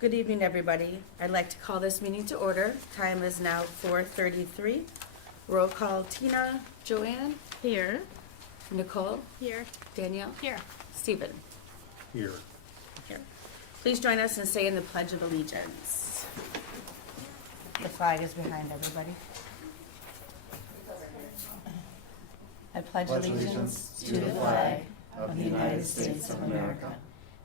Good evening, everybody. I'd like to call this meeting to order. Time is now 4:33. Roll call: Tina, Joanne, Here. Nicole, Here. Danielle, Here. Stephen. Here. Here. Please join us in saying the Pledge of Allegiance. The flag is behind everybody. I pledge allegiance to the flag of the United States of America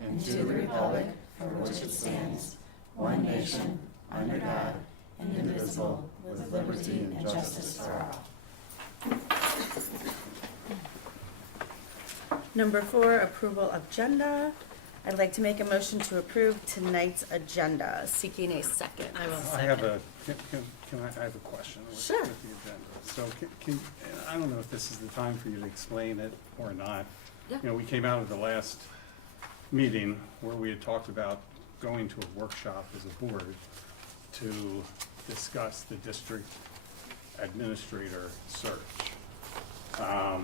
and to the republic for which it stands, one nation, under God, indivisible, with liberty and justice for all. Number 4, approval of agenda. I'd like to make a motion to approve tonight's agenda, seeking a second. I will I have second. I have a question with Sure. with the agenda. So I don't know if this is the time for you to explain it or not. Yeah. You know, we came out of the last meeting where we had talked about going to a workshop as a board to discuss the district administrator search. I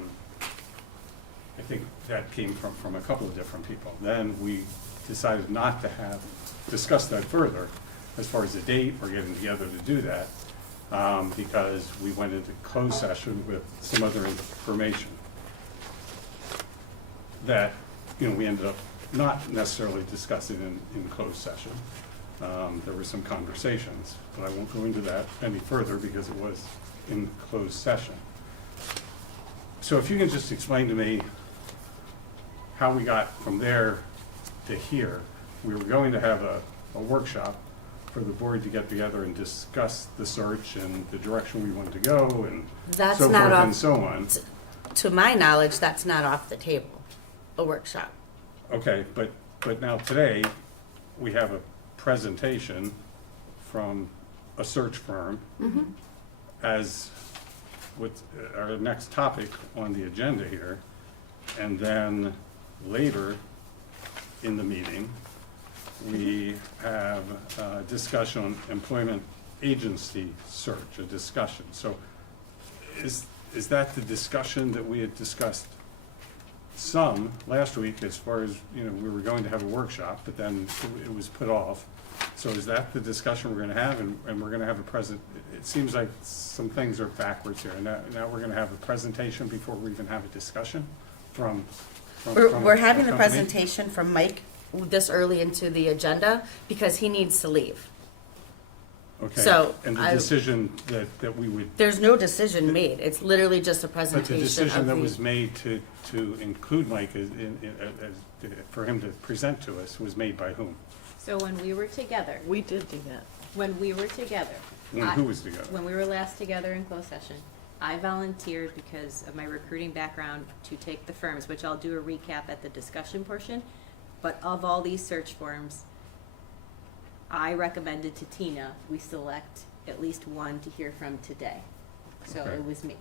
think that came from a couple of different people. Then we decided not to discuss that further as far as the date or getting together to do that, because we went into closed session with some other information that, you know, we ended up not necessarily discussing in closed session. There were some conversations, but I won't go into that any further because it was in closed session. So if you can just explain to me how we got from there to here. We were going to have a workshop for the board to get together and discuss the search and the direction we wanted to go and That's so not forth off- and so on. To my knowledge, that's not off the table, a workshop. Okay, but now today, we have a presentation from a search firm as with our next topic on the agenda here. And then later in the meeting, we have a discussion on employment agency search, a discussion. So is that the discussion that we had discussed some last week as far as, you know, we were going to have a workshop, but then it was put off. So is that the discussion we're gonna have, and we're gonna have it seems like some things are backwards here, and now we're gonna have a presentation before we even have a discussion from We're having our a company? presentation from Mike this early into the agenda because he needs to leave. Okay, so and the I- decision that we would, There's no decision made. It's literally just a but presentation the decision of that the- was made to include Mike for him to present to us was made by whom? So when we were together, We did do that. when we were together. When who was together? When we were last together in closed session, I volunteered because of my recruiting background to take the firms, which I'll do a recap at the discussion portion. But of all these search firms, I recommended to Tina, we select at least one to hear from today. So Okay. it was me.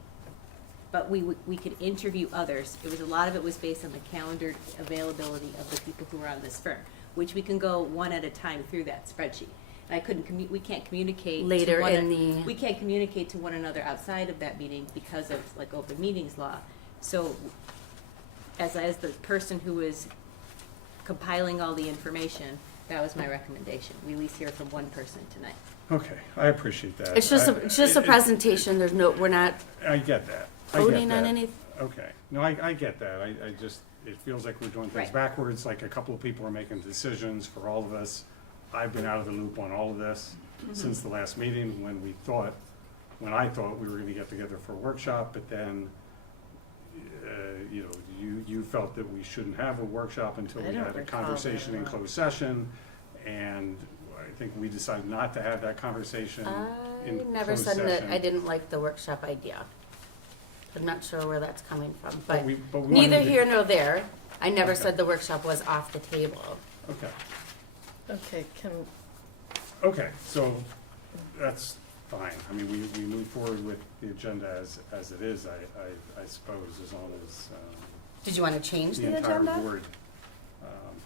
But we could interview others. It was, a lot of it was based on the calendared availability of the people who were on this firm, which we can go one at a time through that spreadsheet. And I couldn't we can't communicate to Later one in the- we can't communicate to one another outside of that meeting because of like open meetings law. So as the person who was compiling all the information, that was my recommendation. We at least hear from one person tonight. Okay, I appreciate that. It's just a it- presentation. There's no, we're not I get that. I get voting on that. any. Okay, no, I get that. I just, it feels like we're doing things Right. backwards, like a couple of people are making decisions for all of us. I've been out of the loop on all of this since the last meeting when I thought we were gonna get together for a workshop, but then, you know, you felt that we shouldn't have a workshop until I we don't had a recall conversation in that. closed session. And I think we decided not to have that conversation in I never closed said that session. I didn't like the workshop idea. I'm not sure where that's coming from, but we wanted neither to- here nor there. I never Okay. said the workshop was off the table. Okay. Okay, Okay, so that's fine. I mean, we move forward with the agenda as it is, I suppose, as long as Did you want to change the the entire agenda? board.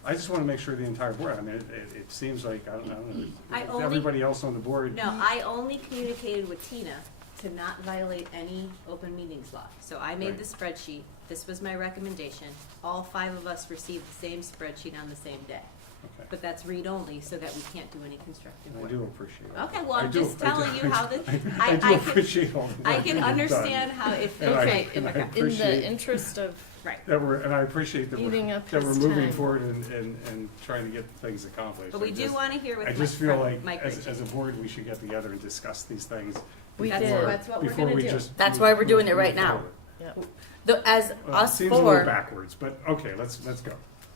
I just want to make sure the entire board, I mean, it seems like, I don't I know, only- everybody else on the board. No, I only communicated with Tina to not violate any open meetings law. So I made Right. the spreadsheet. This was my recommendation. All 5 of us received the same spreadsheet on the same day. Okay. but that's read-only, so that we can't do any constructive I work. do appreciate it. Okay, well, I I'm do- just I do- telling you how this, I do I can, appreciate all the work I that can you've done. understand how, if, And I- okay, and I okay, In appreciate- the interest of, right. That we're, and I appreciate that Eating we're, up that we're his moving time. forward and trying to get things accomplished. But we I do just- wanna hear I with just Mike, feel from like, Mike as Ritchie. a board, we should get together and discuss these things. We before- did. That's what we're before gonna we do. just That's move- why we're doing move it right now. forward. yeah. As Well, us it seems a little four, backwards, but okay, let's go.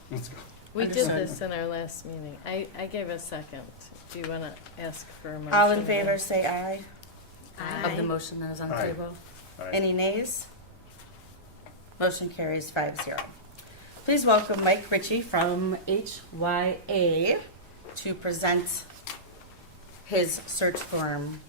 Let's go. We did Understood. this in our last meeting. I gave a second. Do you want to ask for a motion? all in favor, say aye of the Aye. motion that is on the Aye. table. All right. Any nays? Motion carries 5-0. Please welcome Mike Ritchie from HYA to present his search firm.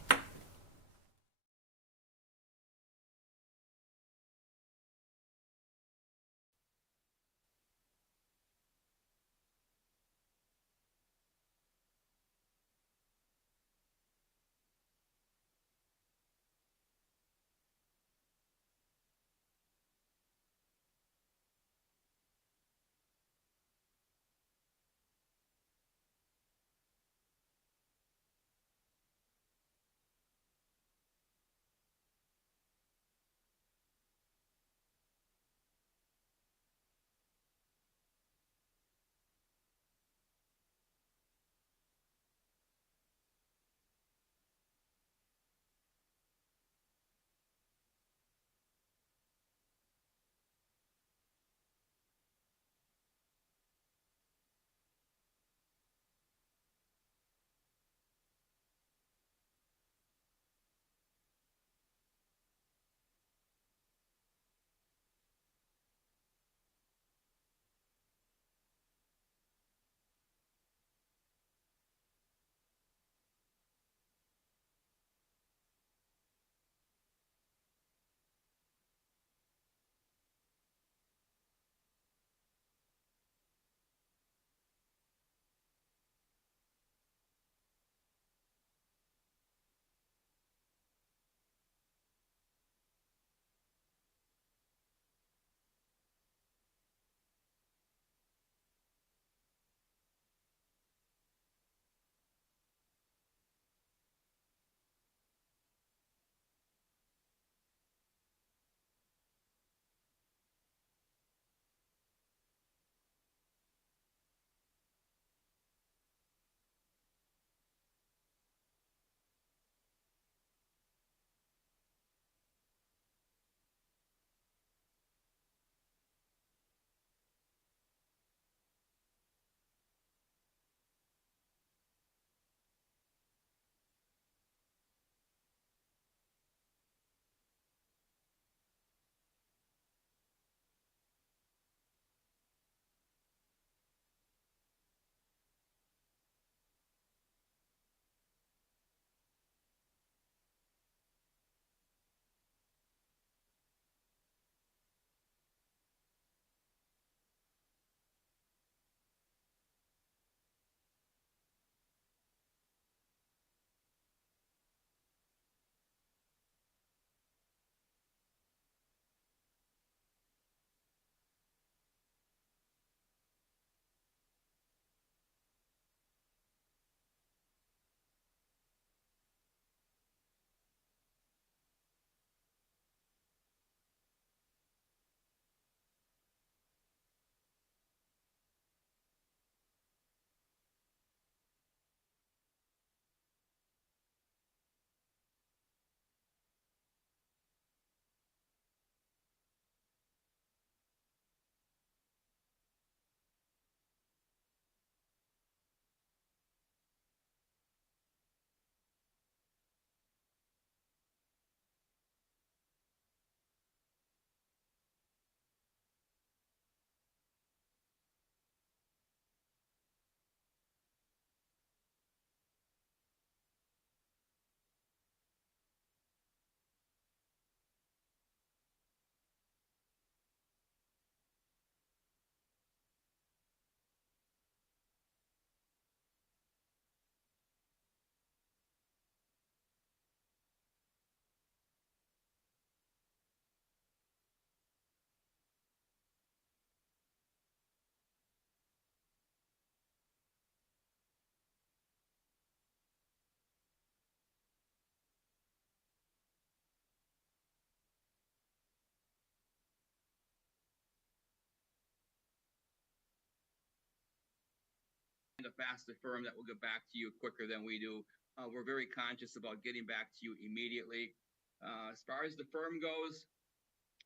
a faster firm that will get back to you quicker than we do. We're very conscious about getting back to you immediately. As far as the firm goes,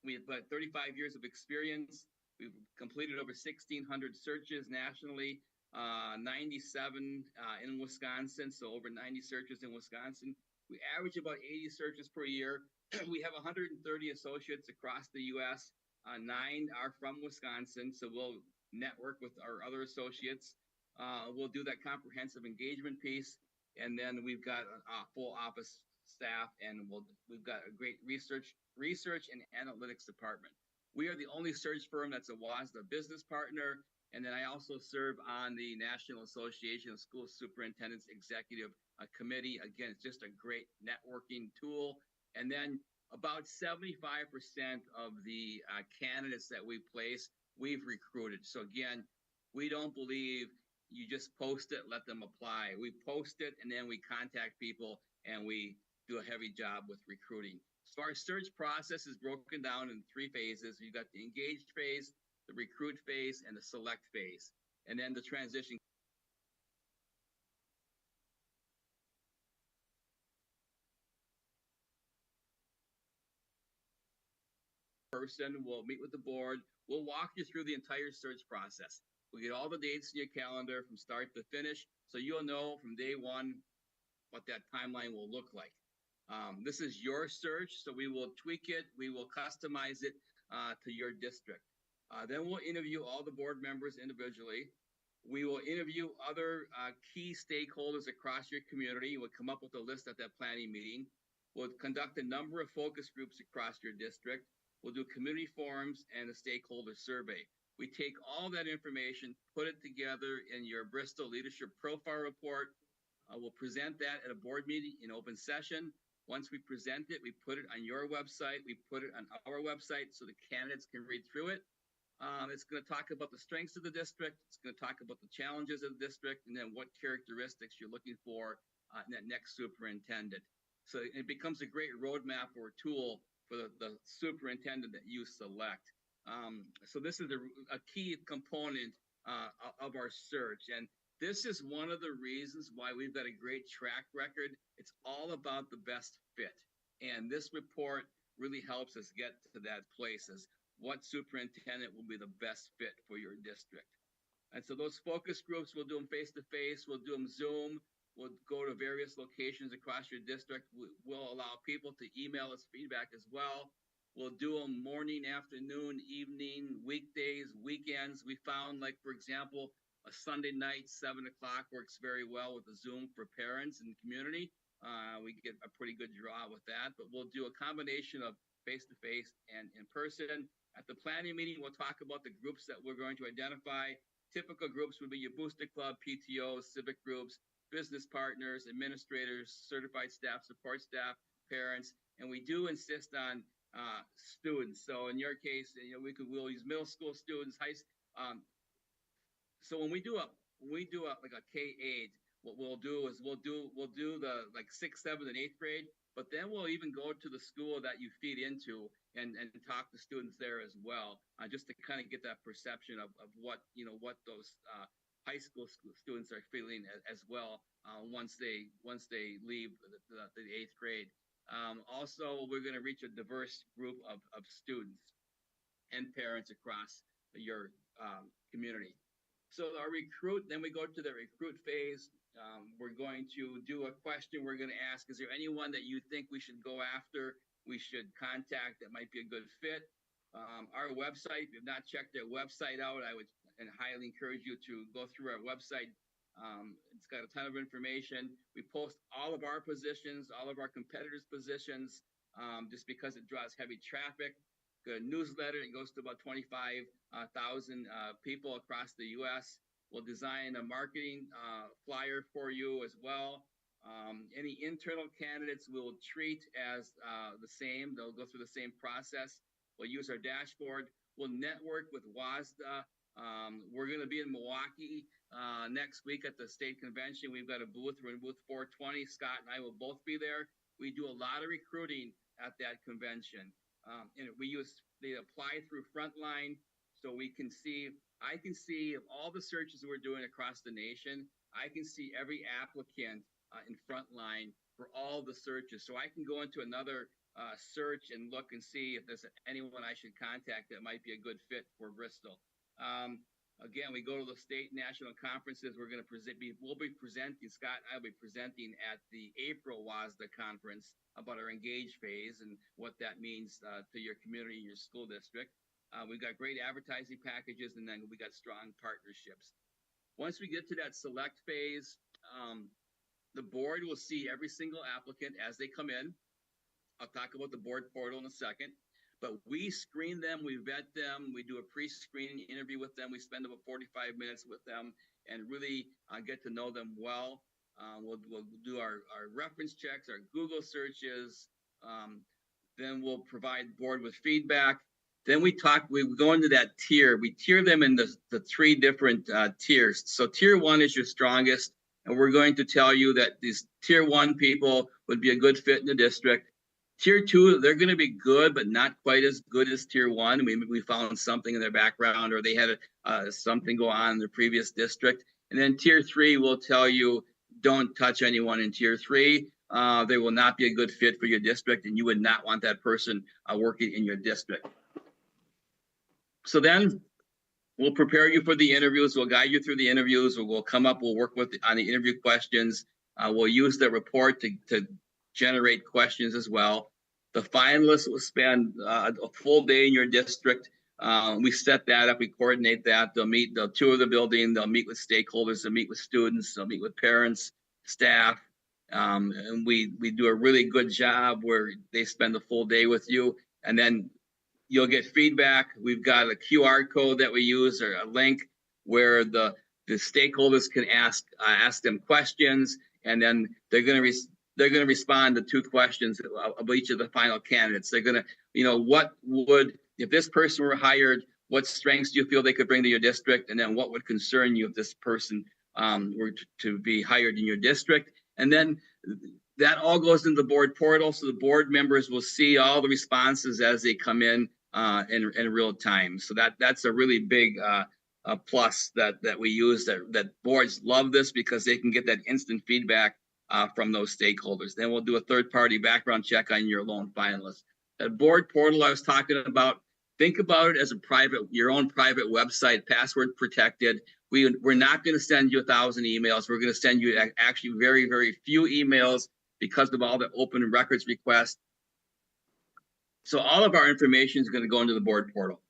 we have about 35 years of experience. We've completed over 1,600 searches nationally, 97 in Wisconsin, so over 90 searches in Wisconsin. We average about 80 searches per year. We have 130 associates across the U.S. 9 are from Wisconsin, so we'll network with our other associates. We'll do that comprehensive engagement piece, and then we've got a full office staff, and we've got a great research and analytics department. We are the only search firm that's a WASDA business partner, and then I also serve on the National Association of School Superintendents Executive Committee. Again, it's just a great networking tool. And then about 75% of the candidates that we place, we've recruited. So again, we don't believe you just post it, let them apply. We post it, and then we contact people, and we do a heavy job with recruiting. As far as search process is broken down in 3 phases. You've got the engaged phase, the recruit phase, and the select phase. And then the transition person will meet with the board. We'll walk you through the entire search process. We'll get all the dates in your calendar from start to finish, so you'll know from day one what that timeline will look like. This is your search, so we will tweak it. We will customize it to your district. Then we'll interview all the board members individually. We will interview other key stakeholders across your community. We'll come up with a list at that planning meeting. We'll conduct a number of focus groups across your district. We'll do community forums and a stakeholder survey. We take all that information, put it together in your Bristol Leadership Profile Report. We'll present that at a board meeting in open session. Once we present it, we put it on your website. We put it on our website so the candidates can read through it. It's going to talk about the strengths of the district. It's going to talk about the challenges of the district, and then what characteristics you're looking for in that next superintendent. So it becomes a great roadmap or tool for the superintendent that you select. So this is a key component of our search. And this is one of the reasons why we've got a great track record. It's all about the best fit. And this report really helps us get to that place as what superintendent will be the best fit for your district. And so those focus groups, we'll do them face-to-face, we'll do them Zoom, we'll go to various locations across your district. We'll allow people to email us feedback as well. We'll do them morning, afternoon, evening, weekdays, weekends. We found, like, for example, a Sunday night, 7 o'clock works very well with the Zoom for parents and community. We get a pretty good draw with that, but we'll do a combination of face-to-face and in person. At the planning meeting, we'll talk about the groups that we're going to identify. Typical groups would be your booster club, PTOs, civic groups, business partners, administrators, certified staff, support staff, parents, and we do insist on students. So in your case, we'll use middle school students, so when we do like a K-8, what we'll do is we'll do the like 6th, 7th, and 8th grade, but then we'll even go to the school that you feed into and talk to students there as well, just to kind of get that perception of what those high school students are feeling as well once they leave the 8th grade. Also, we're going to reach a diverse group of students and parents across your community. So our recruit, then we go to the recruit phase. We're going to do a question. We're going to ask, is there anyone that you think we should go after, we should contact that might be a good fit? Our website, if you've not checked their website out, I would highly encourage you to go through our website. It's got a ton of information. We post all of our positions, all of our competitors' positions, just because it draws heavy traffic. Got a newsletter. It goes to about 25,000 people across the U.S. We'll design a marketing flyer for you as well. Any internal candidates we'll treat as the same. They'll go through the same process. We'll use our dashboard. We'll network with WASDA. We're going to be in Milwaukee next week at the state convention. We've got a booth. We're in booth 420. Scott and I will both be there. We do a lot of recruiting at that convention. And they apply through Frontline. So I can see of all the searches we're doing across the nation, I can see every applicant in Frontline for all the searches. So I can go into another search and look and see if there's anyone I should contact that might be a good fit for Bristol. Again, we go to the state national conferences. We'll be presenting, Scott and I will be presenting at the April WASDA conference about our engage phase and what that means to your community and your school district. We've got great advertising packages, and then we got strong partnerships. Once we get to that select phase, the board will see every single applicant as they come in. I'll talk about the board portal in a second. But we screen them, we vet them, we do a pre-screening interview with them. We spend about 45 minutes with them and really get to know them well. We'll do our reference checks, our Google searches. Then we'll provide the board with feedback. Then we go into that tier. We tier them in the 3 different tiers. So tier 1 is your strongest. And we're going to tell you that these tier 1 people would be a good fit in the district. Tier 2, they're going to be good, but not quite as good as tier 1. We found something in their background, or they had something go on in their previous district. And then tier 3 will tell you, don't touch anyone in tier 3. They will not be a good fit for your district, and you would not want that person working in your district. So then we'll prepare you for the interviews. We'll guide you through the interviews. We'll work on the interview questions. We'll use the report to generate questions as well. The finalists will spend a full day in your district. We set that up, we coordinate that. They'll tour the building, they'll meet with stakeholders, they'll meet with students, they'll meet with parents, staff. And we do a really good job where they spend the full day with you, and then you'll get feedback. We've got a QR code that we use, or a link where the stakeholders can ask them questions, and then they're going to respond to 2 questions of each of the final candidates. They're going to, if this person were hired, what strengths do you feel they could bring to your district? And then what would concern you if this person were to be hired in your district? And then that all goes into the board portal. So the board members will see all the responses as they come in real time. So that's a really big plus that we use, that boards love this, because they can get that instant feedback from those stakeholders. Then we'll do a third-party background check on your lone finalist. That board portal I was talking about, think about it as your own private website, password protected. We're not going to send you 1,000 emails. We're going to send you actually very, very few emails because of all the open records requests. So all of our information is going to go into the board portal.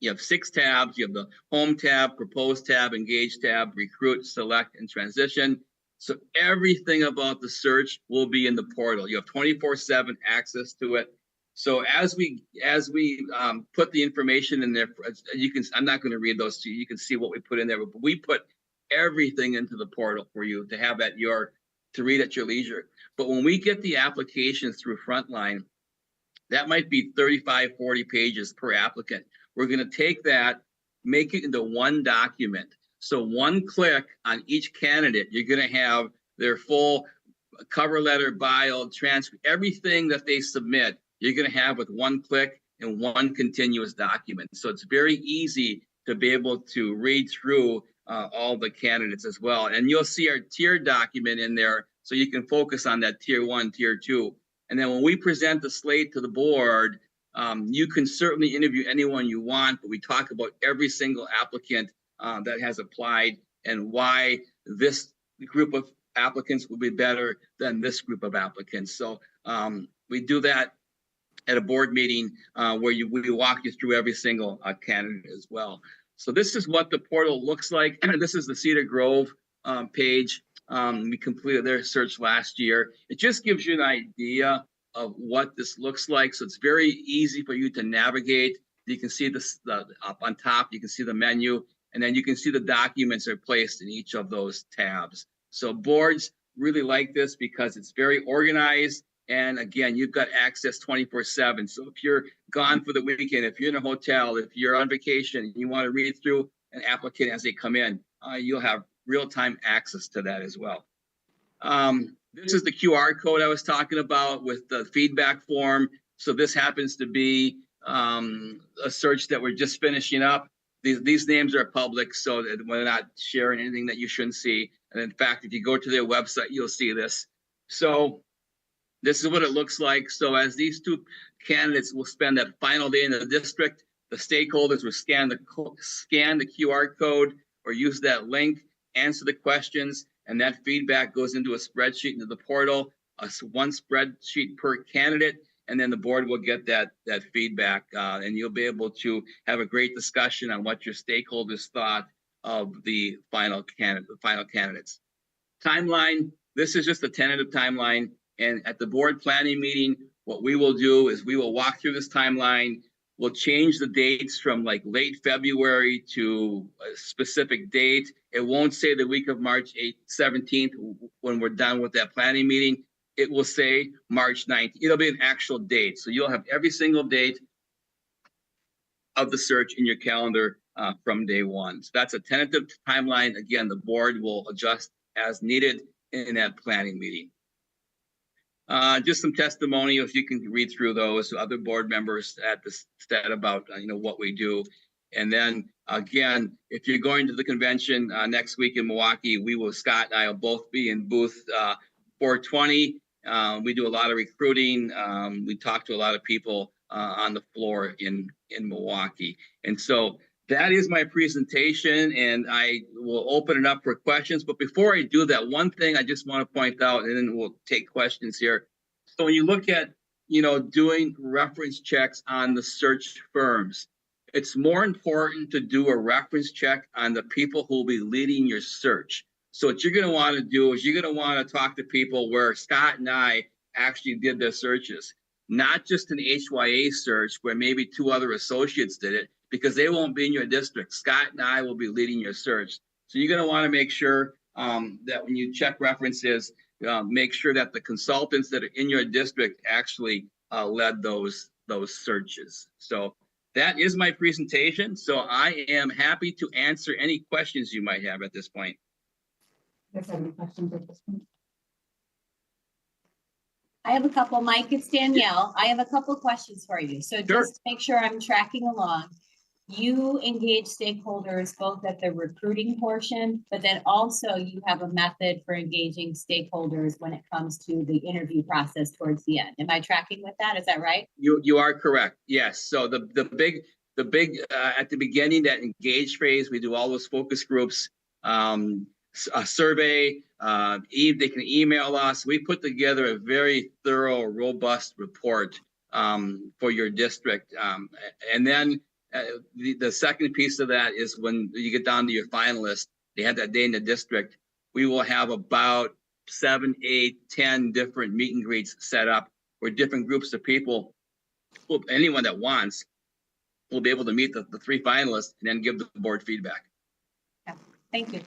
You have 6 tabs. You have the home tab, propose tab, engage tab, recruit, select, and transition. So everything about the search will be in the portal. You have 24/7 access to it. So as we put the information in there, I'm not going to read those to you. You can see what we put in there, but we put everything into the portal for you to have to read at your leisure. But when we get the applications through Frontline, that might be 35, 40 pages per applicant. We're going to take that, make it into one document. So one click on each candidate, you're going to have their full cover letter, bio, transcript, everything that they submit, you're going to have with one click in one continuous document. So it's very easy to be able to read through all the candidates as well. And you'll see our tier document in there, so you can focus on that tier 1, tier 2. And then when we present the slate to the board, you can certainly interview anyone you want, but we talk about every single applicant that has applied and why this group of applicants will be better than this group of applicants. So we do that at a board meeting where we walk you through every single candidate as well. So this is what the portal looks like. This is the Cedar Grove page. We completed their search last year. It just gives you an idea of what this looks like. So it's very easy for you to navigate. You can see this up on top, you can see the menu, and then you can see the documents are placed in each of those tabs. So boards really like this because it's very organized. And again, you've got access 24/7. So if you're gone for the weekend, if you're in a hotel, if you're on vacation, and you want to read through an applicant as they come in, you'll have real-time access to that as well. This is the QR code I was talking about with the feedback form. So this happens to be a search that we're just finishing up. these names are public, so that we're not sharing anything that you shouldn't see. And in fact, if you go to their website, you'll see this. So this is what it looks like. So as these two candidates will spend that final day in the district, the stakeholders will scan the QR code or use that link, answer the questions, and that feedback goes into a spreadsheet into the portal, one spreadsheet per candidate, and then the board will get that feedback, and you'll be able to have a great discussion on what your stakeholders thought of the final candidates. Timeline, this is just a tentative timeline, and at the board planning meeting, what we will do is we will walk through this timeline. We'll change the dates from like late February to a specific date. It won't say the week of March 17th when we're done with that planning meeting. It will say March 9th. It'll be an actual date. So you'll have every single date of the search in your calendar from day one. So that's a tentative timeline. Again, the board will adjust as needed in that planning meeting. Just some testimonials. You can read through those. Other board members at the stat about what we do. And then again, if you're going to the convention next week in Milwaukee, Scott and I will both be in booth 420. We do a lot of recruiting. We talk to a lot of people on the floor in Milwaukee. And so that is my presentation, and I will open it up for questions. But before I do that, one thing I just want to point out, and then we'll take questions here. So when you look at, doing reference checks on the search firms, it's more important to do a reference check on the people who will be leading your search. So what you're going to want to do is you're going to want to talk to people where Scott and I actually did their searches, not just an HYA search where maybe two other associates did it, because they won't be in your district. Scott and I will be leading your search. So you're going to want to make sure that when you check references, make sure that the consultants that are in your district actually led those searches. So that is my presentation. So I am happy to answer any questions you might have at this point. If there are any questions at this point. I have a couple. Mike, it's Danielle. I have a couple questions for you. So Sure. just to make sure I'm tracking along, you engage stakeholders both at the recruiting portion, but then also you have a method for engaging stakeholders when it comes to the interview process towards the end. Am I tracking with that? Is that right? You are correct. Yes. So the big at the beginning, that engage phase, we do all those focus groups, a survey. They can email us. We put together a very thorough, robust report for your district, and then the second piece of that is when you get down to your finalists. They have that day in the district. We will have about 7, 8, 10 different meet and greets set up where different groups of people, anyone that wants, will be able to meet the three finalists and then give the board feedback. Yeah, thank you.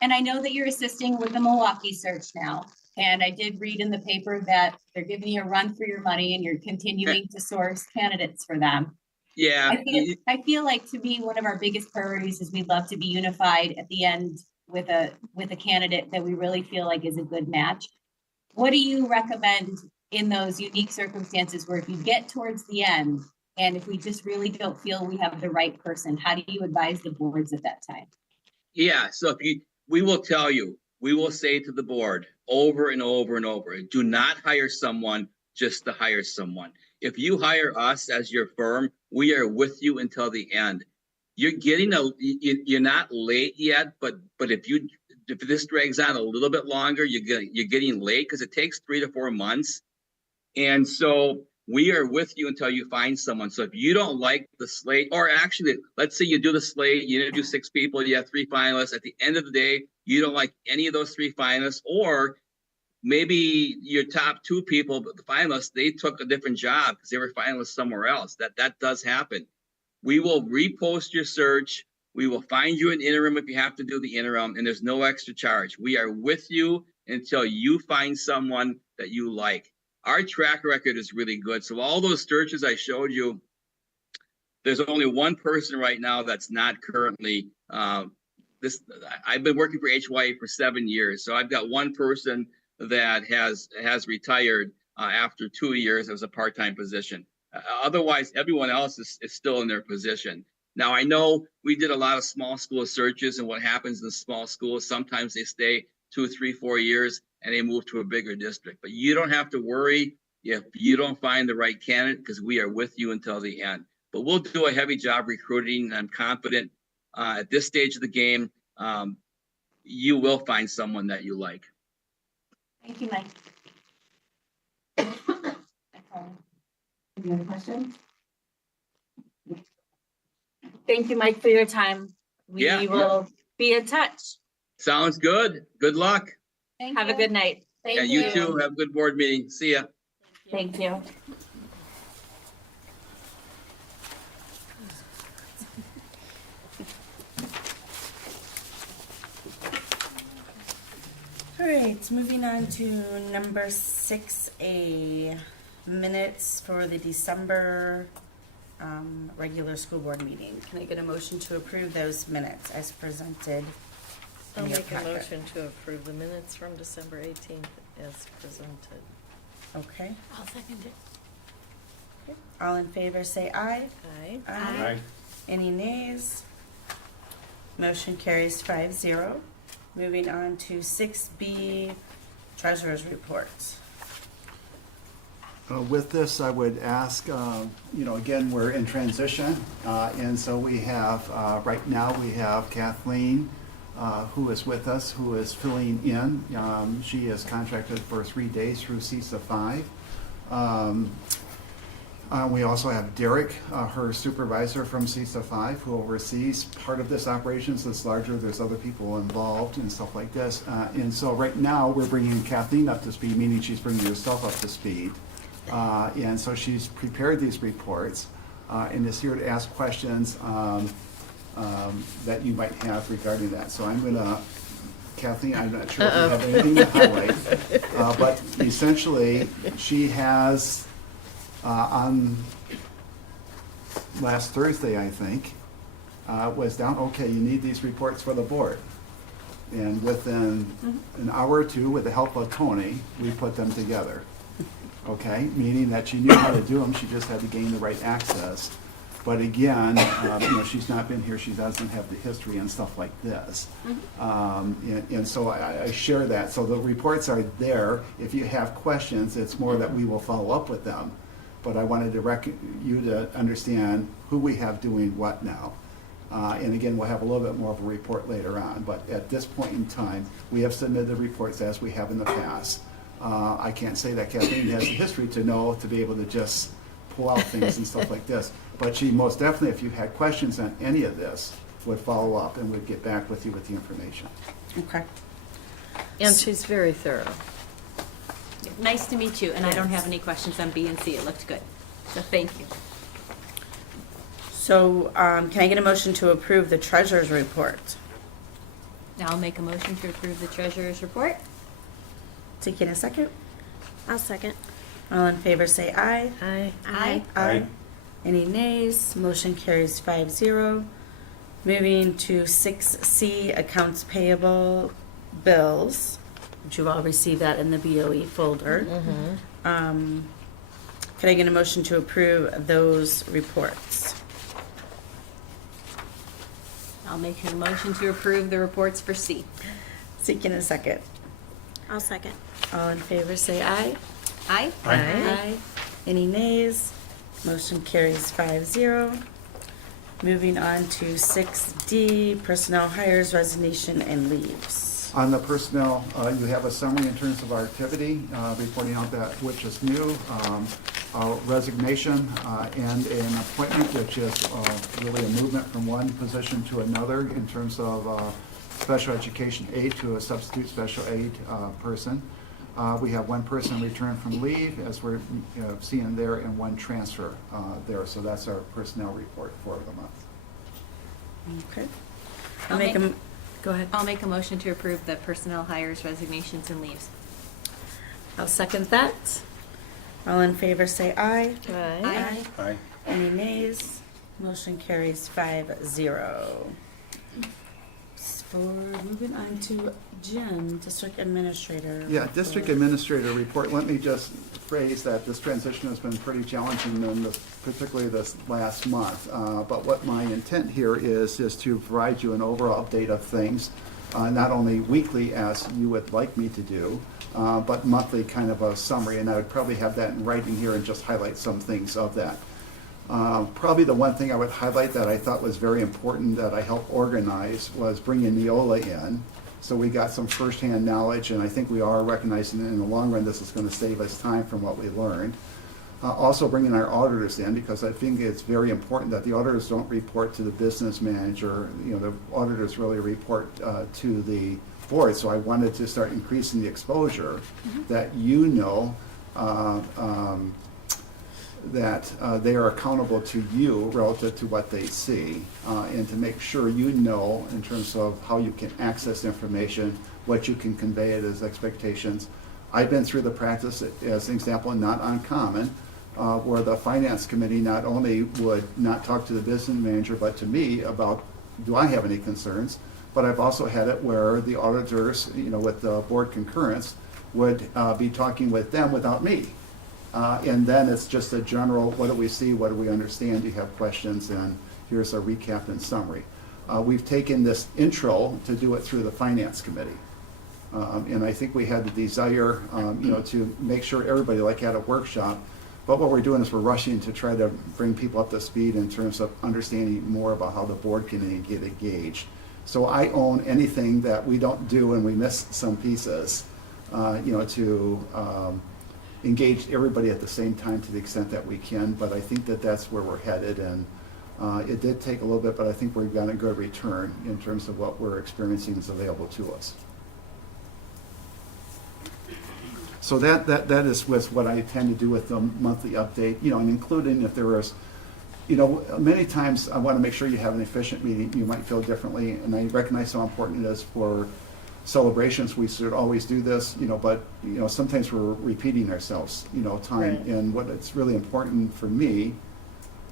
And I know that you're assisting with the Milwaukee search now. And I did read in the paper that they're giving you a run for your money and you're continuing to source candidates for them. Yeah. I feel like, to me, one of our biggest priorities is we'd love to be unified at the end with a candidate that we really feel like is a good match. What do you recommend in those unique circumstances where if you get towards the end and if we just really don't feel we have the right person, how do you advise the boards at that time? Yeah. So we will tell you, we will say to the board over and over and over, do not hire someone just to hire someone. If you hire us as your firm, we are with you until the end. You're not late yet, but if this drags on a little bit longer, you're getting late because it takes 3 to 4 months. And so we are with you until you find someone. So if you don't like the slate, or actually, let's say you do the slate, you interview 6 people, you have 3 finalists. At the end of the day, you don't like any of those 3 finalists, or maybe your top 2 people, but the finalists, they took a different job because they were finalists somewhere else. That does happen. We will repost your search. We will find you an interim if you have to do the interim, and there's no extra charge. We are with you until you find someone that you like. Our track record is really good. So all those searches I showed you, there's only one person right now that's not currently I've been working for HYA for 7 years. So I've got one person that has retired after 2 years as a part-time position. Otherwise, everyone else is still in their position. Now, I know we did a lot of small school searches, and what happens in the small schools, sometimes they stay 2, 3, 4 years and they move to a bigger district. But you don't have to worry if you don't find the right candidate, because we are with you until the end. But we'll do a heavy job recruiting, and I'm confident at this stage of the game, you will find someone that you like. Thank you, Mike. Any other questions? Thank you, Mike, for your time. We Yeah. will be in touch. Sounds good. Good luck. Have a good night. Yeah, you too. Have a good board meeting. See ya. Thank you. All right, moving on to number 6A, minutes for the December regular school board meeting. Can I get a motion to approve those minutes as presented? I'll in your make a packet? motion to approve the minutes from December 18th as presented. Okay. I'll second it. All in favor, say aye. Aye. Aye. Any nays? Motion carries 5-0. Moving on to 6B, treasurer's reports. With this, I would ask, again, we're in transition, and so we have, right now, we have Kathleen, who is with us, who is filling in. She is contracted for 3 days through CISA 5. We also have Derek, her supervisor from CISA 5, who oversees part of this operations that's larger. There's other people involved and stuff like this. And so right now, we're bringing Kathleen up to speed, meaning she's bringing herself up to speed. And so she's prepared these reports and is here to ask questions that you might have regarding that. So I'm going to, Kathleen, I'm not sure if you have anything to highlight, but essentially, she has, on last Thursday, I think, was down, okay, you need these reports for the board. And within an hour or two, with the help of Tony, we put them together. Okay, meaning that she knew how to do them, she just had to gain the right access. But again, she's not been here, she doesn't have the history and stuff like this. And so I share that. So the reports are there. If you have questions, it's more that we will follow up with them. But I wanted you to understand who we have doing what now. And again, we'll have a little bit more of a report later on. But at this point in time, we have submitted the reports as we have in the past. I can't say that Kathleen has the history to be able to just pull out things and stuff like this. But she most definitely, if you had questions on any of this, would follow up and would get back with you with the information. Okay. And she's very thorough. Nice to meet you, and I don't have any questions on B and C. It looked good. So thank you. So can I get a motion to approve the treasurer's report? Now I'll make a motion to approve the treasurer's report. Taking a second. I'll second. All in favor, say aye. Aye. Aye. Aye. Any nays? Motion carries 5-0. Moving to 6C, accounts payable bills, which you've all received that in the BOE folder. Can I get a motion to approve those reports? I'll make a motion to approve the reports for C. Seeking a second. I'll second. All in favor, say aye. Aye. Aye. Any nays? Motion carries 5-0. Moving on to 6D, personnel hires, resignation, and leaves. On the personnel, you have a summary in terms of our activity, reporting out that which is new, a resignation, and an appointment, which is really a movement from one position to another in terms of special education aide to a substitute special aid person. We have one person returned from leave, as we're seeing there, and one transfer there. So that's our personnel report for the month. Okay. Go ahead. I'll make a motion to approve the personnel hires, resignations, and leaves. I'll second that. All in favor, say aye. Aye. Aye. Any nays? Motion carries 5-0. For moving on to Jim, District Administrator. Yeah, District report. Administrator report, let me just phrase that this transition has been pretty challenging in this, particularly this last month. But what my intent here is to provide you an overall update of things, not only weekly as you would like me to do, but monthly kind of a summary, and I would probably have that in writing here and just highlight some things of that. Probably the one thing I would highlight that I thought was very important that I helped organize was bringing Neola in. So we got some firsthand knowledge, and I think we are recognizing that in the long run this is going to save us time from what we learned. Also bringing our auditors in, because I think it's very important that the auditors don't report to the business manager. You know, the auditors really report to the board. So I wanted to start increasing the exposure that you know that they are accountable to you relative to what they see, and to make sure you know in terms of how you can access information, what you can convey it as expectations. I've been through the practice, as an example, not uncommon, where the finance committee not only would not talk to the business manager, but to me about, do I have any concerns? But I've also had it where the auditors, you know, with the board concurrence, would be talking with them without me. And then it's just a general, what do we see, what do we understand, do you have questions, and here's a recap and summary. We've taken this intro to do it through the finance committee. And I think we had the desire, you know, to make sure everybody, like at a workshop, but what we're doing is we're rushing to try to bring people up to speed in terms of understanding more about how the board can get engaged. So I own anything that we don't do and we miss some pieces, you know, to engage everybody at the same time to the extent that we can. But I think that that's where we're headed, and it did take a little bit, but I think we've got a good return in terms of what we're experiencing is available to us. So that is with what I tend to do with the monthly update, you know, and including if there was, you know, many times I want to make sure you have an efficient meeting. You might feel differently, and I recognize how important it is for celebrations. We should always do this, you know, but, you know, sometimes we're repeating ourselves, you know, time. Right. And what it's really important for me,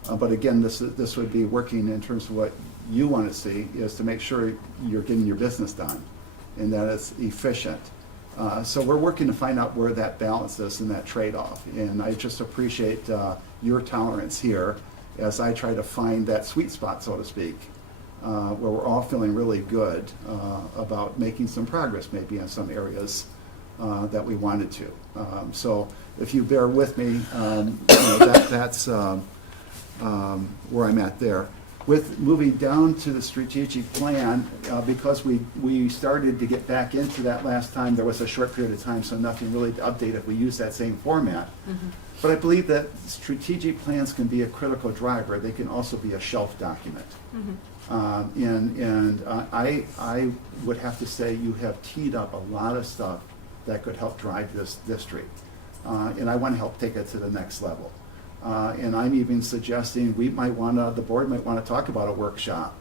but again, this would be working in terms of what you want to see, is to make sure you're getting your business done and that it's efficient. So we're working to find out where that balance is and that trade-off. And I just appreciate your tolerance here as I try to find that sweet spot, so to speak, where we're all feeling really good about making some progress maybe in some areas that we wanted to. So if you bear with me, you know, that's where I'm at there. With moving down to the strategic plan, because we started to get back into that last time, there was a short period of time, so nothing really to update if we use that same format. Mm-hmm. But I believe that strategic plans can be a critical driver. They can also be a shelf document. Mm-hmm. And I would have to say you have teed up a lot of stuff that could help drive this district. And I want to help take it to the next level. And I'm even suggesting the board might want to talk about a workshop,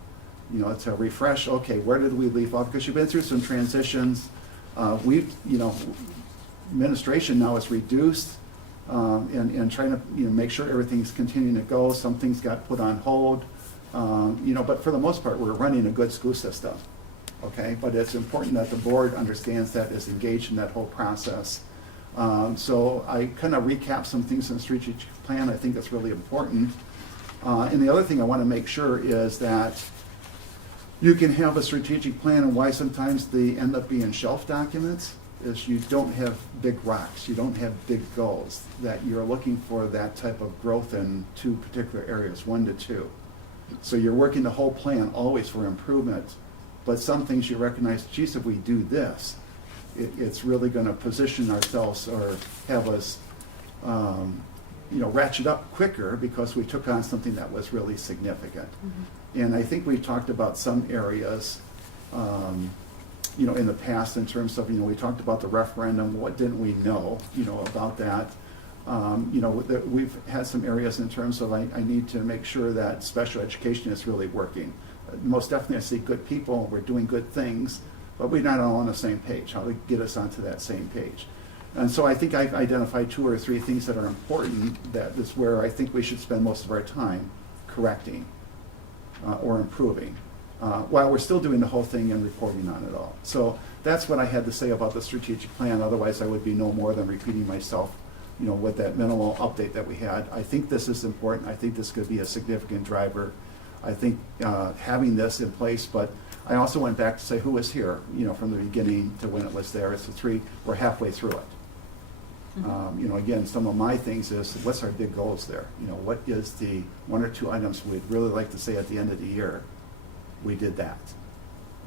you know, to refresh, okay, where did we leave off? Because you've been through some transitions. Administration now is reduced, and trying to, you know, make sure everything's continuing to go. Some things got put on hold, you know, but for the most part, we're running a good school system, okay? But it's important that the board understands that, is engaged in that whole process. So I kind of recap some things in the strategic plan. I think that's really important. And the other thing I want to make sure is that you can have a strategic plan, and why sometimes they end up being shelf documents is you don't have big rocks, you don't have big goals, that you're looking for that type of growth in two particular areas, 1 to 2. So you're working the whole plan always for improvement, but some things you recognize, geez, if we do this, it's really going to position ourselves or have us, you know, ratchet up quicker because we took on something that was really significant. Mm-hmm. And I think we talked about some areas, you know, in the past in terms of, you know, we talked about the referendum. What didn't we know, you know, about that? You know, we've had some areas in terms of I need to make sure that special education is really working. Most definitely, I see good people. We're doing good things. But we're not all on the same page, how to get us onto that same page. And so I think I've identified 2 or 3 things that are important, that is where I think we should spend most of our time correcting or improving. while we're still doing the whole thing and reporting on it all. So that's what I had to say about the strategic plan. Otherwise, I would be no more than repeating myself, with that minimal update that we had. I think this is important. I think this could be a significant driver. I think having this in place, but I also went back to say who was here, from the beginning to when it was there. It's the three, we're halfway through it. Again, some of my things is, what's our big goals there? What is the one or two items we'd really like to say at the end of the year? We did that.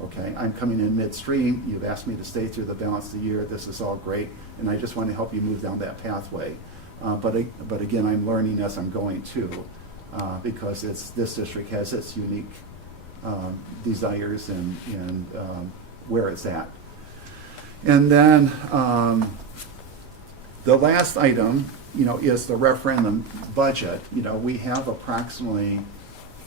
Okay, I'm coming in midstream. You've asked me to stay through the balance of the year. This is all great, and I just want to help you move down that pathway. But again, I'm learning as I'm going too, because this district has its unique desires and where it's at. And then the last item, is the referendum budget. We have approximately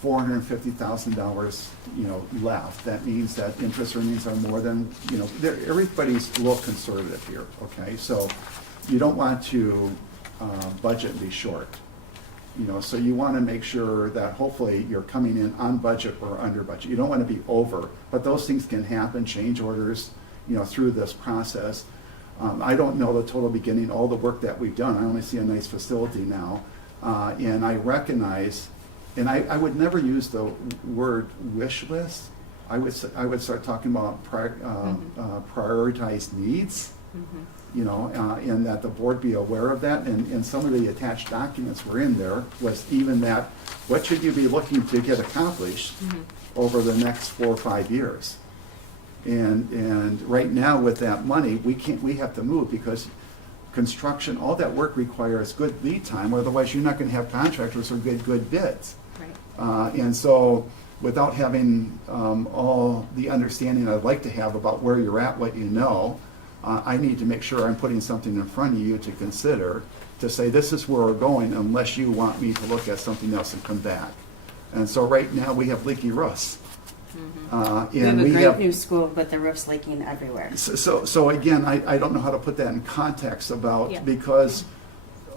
$450,000, left. That means that interest earnings are more than, everybody's a little conservative here, okay? So you don't want to budget and be short. So you want to make sure that hopefully you're coming in on budget or under budget. You don't want to be over, but those things can happen, change orders, through this process. I don't know the total beginning, all the work that we've done. I only see a nice facility now. And I recognize, and I would never use the word wish list. I would start talking about prioritized needs, and that the board be aware of that. And some of the attached documents were in there was even that, what should you be looking to get accomplished over the next 4 or 5 years? And right now with that money, we have to move because construction, all that work requires good lead time, otherwise you're not going to have contractors or good bids. Right. And so without having all the understanding I'd like to have about where you're at, what you know, I need to make sure I'm putting something in front of you to consider, to say this is where we're going unless you want me to look at something else and come back. And so right now we have leaky roofs. We have a great new school, but the roof's leaking everywhere. So again, I don't know how to put that in context about, Yeah. because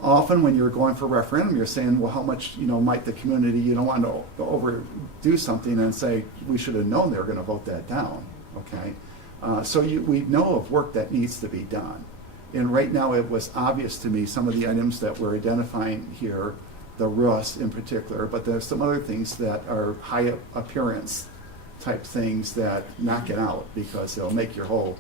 often when you're going for referendum, you're saying, well, how much, might the community, you don't want to overdo something and say, we should have known they were going to vote that down, okay? So we know of work that needs to be done. And right now it was obvious to me, some of the items that we're identifying here, the roofs in particular, but there's some other things that are high appearance type things that knock it out because they'll make your whole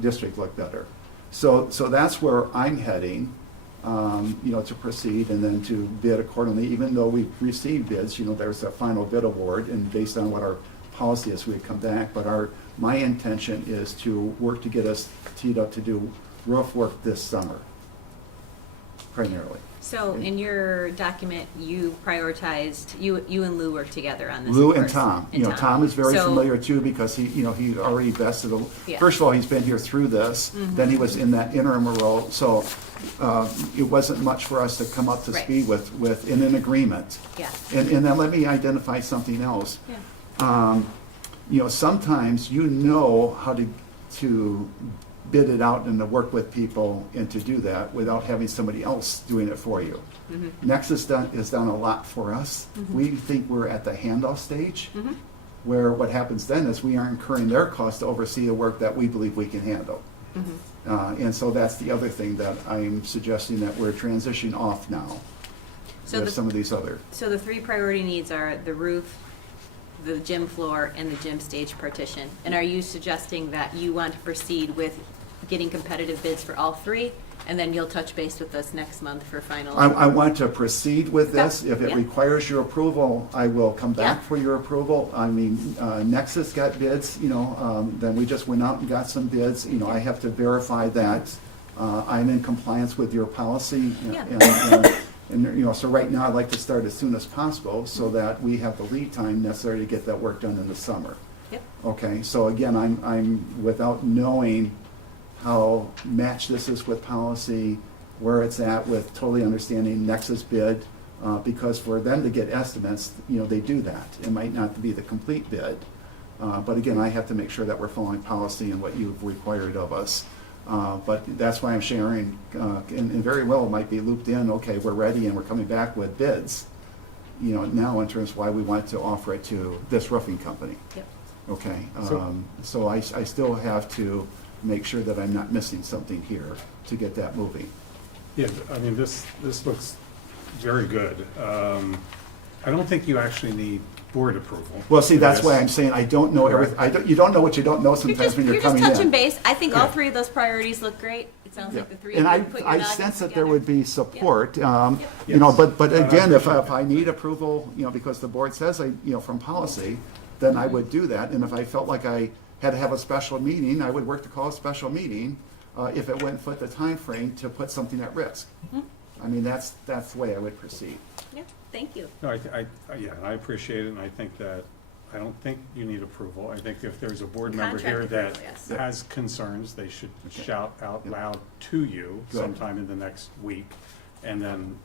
district look better. So that's where I'm heading, to proceed and then to bid accordingly. Even though we've received bids, there's a final bid award, and based on what our policy is, we come back. But my intention is to work to get us teed up to do roof work this summer, primarily. So in your document, you prioritized, you and Lou worked together on this. Lou and first. Tom. Tom is very So- familiar too because he already vested. Yeah. First of all, he's been here through this. Then he was in that interim role. So it wasn't much for us to come up to Right. speed with in an agreement. Yeah. And then let me identify something else. Yeah. Sometimes how to bid it out and to work with people and to do that without having somebody else doing it for you. Nexus has done a lot for us. We think we're at the handoff stage, where what happens then is we are incurring their cost to oversee the work that we believe we can handle. And so that's the other thing that I'm suggesting that we're transitioning off now with some of these other. So the 3 priority needs are the roof, the gym floor, and the gym stage partition. And are you suggesting that you want to proceed with getting competitive bids for all 3, and then you'll touch base with us next month for final? I want to proceed with this. Okay. If it Yeah. requires your approval, I will come back Yeah. for your approval. I mean, Nexus got bids, then we just went out and got some bids. I have to verify that I'm in compliance with your policy. Yeah. And so right now I'd like to start as soon as possible so that we have the lead time necessary to get that work done in the summer. Yep. Okay, so again, I'm without knowing how matched this is with policy, where it's at with totally understanding Nexus bid, because for them to get estimates, they do that. It might not be the complete bid, but again, I have to make sure that we're following policy and what you've required of us. But that's why I'm sharing, and very well might be looped in, okay, we're ready and we're coming back with bids. you know, now in terms of why we want to offer it to this roofing company. Yep. Okay, So- so I still have to make sure that I'm not missing something here to get that moving. Yeah, I mean, this looks very good. I don't think you actually need board approval. Well, see, for that's this. why I'm saying I don't know everything, you don't know what you don't know You're sometimes just, when you're you're just coming in. touching base. I think all Yeah. three of those priorities look great. It sounds Yeah. like the three And of I, you put your I noggins sense that together. there would be support, you know, Yes. but I again, if appreciate I need approval, you know, because the board says from policy, then I would do that, and if I felt like I had to have a special meeting, I would work to call a special meeting, if it wouldn't fit the time frame to put something at risk. I mean, that's the way I would proceed. Yeah, thank you. No, yeah, I appreciate it, and I think that, I don't think you need approval. I think if there's a board member here Contract that approval, yes. has concerns, they should Okay. shout out Yep. loud to you Good. sometime in the next week. And then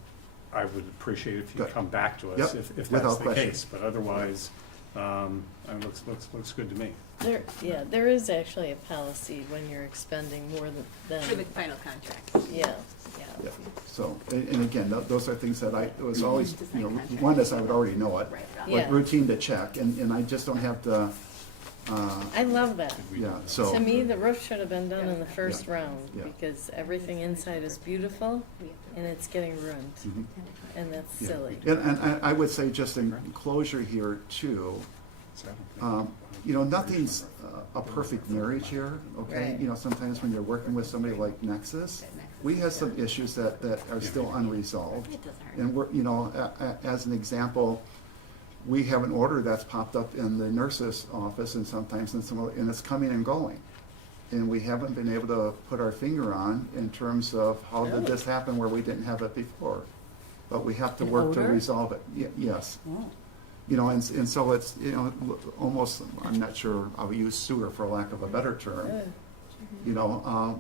I would appreciate if you Good. come back to us Yep, if that's without the question. case. But otherwise, it looks good to me. There is actually a policy when you're expending more For the than, final contract. yeah. Yeah, so, and again, those are things that it was always, Design you know, contract. one is I would already know it, Right. Yeah. like routine to check, and I just don't have the, I love that. Did we do yeah, that? so. To me, the roof should have been done in the first Yeah. round, Yeah. because everything inside is beautiful, and it's getting ruined, Mhm. and that's Yeah. silly. And I would say just in closure here too, So I don't think- you know, nothing's a perfect marriage here, okay? Right. You know, sometimes when you're working with somebody like Nexus, we have some issues that are still unresolved. It doesn't hurt. And we're, you know, as an example, we have an order that's popped up in the nurse's office and sometimes and it's coming and going. And we haven't been able to put our finger on in terms of how did this happen where we didn't have it before? But we have to An work to odor? resolve it. Yes. Oh. You know, and so it's, you know, almost, I'm not sure, I'll use sewer for lack of a better term, you know,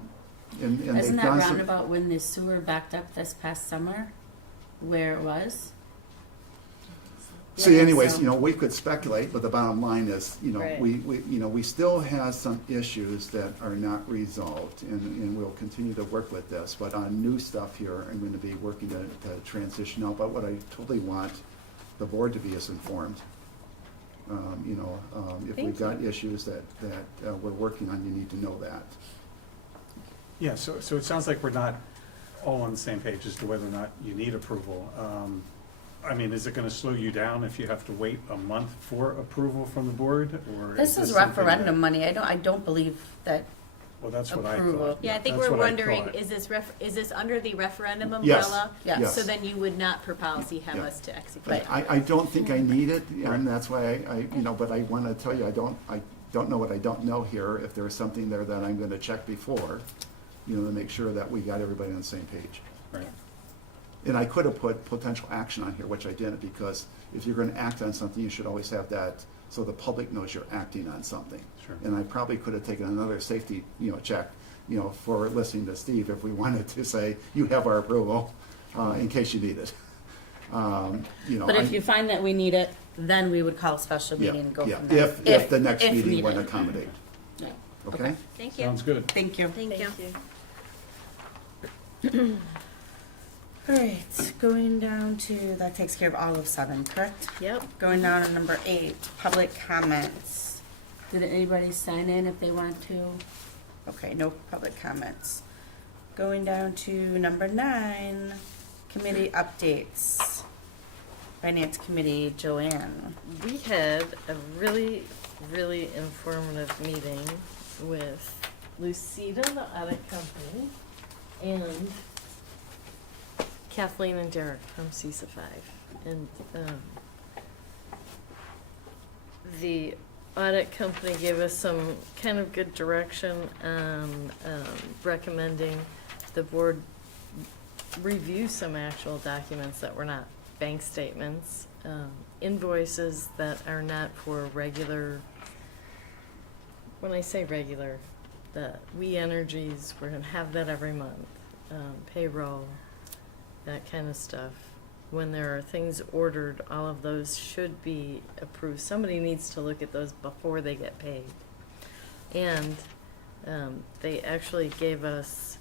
and they've Isn't that done some. roundabout when the sewer backed up this past summer, where it was? See, Yeah, anyways, so- you know, we could speculate, but the bottom line is, you know, Right. we still have some issues that are not resolved, and we'll continue to work with this, but on new stuff here, I'm gonna be working to transition out, but what I totally want the board to be is informed. You know, if Thank we've got issues that we're working on, you need to know that. Yeah, so it sounds like we're not all on the same page as to whether or not you need approval. I mean, is it gonna slow you down if you have to wait a month for approval from the board, or? This is something referendum that- money. I don't believe that, Well, that's what I approval. thought. Yeah, I think That's we're what I wondering, thought. is this under the referendum Yes, umbrella? yes. So then you would not per policy have Yeah. us to execute. Right. I don't think I need it, and that's why you know, but I wanna tell you, I don't know what I don't know here, if there's something there that I'm gonna check before, you know, to make sure that we got everybody on the same page. Right. And I could have put potential action on here, which I didn't, because if you're gonna act on something, you should always have that, so the public knows you're acting on something. Sure. And I probably could have taken another safety, you know, check, you know, for listening to Steve, if we wanted to say, you have our approval, in case you need it. You know. but if I- you find that we need it, then we would call a special Yeah, meeting and go yeah, from there. if the next if meeting needed. would accommodate, Yeah. okay? Thank you. Sounds good. Thank you. Thank you. All right, going down to, that takes care of all of 7, correct? Yep. Going down to number 8, public comments. Did anybody sign in if they want to? Okay, no public comments. Going down to number 9, committee updates. Finance Committee, Joanne. We had a really, really informative meeting with Lucida, the audit company, and Kathleen and Derek from CISA 5. And the audit company gave us some kind of good direction on recommending the board review some actual documents that were not bank statements, invoices that are not for regular, when I say regular, the We Energies, we're gonna have that every month, payroll, that kind of stuff. When there are things ordered, all of those should be approved. Somebody needs to look at those before they get paid. And they actually gave us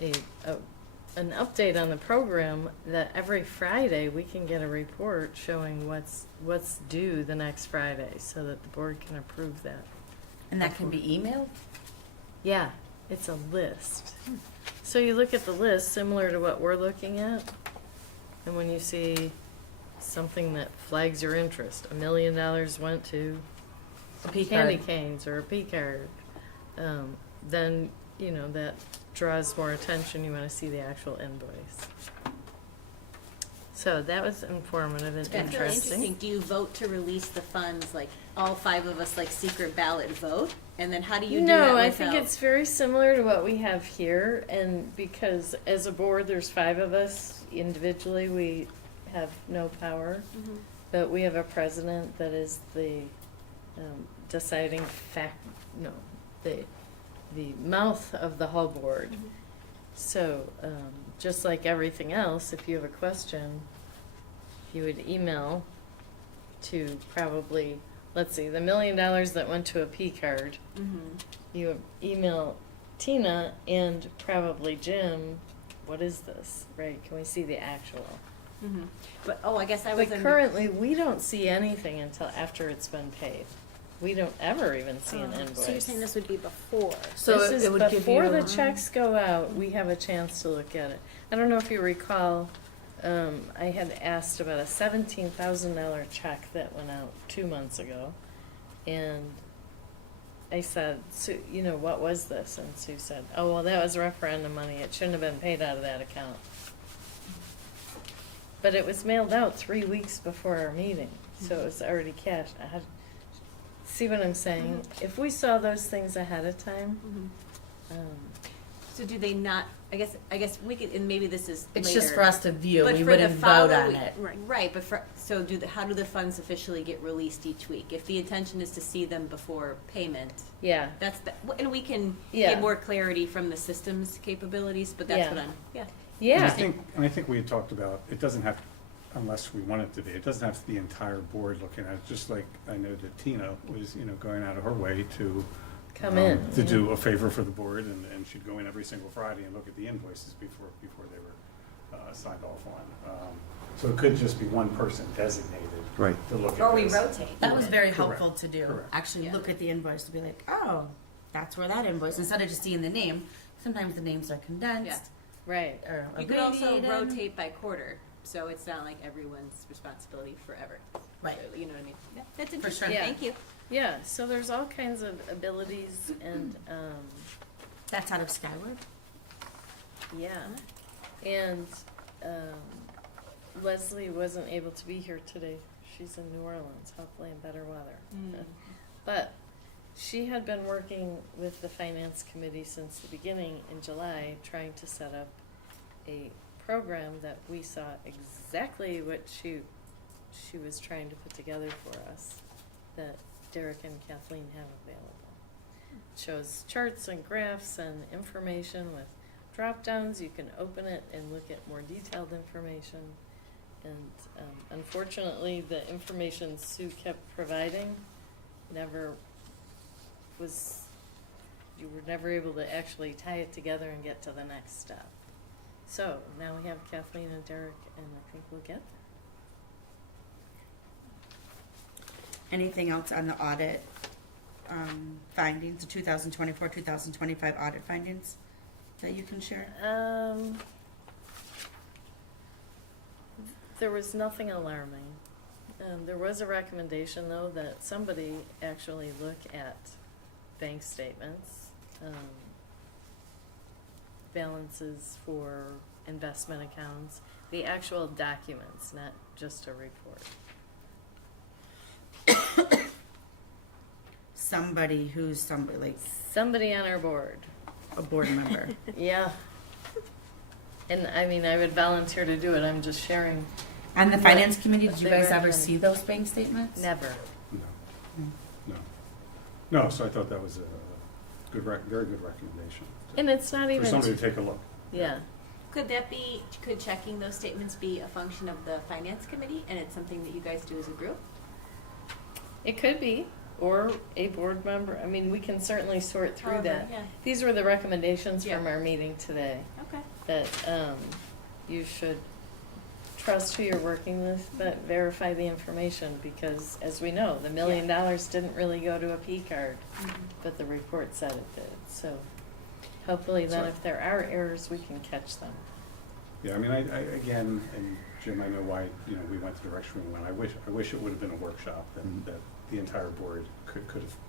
a an update on the program, that every Friday we can get a report showing what's due the next Friday, so that the board can approve that. And that can be emailed? Yeah, it's a list. So you look at the list, similar to what we're looking at, and when you see something that flags your interest, $1 million went to A P candy card. canes or a P card, then, you know, that draws more attention. You want to see the actual invoice. So that was informative and That's really interesting. interesting. Do you vote to release the funds, like all 5 of us, like secret ballot vote? And then how do you do that No, I without? think it's very similar to what we have here, and because as a board, there's 5 of us, individually, we have no power, Mhm. but we have a president that is the deciding the mouth of the whole board. Mhm. So, just like everything else, if you have a question, you would email to probably, let's see, the $1 million that went to a P card, Mhm. you would email Tina and probably Jim, what is this, right? Can we see the actual? Mhm. But, I guess I But was. currently, we don't see anything until after it's been paid. We don't ever even see an invoice. So you're saying this would be before? So This it is would give before you. the checks go out, we have a chance to look at it. I don't know if you recall, I had asked about a $17,000 check that went out 2 months ago. And I said, Sue, you know, what was this? And Sue said, oh, well, that was referendum money. It shouldn't have been paid out of that account. But it was mailed out 3 weeks before our meeting, so it was already cashed. See what I'm saying? If we saw those things ahead of time, Mhm. So do they not, I guess we could, and maybe this is It's later. just for us to view. But We for the wouldn't vote on following- it. Right, but so how do the funds officially get released each week? If the intention is to see them before payment, yeah. and we can Yeah. get more clarity from the systems capabilities, but that's Yeah. what And Yeah. I think we had talked about, it doesn't have, unless we want it to be, it doesn't have to be the entire board looking at it, just like I know that Tina was, you know, going out of her way to Come in. to yeah. do a favor for the board, and she'd go in every single Friday and look at the invoices before they were signed off on. So it could just be one person designated Right. to look at Or we this. rotate. That was very Correct. helpful to do. Correct. Actually Yeah. look at the invoice to be like, oh, that's where that invoice, instead of just seeing the name, sometimes the names are condensed Right. or You could also abbreviated. rotate by quarter, so it's not like everyone's responsibility forever. Right. So, you know what I mean? Yeah, that's For interesting. sure. Yeah. Thank you. Yeah, so there's all kinds of abilities and, That's out of Skyward? yeah. And Leslie wasn't able to be here today. She's in New Orleans, hopefully in better weather. But she had been working with the finance committee since the beginning in July, trying to set up a program that we saw exactly what she was trying to put together for us, that Derek and Kathleen have available. It shows charts and graphs and information with drop downs. You can open it and look at more detailed information. And unfortunately, the information Sue kept providing you were never able to actually tie it together and get to the next step. So now we have Kathleen and Derek, and I think we'll get there. Anything else on the audit findings, the 2024, 2025 audit findings that you can share? There was nothing alarming. There was a recommendation, though, that somebody actually look at bank statements, balances for investment accounts, the actual documents, not just a report. Somebody who's somebody, like Somebody on our board. a board member. Yeah. And I mean, I would volunteer to do it. I'm just sharing. On the finance committee, did But you they guys ever recommend- see those bank statements? Never. No, so I thought that was a very good recommendation. And it's not For even. somebody to take a look. Yeah. Could checking those statements be a function of the finance committee, and it's something that you guys do as a group? It could be, or a board member. I mean, we can certainly sort through However, that. yeah. These were the recommendations Yeah. from our meeting today. Okay. that, you should trust who you're working with, but verify the information, because as we know, the $1 million didn't really go to a P card, but the report said it did, so hopefully then So- if there are errors, we can catch them. Yeah, I mean, I again, and Jim, I know why, you know, we went the direction we went. I wish it would have been a workshop that the entire board could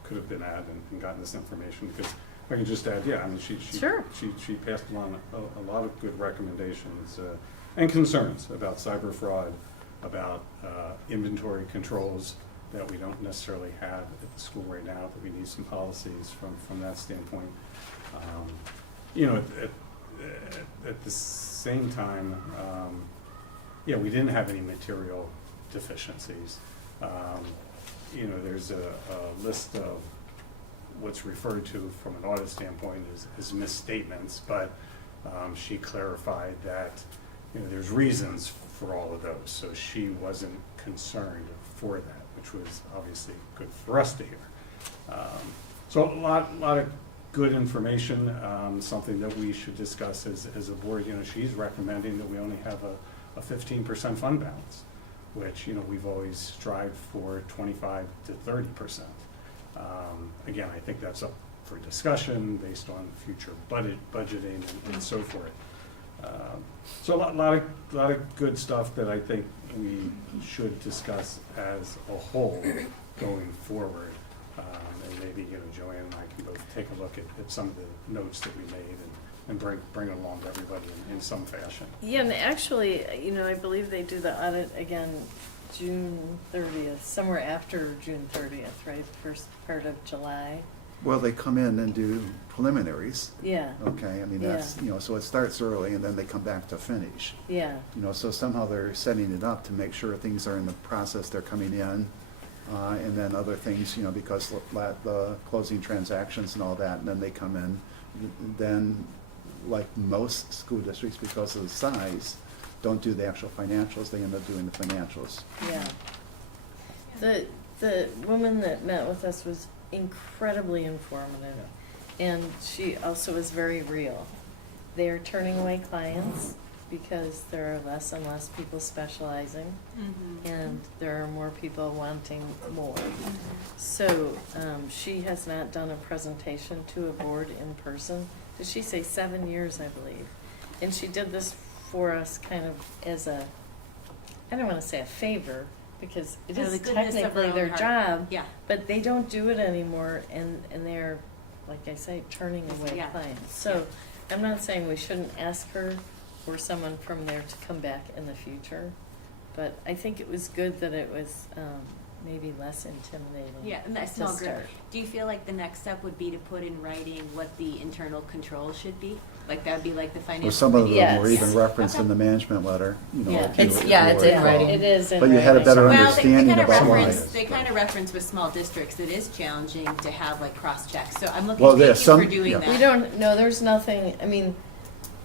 have been at and gotten this information, because if I can just add, yeah, I mean, Sure. she passed along a lot of good recommendations and concerns about cyber fraud, about inventory controls that we don't necessarily have at the school right now, that we need some policies from that standpoint. You know, at the same time, yeah, we didn't have any material deficiencies. You know, there's a list of what's referred to from an audit standpoint as misstatements, but she clarified that, you know, there's reasons for all of those, so she wasn't concerned for that, which was obviously good for us to hear. So a lot of good information, something that we should discuss as a board. You know, she's recommending that we only have a 15% fund balance, which, you know, we've always strived for 25 to 30%. Again, I think that's up for discussion based on future budgeting and so forth. So a lot of good stuff that I think we should discuss as a whole going forward. And maybe, you know, Joanne and I can both take a look at some of the notes that we made and bring along to everybody in some fashion. Yeah, and actually, you know, I believe they do the audit again June 30th, somewhere after June 30th, right? First part of July. Well, they come in and do preliminaries, Yeah, okay? I mean, that's, you know, so it starts early and then they come back to finish. yeah, You know, so somehow they're setting it up to make sure things are in the process, they're coming in. And then other things, you know, because the closing transactions and all that, and then they come in. Then, like most school districts, because of the size, don't do the actual financials, they end up doing the financials. yeah. The woman that met with us was incredibly informative, and she also was very real. They are turning away clients because there are less and less people specializing, and there are more people wanting more. So she has not done a presentation to a board in person. Did she say 7 years, I believe? And she did this for us kind of as a, I don't want to say a favor, because it For is the goodness of her technically own their heart. job, Yeah. but they don't do it anymore, and they're, like I say, turning away Yeah. clients. So I'm not saying we shouldn't ask her or someone from there to come back in the future, but I think it was good that it was maybe less intimidating. Yeah, and that's to small group. start. Do you feel like the next step would be to put in writing what the internal controls should be? Like that would be like the financial. Or some of them were Yes. even referenced in the management letter, you know. Yeah. if you- It's- if you yeah, it's were- in writing. It is in But you had a writing. better Well, they understanding kind of about why. reference, they kind of reference with small districts, it is challenging to have like cross-checks. So I'm looking, Well, thank you there's for some- doing yeah. that. We don't, no, there's nothing, I mean,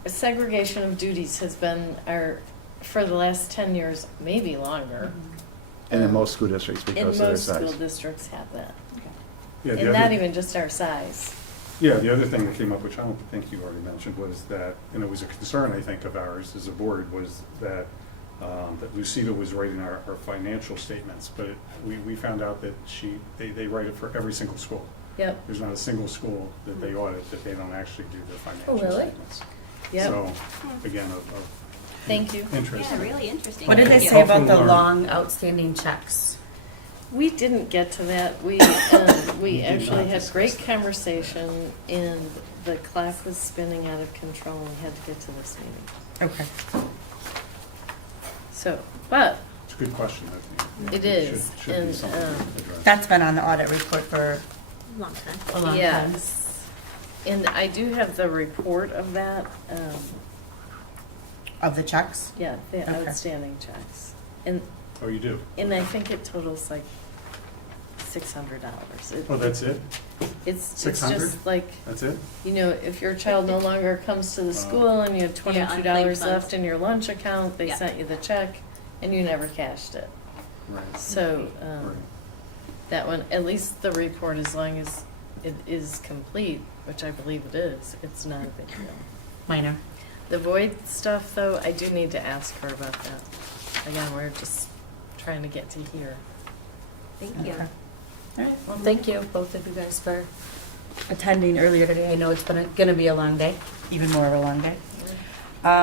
segregation of duties has been for the last 10 years, maybe longer. And in most school districts And because of their most school size. districts have that. Yeah, And not even just our size. Yeah, the other thing that came up, which I don't think you already mentioned, was that, and it was a concern, I think, of ours as a board, was that that Lucida was writing our financial statements, but we found out that they write it for every single school. Yep, There's not a single school that they audit that they don't actually do the financial Oh, really? statements. yep, So, again, of thank you. interest. Yeah, really interesting. What did they Thank say you. about the Learn. long outstanding checks? We didn't get to that. We did actually not had discuss great that. conversation, and the clock was spinning out of control, and we had to get to this meeting. Okay. So, but It's a good question, I think. It It is, should be and, something addressed. That's been on the audit report for Long time. a long time. yes, and I do have the report of that. Of the checks? Yeah, the Okay. outstanding checks, and Oh, you do? I think it totals like $600. Oh, that's it? It's 600? just like, That's it? you know, if your child no longer comes to the school and you had Yeah, $22 unclaimed left funds. in your lunch account, they Yeah. sent you the check, and you never cashed it. Right. So, Right. that one, at least the report, as long as it is complete, which I believe it is, it's not a big deal. Minor. The void stuff, though, I do need to ask her about that. Again, we're just trying to get to here. Thank you. Okay. All right, well, thank you, both of you guys, for attending earlier today. I know it's gonna be a long day, even more of a long day.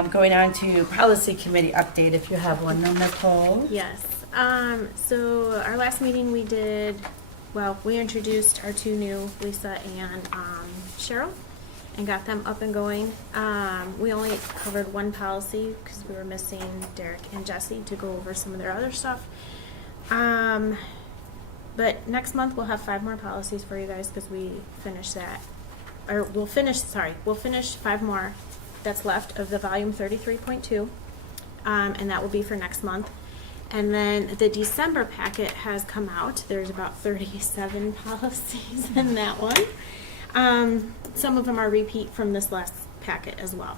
Going on to policy committee update, if you have one, no, Nicole? Yes. So our last meeting we did, well, we introduced our two new, Lisa and Cheryl, and got them up and going. We only covered one policy because we were missing Derek and Jesse to go over some of their other stuff. But next month we'll have 5 more policies for you guys because we finished that. Or we'll finish 5 more that's left of the volume 33.2. And that will be for next month. And then the December packet has come out. There's about 37 policies in that one. Some of them are repeat from this last packet as well.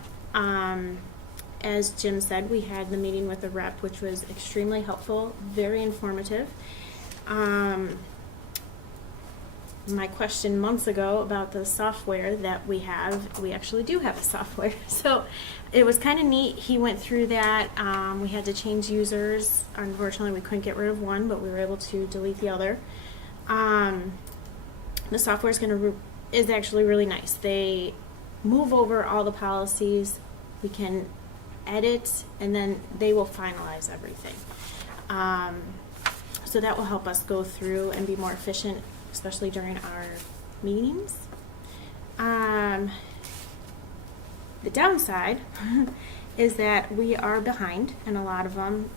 As Jim said, we had the meeting with the rep, which was extremely helpful, very informative. My question months ago about the software that we actually do have a software. So it was kind of neat. He went through that. We had to change users. Unfortunately, we couldn't get rid of one, but we were able to delete the other. The software is actually really nice. They move over all the policies. We can edit, and then they will finalize everything. So that will help us go through and be more efficient, especially during our meetings. The downside is that we are behind in a lot of them.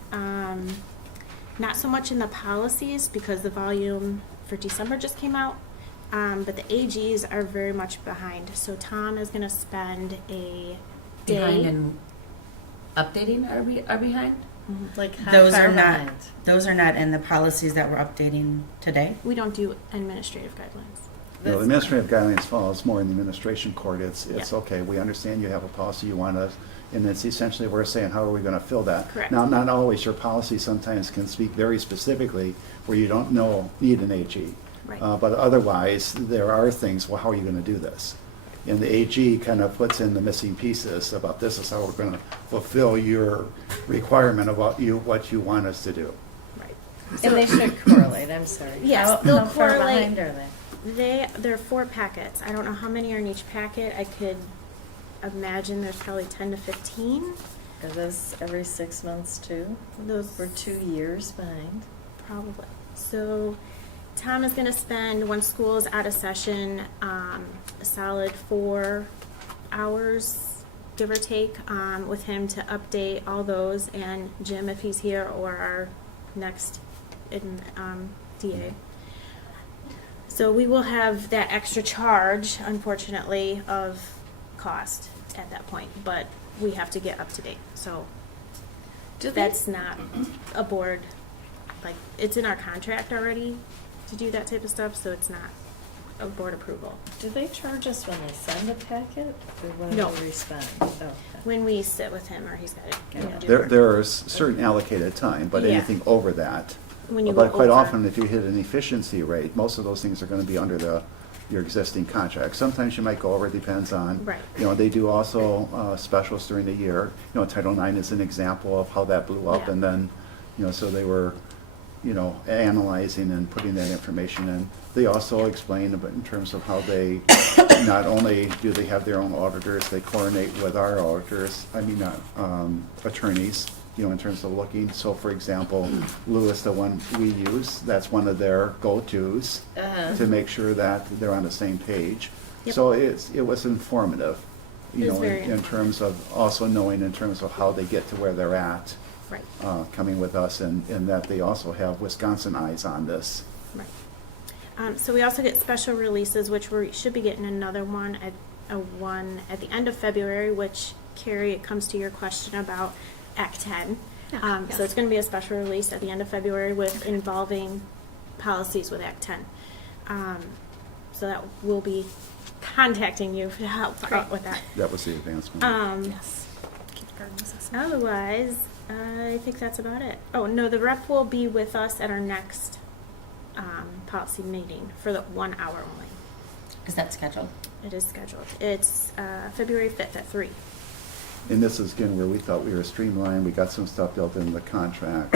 Not so much in the policies because the volume for December just came out, but the AGs are very much behind. So Tom is going to spend a day. Behind and updating are behind? Like how Those far are not, behind? those are not in the policies that we're updating today? We don't do administrative guidelines. No, the administrative guidelines falls more in the administration court. It's Yeah. okay, we understand you have a policy you want us, and it's essentially we're saying, how are we gonna fill that? Correct. Now, not always, your policy sometimes can speak very specifically where you don't need an AG. Right. But otherwise, there are things, well, how are you gonna do this? And the AG kind of puts in the missing pieces about this is how we're gonna fulfill your requirement about what you want us to do. Right. And they should correlate, I'm sorry. Yes, How- they'll how far correlate. behind are they? There are 4 packets. I don't know how many are in each packet. I could imagine there's probably 10 to 15. Are those every 6 months too? Those We're 2 years behind. probably. So Tom is going to spend, when school is out of session, a solid 4 hours, give or take, with him to update all those, and Jim, if he's here, or our next DA. So we will have that extra charge, unfortunately, of cost at that point, but we have to get up to date. So that's not a board, like, it's in our contract already to do that type of stuff, so it's not a board approval. Do they charge us when they send a packet or when No. we respond? Oh, okay. When we sit with him, or he's got it. Got it. There is certain allocated time, but Yeah. anything over that. When you But go quite over. often, if you hit an efficiency rate, most of those things are gonna be under your existing contract. Sometimes you might go over, it depends on. Right. They do also specials during the year. Title IX is an example of how that blew up, Yeah. and then, so they were, analyzing and putting that information in. They also explain about in terms of how they, not only do they have their own auditors, they coordinate with our auditors, attorneys, in terms of looking. So for example, Lewis, the one we use, that's one of their go-tos to make sure that they're on the same page. Yep. So it was informative, It was very in terms of also knowing in terms of how they get to where they're at, Right, coming with us, and that they also have Wisconsin eyes on this. right. So we also get special releases, which we should be getting another one at the end of February, which, Carrie, it comes to your question about Act 10. So it's going to be a special release at the end of February involving policies with Act 10. So that will be contacting you to help out with that. That was the advancement. Yes. Otherwise, I think that's about it. Oh, no, the rep will be with us at our next policy meeting for the 1 hour only. Is that scheduled? It is scheduled. It's February 5th at 3. And this is again where we thought we were streamlined, we got some stuff built in the contract,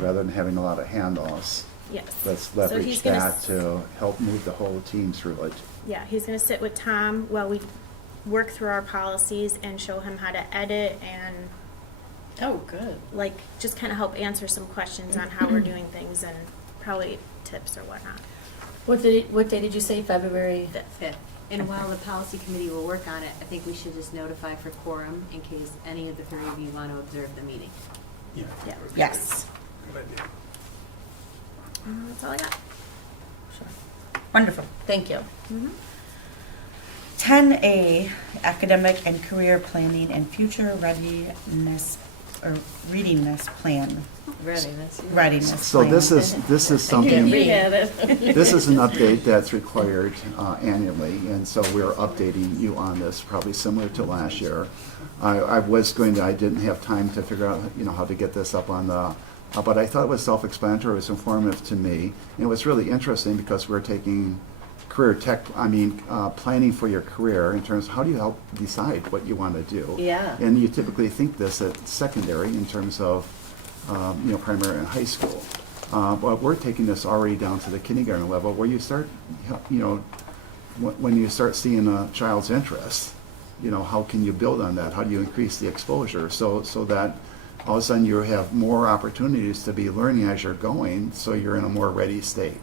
rather than having a lot of handoffs. Yes. Let's So leverage he's gonna that to help move the whole team through it. Yeah, he's gonna sit with Tom while we work through our policies and show him how to edit and Oh, good. like just kind of help answer some questions on how we're doing things and probably tips or whatnot. What day did you say, February? Fifth. And while the policy committee will work on it, I think we should just notify for quorum in case any of the three of you want to observe the meeting. Yeah. Yeah. Yes. Good idea. That's all I got. Wonderful, thank you. 10A, academic and career planning and future readiness or readiness plan. Readiness. Readiness So plan. this is Yeah, something, we had it. this is an update that's required annually, and so we're updating you on this, probably similar to last year. I didn't have time to figure out, how to get this up on the, but I thought it was self-explanatory, it was informative to me. And it was really interesting because we're taking planning for your career in terms of how do you help decide what you want to do. Yeah. And you typically think this at secondary in terms of, primary and high school. But we're taking this already down to the kindergarten level where you start, when you start seeing a child's interest, how can you build on that? How do you increase the exposure so that all of a sudden you have more opportunities to be learning as you're going, so you're in a more ready state.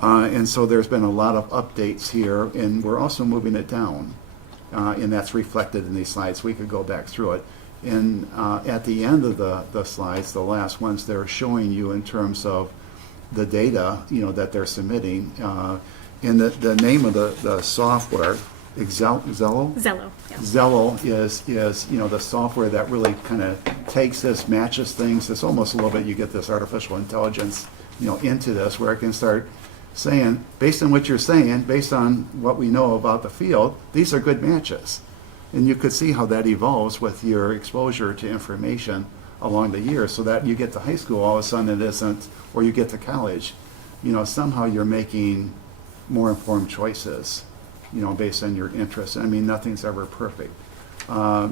And so there's been a lot of updates here, and we're also moving it down, and that's reflected in these slides. We could go back through it. And at the end of the slides, the last ones, they're showing you in terms of the data, that they're submitting. And the name of the software, Zello? Zello. Yeah. Zello is the software that really kind of takes this, matches things. It's almost a little bit, you get this artificial intelligence, into this, where it can start saying, based on what you're saying, based on what we know about the field, these are good matches. And you could see how that evolves with your exposure to information along the years, so that you get to high school, all of a sudden it isn't, or you get to college, somehow you're making more informed choices, based on your interests. I mean, nothing's ever perfect.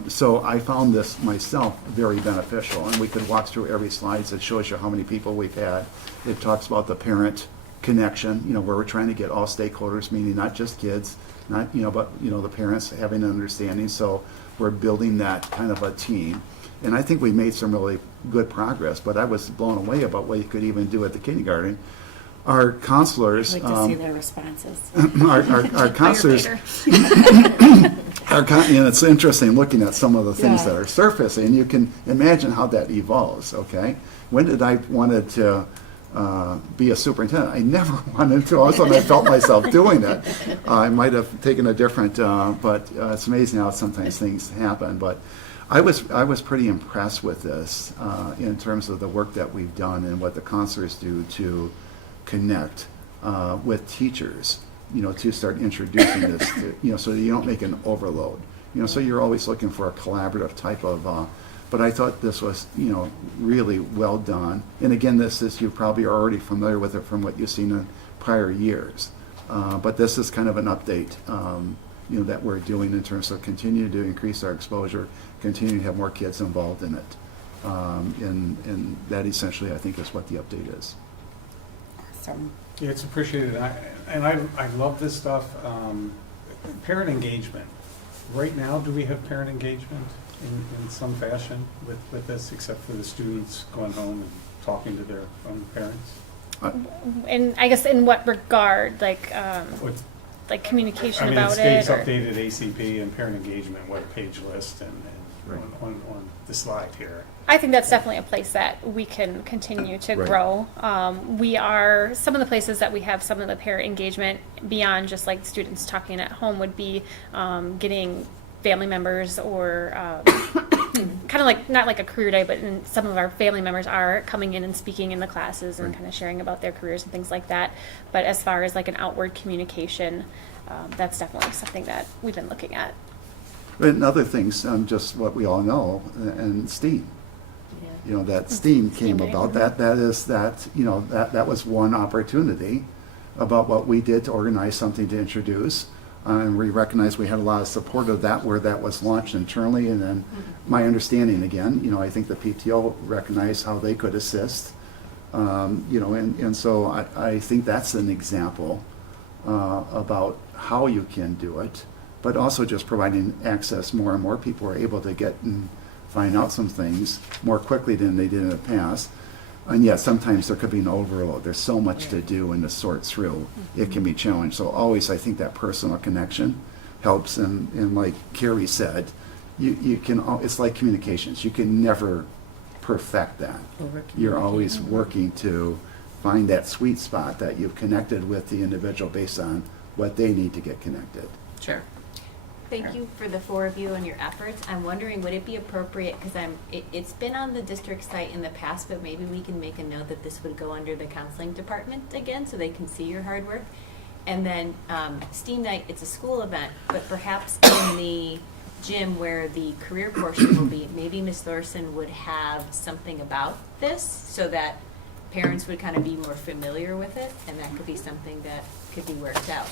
So I found this myself very beneficial, and we could walk through every slide that shows you how many people we've had. It talks about the parent connection, where we're trying to get all stakeholders, meaning not just kids, but the parents having an understanding. So we're building that kind of a team. And I think we made some really good progress, but I was blown away about what you could even do at the kindergarten. Our counselors, I'd like to see their responses. our counselors, it's interesting looking at some of the things that are surfacing. You can imagine how that evolves, okay? When did I wanted to be a superintendent? I never wanted to. All of a sudden I felt myself doing it. I might have taken a different, but it's amazing how sometimes things happen. But I was pretty impressed with this in terms of the work that we've done and what the counselors do to connect with teachers, to start introducing this, so that you don't make an overload. So you're always looking for a collaborative type of, but I thought this was, really well done. And again, you're probably already familiar with it from what you've seen in prior years. But this is kind of an update, that we're doing in terms of continuing to increase our exposure, continue to have more kids involved in it. And that essentially, I think, is what the update is. Awesome. Yeah, it's appreciated, I love this stuff. Parent engagement. Right now, do we have parent engagement in some fashion with this, except for the students going home and talking to their own parents? And I guess in what regard, like What- communication it about states it? Or, updated ACP and parent engagement web page list and Right. on the slide here. I think that's definitely a place that we can continue to Right. grow. We are, some of the places that we have some of the parent engagement beyond just like students talking at home would be getting family members or kind of like, not like a career day, but some of our family members are coming in and speaking in the classes and Right. kind of sharing about their careers and things like that. But as far as like an outward communication, that's definitely something that we've been looking at. And other things, just what we all know, and STEAM. That STEAM came Day. about. That was one opportunity about what we did to organize something to introduce. And we recognize we had a lot of support of that where that was launched internally. And then my understanding again, you know, I think the PTO recognized how they could assist. You know, and so I think that's an example about how you can do it, but also just providing access. More and more people are able to get and find out some things more quickly than they did in the past. And yet sometimes there could be an overload. There's so much to do and to sort through. It can be challenged. So always I think that personal connection helps. And like Carrie said, you can, it's like communications. You can never perfect that. You're always working to find that sweet spot that you've connected with the individual based on what they need to get connected. Sure. Thank you for the four of you and your efforts. I'm wondering, would it be appropriate, because it's been on the district site in the past, but maybe we can make a note that this would go under the counseling department again, so they can see your hard work. And then STEAM Night, it's a school event, but perhaps in the gym where the career portion will be, maybe Ms. Thorson would have something about this, so that parents would kind of be more familiar with it, and that could be something that could be worked out.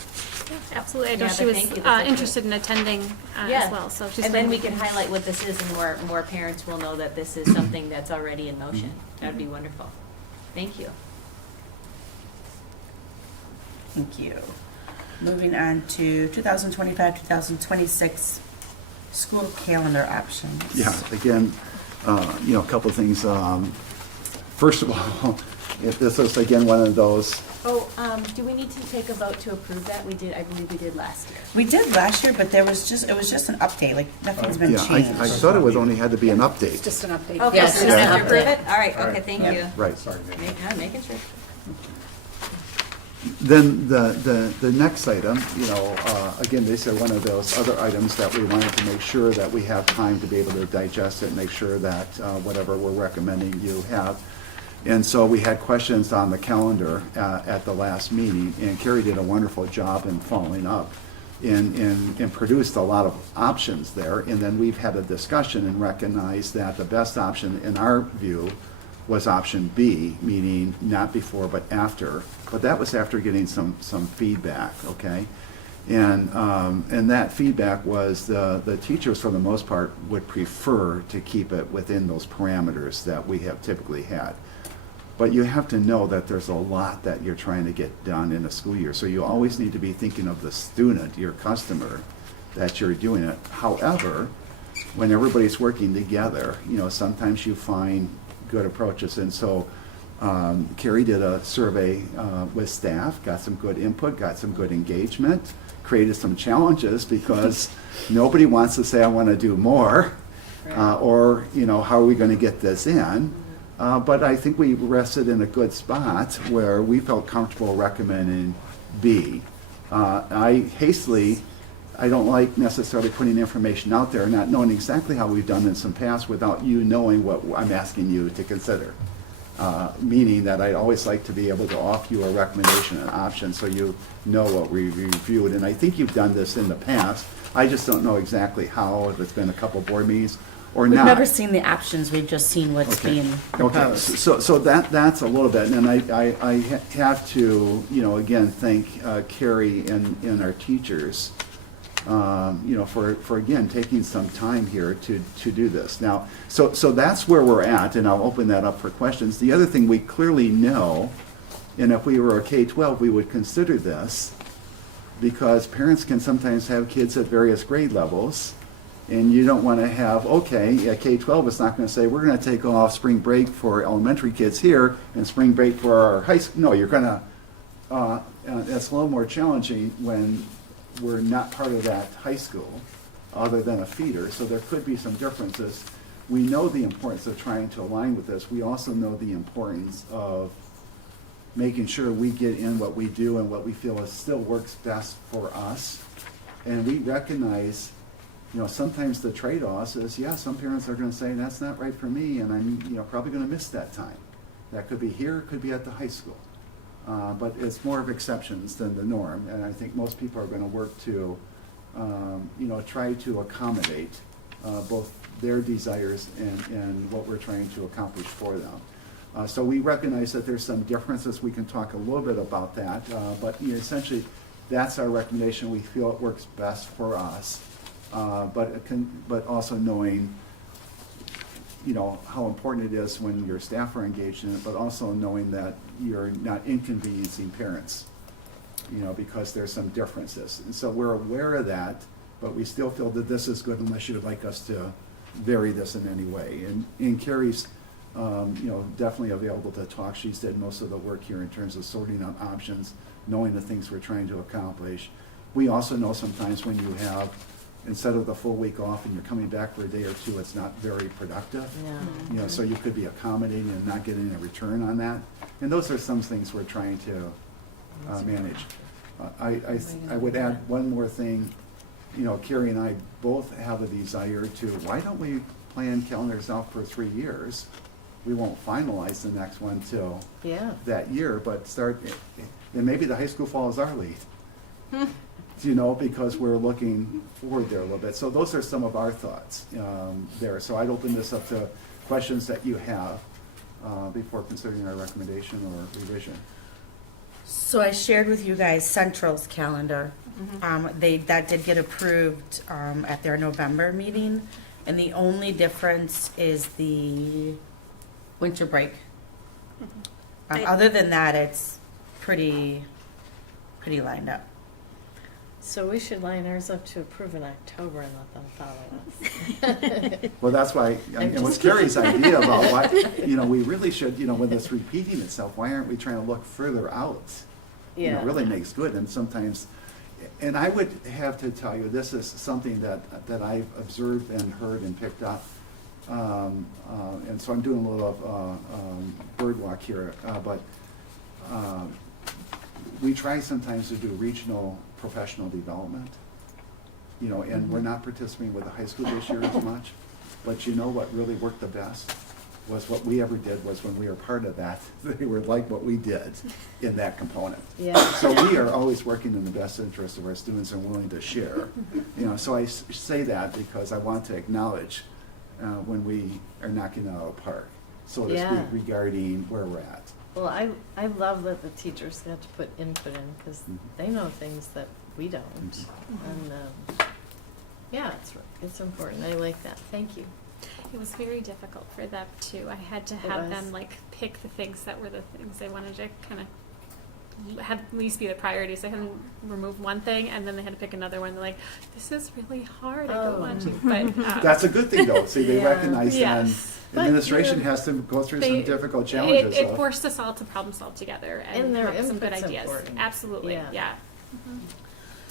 Yeah, absolutely. I know Yeah, she but was thank you. That's interested in attending as well. So she's and then been- we can highlight what this is, and more parents will know that this is something that's already in motion. That would be wonderful. Thank you. Thank you. Moving on to 2025-2026 school calendar options. Yeah, again, you know, a couple of things. First of all, if this is again one of those, Oh, do we need to take a vote to approve that? We did, I believe we did last year. We did last year, but it was just an update, like nothing's been yeah, changed. I thought it would only had to be an update. Just an update. Okay, Yes, so we have to yeah. approve it? All right, okay, thank Yeah. you. Right. Sorry, Nick. Making sure. Then the next item, you know, again, these are one of those other items that we wanted to make sure that we have time to be able to digest it, make sure that whatever we're recommending you have. And so we had questions on the calendar at the last meeting, and Carrie did a wonderful job in following up and produced a lot of options there. And then we've had a discussion and recognized that the best option in our view was option B, meaning not before but after. But that was after getting some feedback, okay? And that feedback was the teachers, for the most part, would prefer to keep it within those parameters that we have typically had. But you have to know that there's a lot that you're trying to get done in a school year. So you always need to be thinking of the student, your customer, that you're doing it. However, when everybody's working together, you know, sometimes you find good approaches. And so Carrie did a survey with staff, got some good input, got some good engagement, created some challenges because nobody wants to say, I want to do more, or, you know, how are we going to get this in? But I think we rested in a good spot where we felt comfortable recommending B. I don't like necessarily putting information out there, not knowing exactly how we've done in some past without you knowing what I'm asking you to consider. Meaning that I'd always like to be able to offer you a recommendation, an option, so you know what we reviewed. And I think you've done this in the past. I just don't know exactly how, if it's been a couple board meetings or We've not. never seen the options, we've just seen what's being Okay, proposed. so that's a little bit, and I have to, you know, again, thank Carrie and our teachers, you know, for again, taking some time here to do this. Now, so that's where we're at, and I'll open that up for questions. The other thing we clearly know, and if we were a K-12, we would consider this, because parents can sometimes have kids at various grade levels, and you don't want to have, okay, at K-12 it's not going to say, we're going to take off spring break for elementary kids here and spring break for our high school. No, you're going to, it's a little more challenging when we're not part of that high school other than a feeder. So there could be some differences. We know the importance of trying to align with this. We also know the importance of making sure we get in what we do and what we feel is still works best for us. And we recognize, you know, sometimes the trade-off is, yeah, some parents are going to say, that's not right for me, and I'm, you know, probably going to miss that time. That could be here, it could be at the high school. But it's more of exceptions than the norm, and I think most people are going to work to, you know, try to accommodate both their desires and what we're trying to accomplish for them. So we recognize that there's some differences. We can talk a little bit about that, but you know, essentially, That's our recommendation. We feel it works best for us. But also knowing, how important it is when your staff are engaged in it, but also knowing that you're not inconveniencing parents, because there's some differences. And so we're aware of that, but we still feel that this is good unless you would like us to vary this in any way. And Carrie's, definitely available to talk. She's did most of the work here in terms of sorting out options, knowing the things we're trying to accomplish. We also know sometimes when you have, instead of the full week off and you're coming back for a day or two, it's not very productive. Yeah. So you could be accommodating and not getting a return on that. And those are some things we're trying to manage. I would add one more thing. Carrie and I both have a desire to, why don't we plan calendars out for 3 years? We won't finalize the next one till Yeah. that year, but start, and maybe the high school fall is our lead. Because we're looking forward there a little bit. So those are some of our thoughts there. So I'd open this up to questions that you have before considering our recommendation or revision. So I shared with you guys Central's calendar. That did get approved at their November meeting, and the only difference is the winter break. Other than that, it's pretty lined up. So we should line ours up to approve in October and let them follow us. Well, that's why, and it was Carrie's idea about why, we really should, when it's repeating itself, why aren't we trying to look further out? Yeah. It really makes good, and sometimes, and I would have to tell you, this is something that I've observed and heard and picked up. And so I'm doing a little bird walk here, but we try sometimes to do regional professional development, and we're not participating with the high school this year as much, but what really worked the best was what we ever did was when we were part of that, they were like what we did in that component. Yeah. So we are always working in the best interest of our students and willing to share. So I say that because I want to acknowledge when we are knocking it out of the park, so to Yeah. speak, regarding where we're at. Well, I love that the teachers got to put input in because they know things that we don't. And yeah, it's important. I like that. Thank you. It was very difficult for them too. I had to It have was. them pick the things that were the things they wanted to kind of have at least be the priority. So I had them remove one thing and then they had to pick another one. They're like, this is really hard. I don't want to. But That's a good thing, though. See, they Yeah. recognize Yes. that administration But, has to go through some They- difficult challenges. it so- forced us all to problem solve together and, And their come up with some good input's ideas. important. Absolutely. Yeah. Yeah.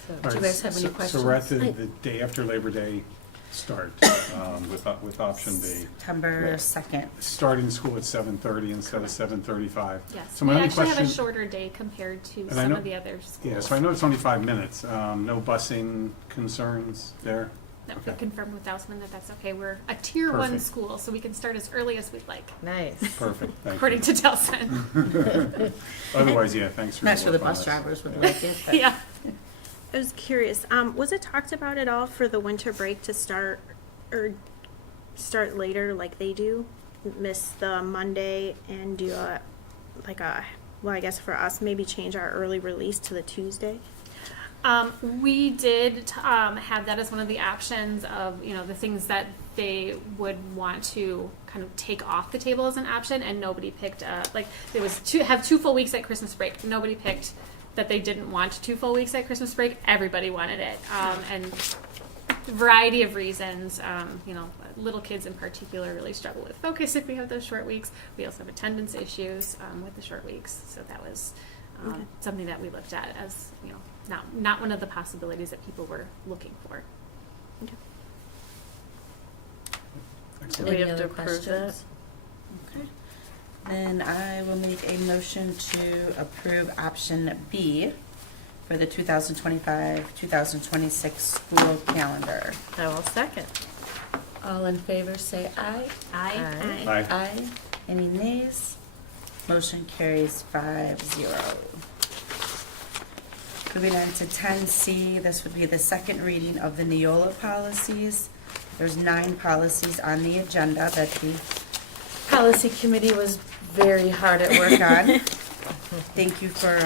So, All Do you right, guys have any So we're at questions? the day after Labor Day start with option B. September 2nd. Starting school at 7:30 instead of 7:35. Yes. So my we only actually have question, a shorter day compared to And I some know- of the other schools. yeah, so I know it's only 5 minutes. No busing concerns there? No, Okay. we confirmed with Dousman that that's okay. We're a tier one Perfect. school, so we can start as early as we'd like, nice. Perfect, thank according you. to Dousman. Otherwise, yeah, thanks for Not your sure the work on bus this. drivers would like it, but Yeah. I was curious, was it talked about at all for the winter break to start later like they do? Miss the Monday and do well, I guess for us, maybe change our early release to the Tuesday? We did have that as one of the options of, the things that they would want to kind of take off the table as an option, and nobody picked, there was have 2 full weeks at Christmas break. Nobody picked that they didn't want 2 full weeks at Christmas break. Everybody wanted it. And a variety of reasons, little kids in particular really struggle with focus if we have those short weeks. We also have attendance issues with the short weeks. So that was something that we looked at as, not one of the possibilities that people were looking for. Do we Any have other to approve that? questions? Okay. Then I will make a motion to approve option B for the 2025-2026 school calendar. I will second. All in favor, say aye. Aye. Aye. Aye. Any nays? Motion carries 5-0. Moving on to 10C, this would be the second reading of the Neola policies. There's 9 policies on the agenda that the policy committee was very hard at work on. Thank you for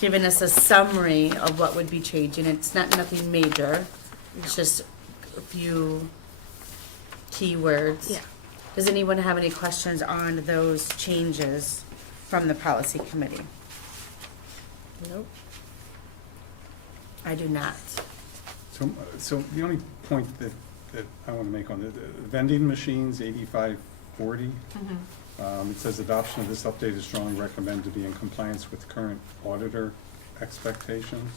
giving us a summary of what would be changing. It's not nothing major. It's just a few keywords. Yeah. Does anyone have any questions on those changes from the policy committee? Nope. I do not. So the only point that I want to make on the vending machines, 8540, it says adoption of this update is strongly recommended to be in compliance with current auditor expectations.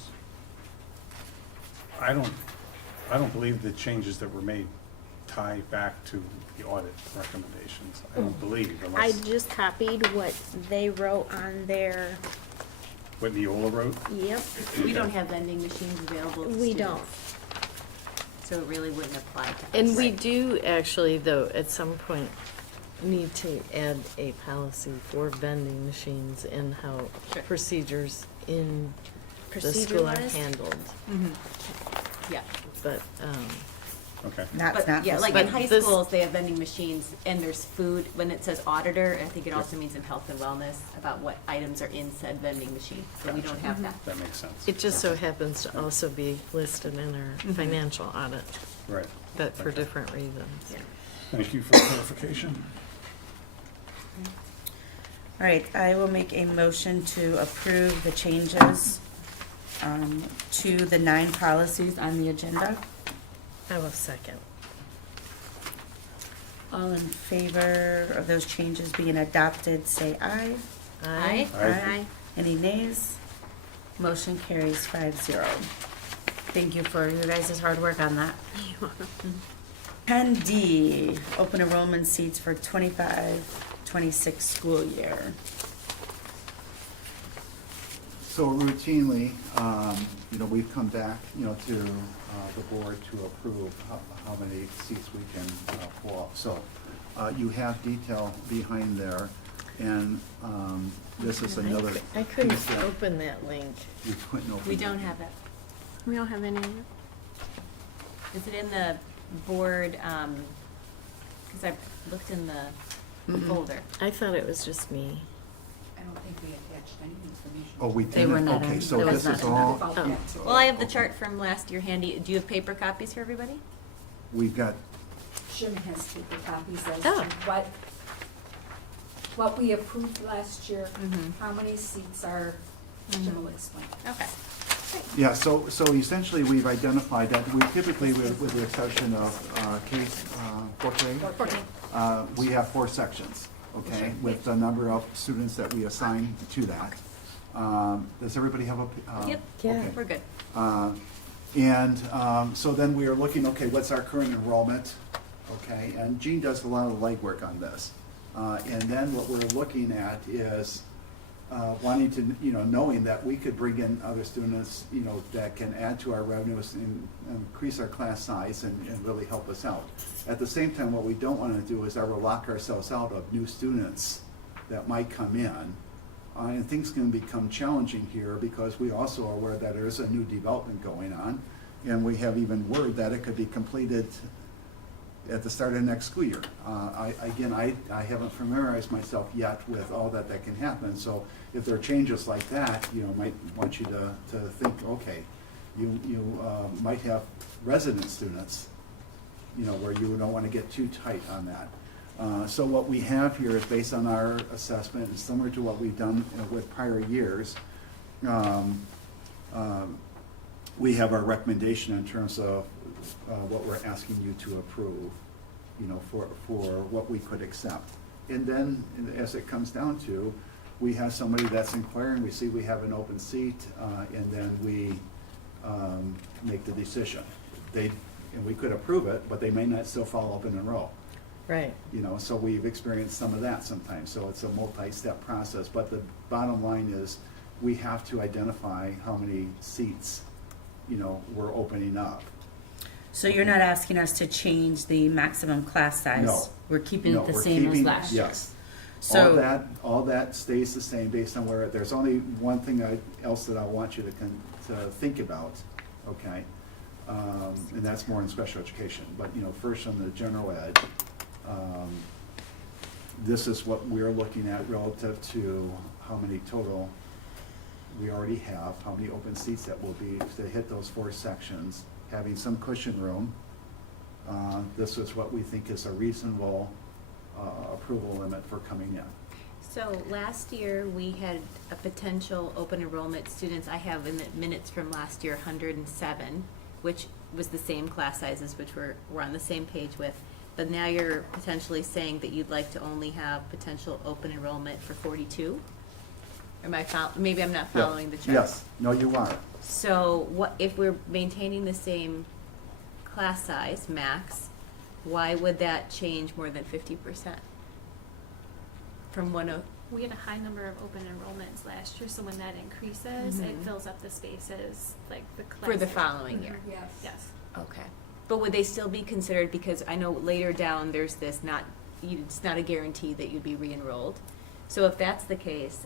I don't believe the changes that were made tie back to the audit recommendations. I don't believe, I unless just copied what they wrote on their, what Neola wrote. yep, We don't have vending machines available to we don't. students, so it really wouldn't apply to us. And we do actually, though, at some point, need to add a policy for vending machines and how Sure. procedures in the Procedure school are wise? handled. Yeah, But, Okay. That's but not. yeah, this like one. in high this- schools, they have vending machines and there's food. When it says auditor, I think it also means in health and wellness about what items are in said vending machine. So we don't have that. That makes sense. it just so happens to also be listed in our financial audit, Right. but for Okay. different reasons. Thank you for the clarification. All right, I will make a motion to approve the changes to the 9 policies on the agenda. I will second. All in favor of those changes being adopted, say aye. Aye. Aye. Any nays? Motion carries 5-0. Thank you for your guys' hard work on that. 10D, open enrollment seats for 25-26 school year. So routinely, we've come back, to the board to approve how many seats we can pull up. So you have detail behind there, and this is another. I couldn't piece that open that link. you couldn't open. We don't have that. We don't have any. Is it in the board, because I looked in the folder. I thought it was just me. I don't think we attached any information. Oh, we They were didn't? not Okay, in- so there was this not is in all, About Oh. that today. Well, I have the chart from last year handy. Do you have paper copies for everybody? we've got, Jim has paper copies as Oh. to what we approved last year, Mhm. how many seats are, Jim will explain. Okay. yeah, so essentially, we've identified that we typically, with the exception of fourth grade, we have 4 sections, okay, with the number of students that we assign to that. Does everybody have a? Yep. Yeah. Okay. We're good. So then we are looking, okay, what's our current enrollment? Okay, and Jean does a lot of legwork on this. And then what we're looking at is wanting to, knowing that we could bring in other students, that can add to our revenues and increase our class size and really help us out. At the same time, what we don't want to do is ever lock ourselves out of new students that might come in. And things can become challenging here because we also are aware that there is a new development going on. And we have even word that it could be completed at the start of next school year. I haven't familiarized myself yet with all that can happen. So if there are changes like that, might want you to think, okay, you might have resident students, where you don't want to get too tight on that. So what we have here is based on our assessment, and similar to what we've done with prior years. We have our recommendation in terms of what we're asking you to approve, for what we could accept. And then, as it comes down to, we have somebody that's inquiring, we see we have an open seat, and then we make the decision. And we could approve it, but they may not still follow up and enroll. Right. So we've experienced some of that sometimes, so it's a multi-step process. But the bottom line is, we have to identify how many seats, we're opening up. So you're not asking us to change the maximum class size? No. We're keeping No, it the we're same as keeping- last year? Yes. So, All that stays the same based on where, there's only one thing else that I want you to think about, okay? And that's more in special education. But, first on the general ed, this is what we're looking at relative to how many total we already have, how many open seats that will be to hit those 4 sections, having some cushion room. This is what we think is a reasonable approval limit for coming in. So last year, we had a potential open enrollment students, I have in the minutes from last year, 107, which was the same class sizes, which we're on the same page with. But now you're potentially saying that you'd like to only have potential open enrollment for 42? Am I maybe I'm not following the chart? Yes, no, you are. So what, if we're maintaining the same class size, max, why would that change more than 50%? From We had a high number of open enrollments last year, so when that increases, it fills up the spaces, like the class. for the following year? Yes. Yes. Okay. But would they still be considered, because I know later down, there's this it's not a guarantee that you'd be re-enrolled. So if that's the case,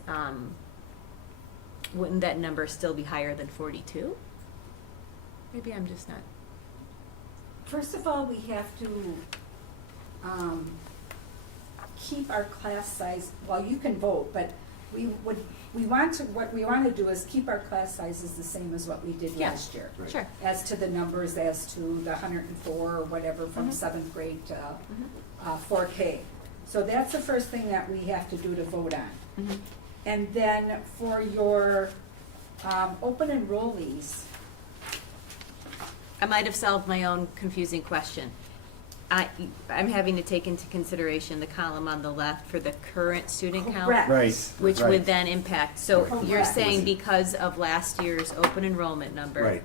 wouldn't that number still be higher than 42? Maybe I'm just not. First of all, we have to keep our class size, well, you can vote, but what we want to do is keep our class sizes the same as what we did Yeah. last year. Right. Sure. As to the numbers, as to the 104 or whatever from 7th grade to 4K. So that's the first thing that we have to do to vote on. And then for your open enrollees, I might have solved my own confusing question. I'm having to take into consideration the column on the left for the current student count. correct. Right. Which right. would then impact, so Correct. you're saying because of last year's open enrollment number, Right.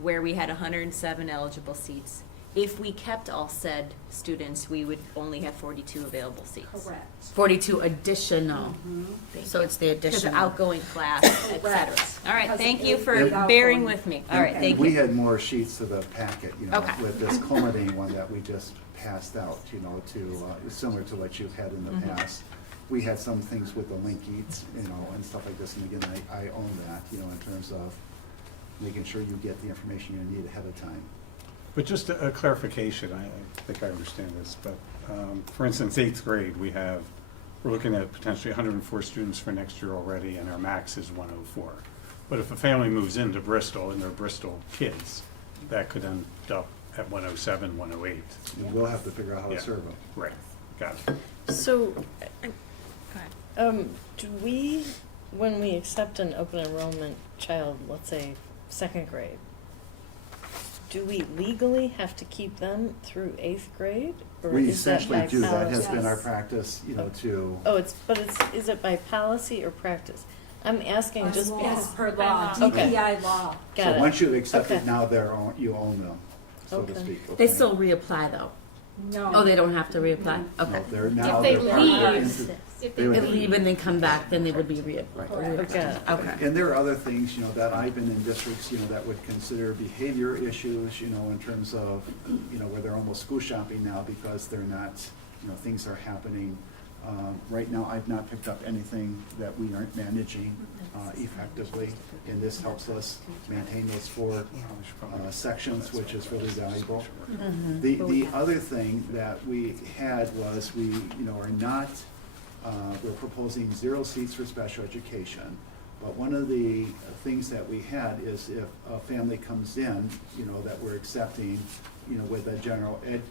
where we had 107 eligible seats, if we kept all said students, we would only have 42 available seats. Correct. 42 additional, Thank so you. it's the Because of additional. outgoing class, et cetera. Correct. All right, Because thank it you would for be bearing outgoing. with me. All right, And thank we you. had more sheets to the packet, Okay. with this culminating one that we just passed out, similar to what you've had in the Mm-hmm. past. We had some things with the link eats, and stuff like this, and again, I own that, in terms of making sure you get the information you need ahead of time. But just a clarification, I think I understand this, but, for instance, 8th grade, we're looking at potentially 104 students for next year already, and our max is 104. But if a family moves into Bristol and they're Bristol kids, that could end up at 107, 108. And we'll have to figure out how to Yeah. serve them. Right, got it. So, do we, when we accept an open enrollment child, let's say 2nd grade, do we legally have to keep them through 8th grade? Or We is that essentially by do, that has policy? been our practice, to. Oh, is it by policy or practice? I'm asking just As because, per law, Okay. DPI law. got So it. once you've accepted, Okay. now you own them, so to Okay. speak. They okay? still reapply though. No. Oh, they don't have to reapply? No, Okay. they're now. If they they're part of our leave, insti- if they they would They leave and then come back, then they would be Right. Correct. Okay. And there are other things, that I've been in districts, that would consider behavior issues, in terms of, where they're almost school shopping now because they're not, things are happening. Right now, I've not picked up anything that we aren't managing effectively, and this helps us maintain those 4 sections, which is really valuable. The other thing that we had was are not, we're proposing 0 seats for special education. But one of the things that we had is if a family comes in, that we're accepting, with a general ed,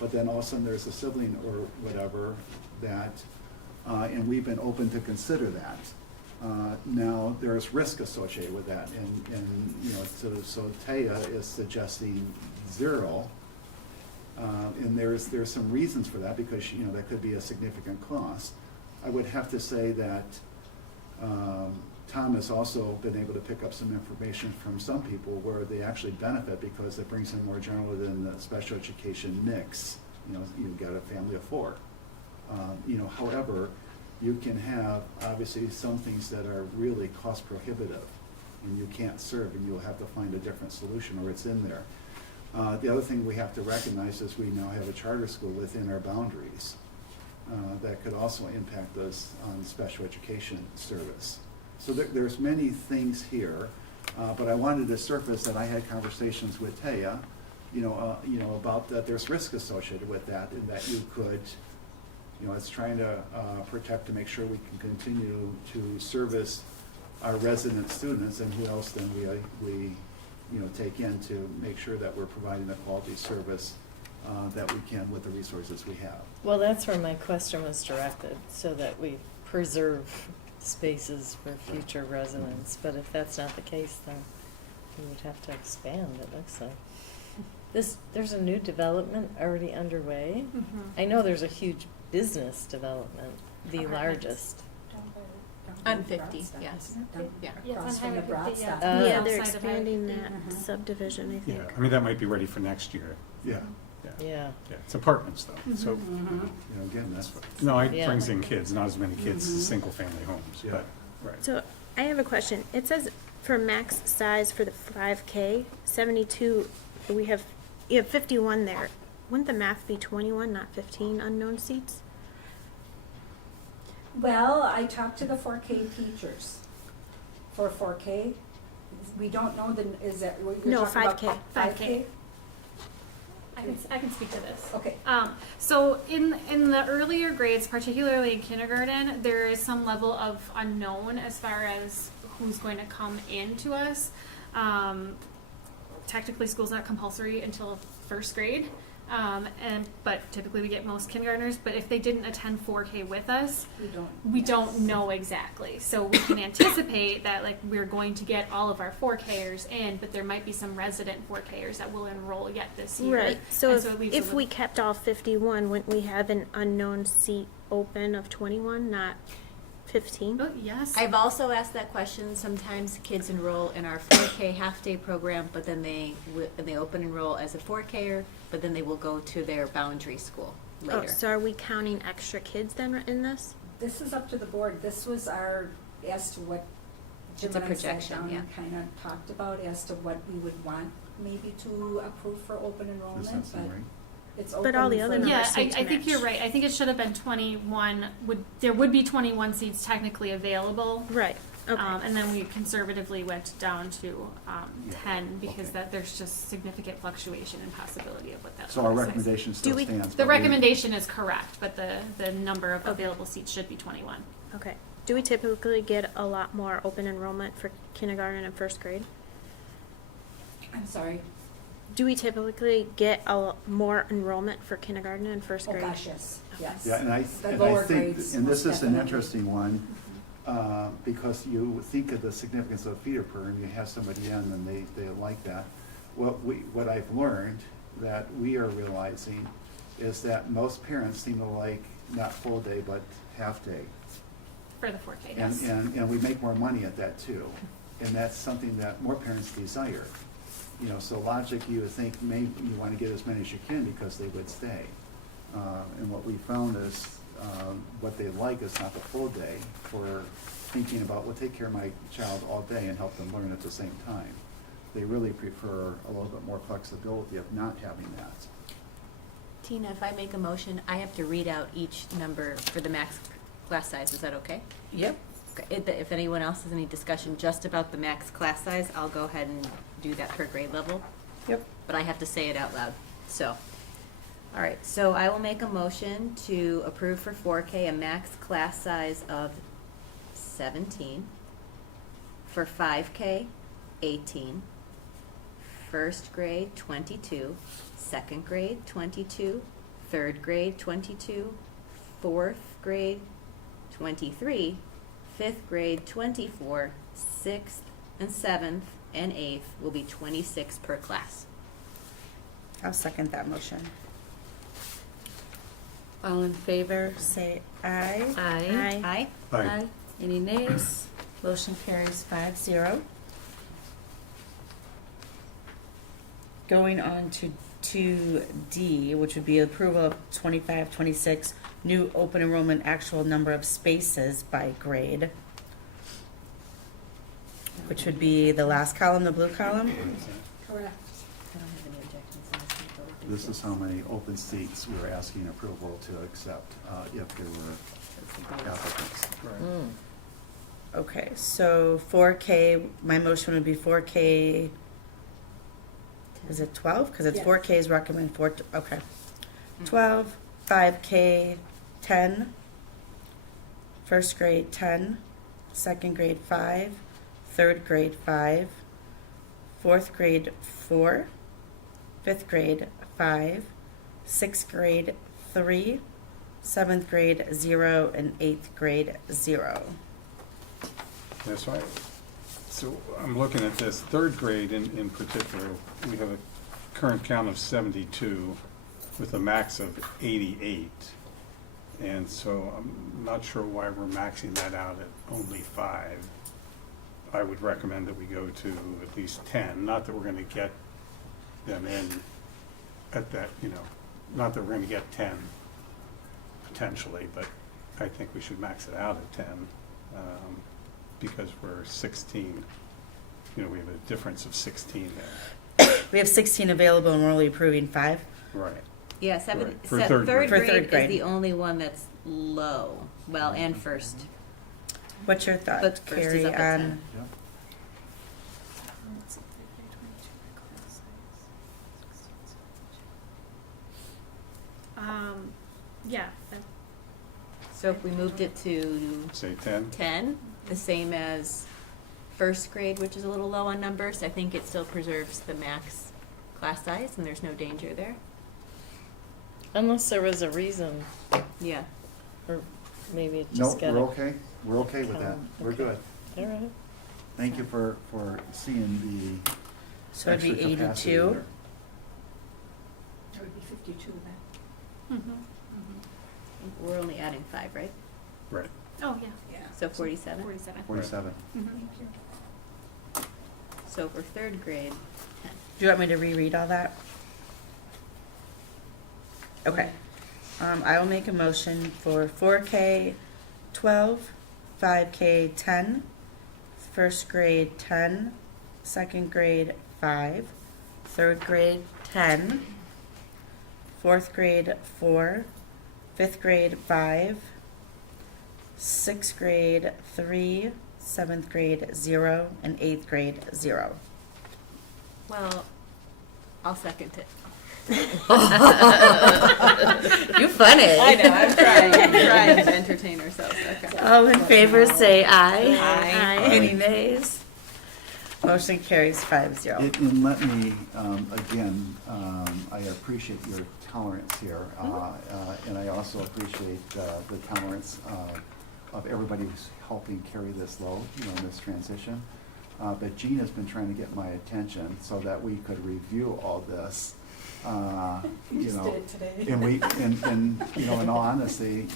but then all of a sudden there's a sibling or whatever that, and we've been open to consider that. Now, there's risk associated with that, and so Taya is suggesting 0. And there's some reasons for that, because, that could be a significant cost. I would have to say that Tom has also been able to pick up some information from some people where they actually benefit because it brings in more general than the special education mix. You've got a family of 4. However, you can have, obviously, some things that are really cost prohibitive and you can't serve, and you'll have to find a different solution, or it's in there. The other thing we have to recognize is we now have a charter school within our boundaries that could also impact us on special education service. So there's many things here, but I wanted to surface that I had conversations with Taya, about that there's risk associated with that, and that you could, it's trying to protect to make sure we can continue to service our resident students, and who else then we take in to make sure that we're providing the quality service that we can with the resources we have. Well, that's where my question was directed, so that we preserve spaces for future residents. But if that's not the case, then we would have to expand, it looks like. There's a new development already underway. I know there's a huge business development, the Apartments. largest. On 50, yes. Yeah. Yeah, Across on from the Highway Broad 50, yeah. Stop. Yeah, Uh, they're Outside of expanding Highway that 50. subdivision, I Yeah, think. I mean, that might be ready for next year. Yeah. Yeah, Yeah. it's apartments though, so, Again, that's what. no, it Yeah. brings in kids, not as many kids as single-family homes, Yeah. but, right. So I have a question. It says for max size for the 5K, 72, you have 51 there. Wouldn't the math be 21, not 15 unknown seats? Well, I talked to the 4K teachers. For 4K, we don't know is that what you're No, talking about? 5K. 5K? I can speak to this. Okay. So in the earlier grades, particularly in kindergarten, there is some level of unknown as far as who's going to come into us. Technically, school's not compulsory until first grade, but typically we get most kindergartners. But if they didn't attend 4K with us, we don't know exactly. So we can anticipate that like we're going to get all of our 4Kers in, but there might be some resident 4Kers that will enroll yet this year. Right. So And it leaves a if little- we kept all 51, wouldn't we have an unknown seat open of 21, not 15? Oh, yes. I've also asked that question. Sometimes kids enroll in our 4K half-day program, but then they open enroll as a 4Ker, but then they will go to their boundary school Oh, later. so are we counting extra kids then in this? This is up to the board. This was as to what Jim It's a and I sat projection, down yeah. and kind of talked about as to what we would want maybe to approve for open Does enrollment, that sound but right? it's open. But all the other for- numbers Yeah, seem to I think you're match. right. I think it should have been 21. There would be 21 seats technically available. Right. Okay. And then we conservatively went down to 10 because okay. there's just significant fluctuation and possibility of what that So our looks like. recommendation still Do we- stands. The but we- recommendation is correct, but the number of available seats should be 21. Okay. Do we typically get a lot more open enrollment for kindergarten and first grade? I'm sorry. Do we typically get more enrollment for kindergarten and first Oh, grade? gosh, yes, yes. Yeah, and I The lower think, grades, and this most is an definitely. interesting one, because you think of the significance of a feeder program, you have somebody in and they like that. What I've learned that we are realizing is that most parents seem to like not full day, but half day. For the 4K, And, yes. and we make more money at that too. And that's something that more parents desire. So logic, you would think maybe you want to get as many as you can because they would stay. And what we found is, what they like is not the full day for thinking about, well, take care of my child all day and help them learn at the same time. They really prefer a little bit more flexibility of not having that. Tina, if I make a motion, I have to read out each number for the max class size. Is that okay? Yep. Okay, if anyone else has any discussion just about the max class size, I'll go ahead and do that per grade level. Yep. But I have to say it out loud. So, all right, so I will make a motion to approve for 4K a max class size of 17. For 5K, 18. First grade, 22. Second grade, 22. Third grade, 22. Fourth grade, 23. Fifth grade, 24. Sixth and seventh and eighth will be 26 per class. I'll second that motion. All in favor? Say aye. Aye. Aye. Aye. Any nays? Motion carries 5-0. Going on to 2D, which would be approval of 25-26 new open enrollment actual number of spaces by grade, which would be the last column, the blue column. Correct. I don't have any objections. so let's move over to This is how many open seats we were asking approval to accept, if there were applicants. Mm. Okay, so 4K, my motion would be 4K, is it 12? Because it's Yes. 4K is recommend 4, okay. 12, 5K, 10, first grade 10, second grade 5, third grade 5, fourth grade 4, fifth grade 5, sixth grade 3, seventh grade 0, and eighth grade 0. That's right. So I'm looking at this, third grade in particular, we have a current count of 72 with a max of 88. And so I'm not sure why we're maxing that out at only 5. I would recommend that we go to at least 10, not that we're gonna get them in at that, not that we're gonna get 10 potentially, but I think we should max it out at 10, because we're 16. We have a difference of 16 there. We have 16 available and we're only approving 5. Right. Yeah, Right, for third third grade. For grade third grade. is the only one that's low, well, and first. What's your thought, But first is Carrie, up at on 10. Yep. Yeah. So if we moved it to Say 10? 10, the same as first grade, which is a little low on numbers, I think it still preserves the max class size and there's no danger there. Unless there was a reason, Yeah. or maybe it No, just got we're okay. We're okay with that. We're Okay. good. All right. Thank you for seeing the so it'd be extra capacity 82? there. It would be 52 then. We're only adding 5, right? Right. Oh, yeah. Yeah. So 47. 47. 47. Thank you. So for third grade, 10. Do you want me to reread all that? Okay. I will make a motion for 4K 12, 5K 10, first grade 10, second grade 5, third grade 10, fourth grade 4, fifth grade 5, sixth grade 3, seventh grade 0, and eighth grade 0. Well, I'll second it. You funny. I know, I'm trying to entertain ourselves, okay. All in favor say aye. Aye. Any nays? Motion carries 5-0. And let me, again, I appreciate your tolerance here, and I also appreciate the tolerance of everybody who's helping carry this load, in this transition. But Jean has been trying to get my attention so that we could review all this. today. And in all honesty,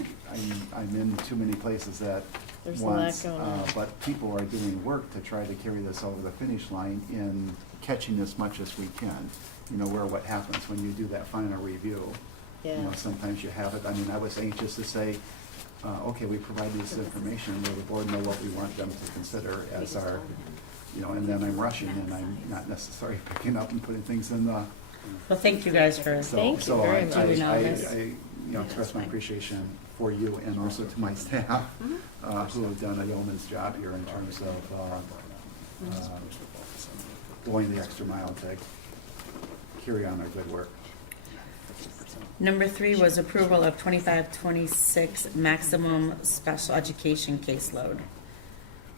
I'm in too many places at There's a lot once. going on. But people are doing work to try to carry this over the finish line in catching as much as we can. Where what happens when you do that final review. Yeah. Sometimes you have it, I was anxious to say, okay, we provide this information, will the board know what we want them to consider as our, and then I'm rushing and I'm not necessarily picking up and putting things in the. Well, thank you guys for, So- Thank you so very I- much. Doing all I this. express my appreciation for you and also to my staff, who have done a yeoman's job here in terms of going the extra mile to carry on our good work. number 3 was approval of 25-26 maximum special education caseload.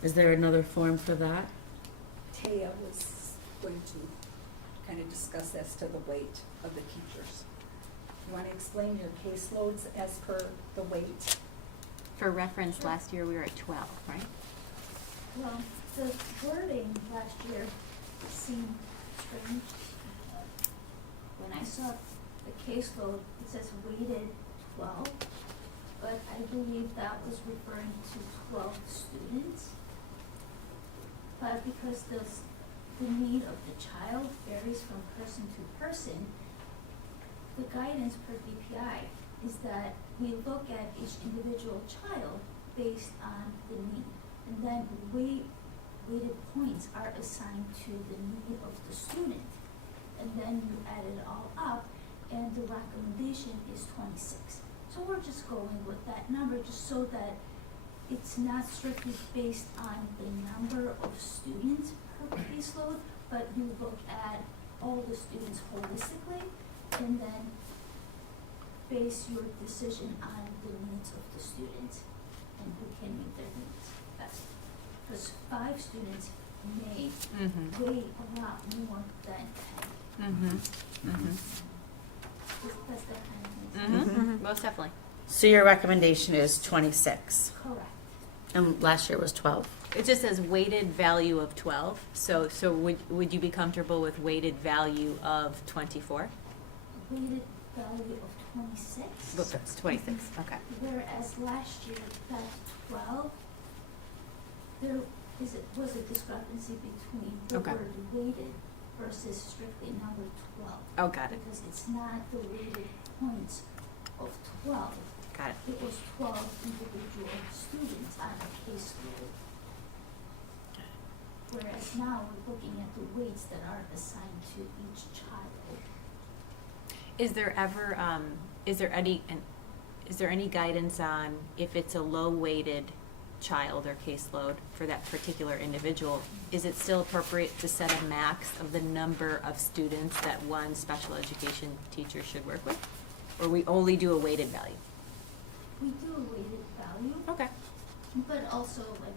Is there another form for that? Taya was going to kind of discuss as to the weight of the teachers. You want to explain your caseloads as per the weight? For reference, last year we were at 12, right? Well, the wording last year seemed strange. When I saw the caseload, it says weighted 12, but I believe that was referring to 12 students. But because the need of the child varies from person to person, the guidance per DPI is that we look at each individual child based on the need. And then weighted points are assigned to the need of the student. And then you add it all up, and the recommendation is 26. So we're just going with that number just so that it's not strictly based on the number of students per caseload, but you look at all the students holistically and then base your decision on the needs of the student and who can meet their needs best. Because 5 students may Mm-hmm. weigh a lot more than 10. Mm-hmm. Does that kind of make sense? Mm-hmm. Most definitely. So your recommendation is 26, Correct. and last year was 12. It just says weighted value of 12. So would you be comfortable with weighted value of 24? Weighted value of 26. That's 26. Okay. Whereas last year, that 12, was a discrepancy between the Okay. word weighted versus strictly number 12. Oh, got it. Because it's not the weighted points of 12. Got it. It was 12 individual students on a caseload. Whereas now we're looking at the weights that are assigned to each child. Is there ever is there any guidance on if it's a low weighted child or caseload for that particular individual, is it still appropriate to set a max of the number of students that one special education teacher should work with? Or we only do a weighted value? We do a weighted value, Okay. but also like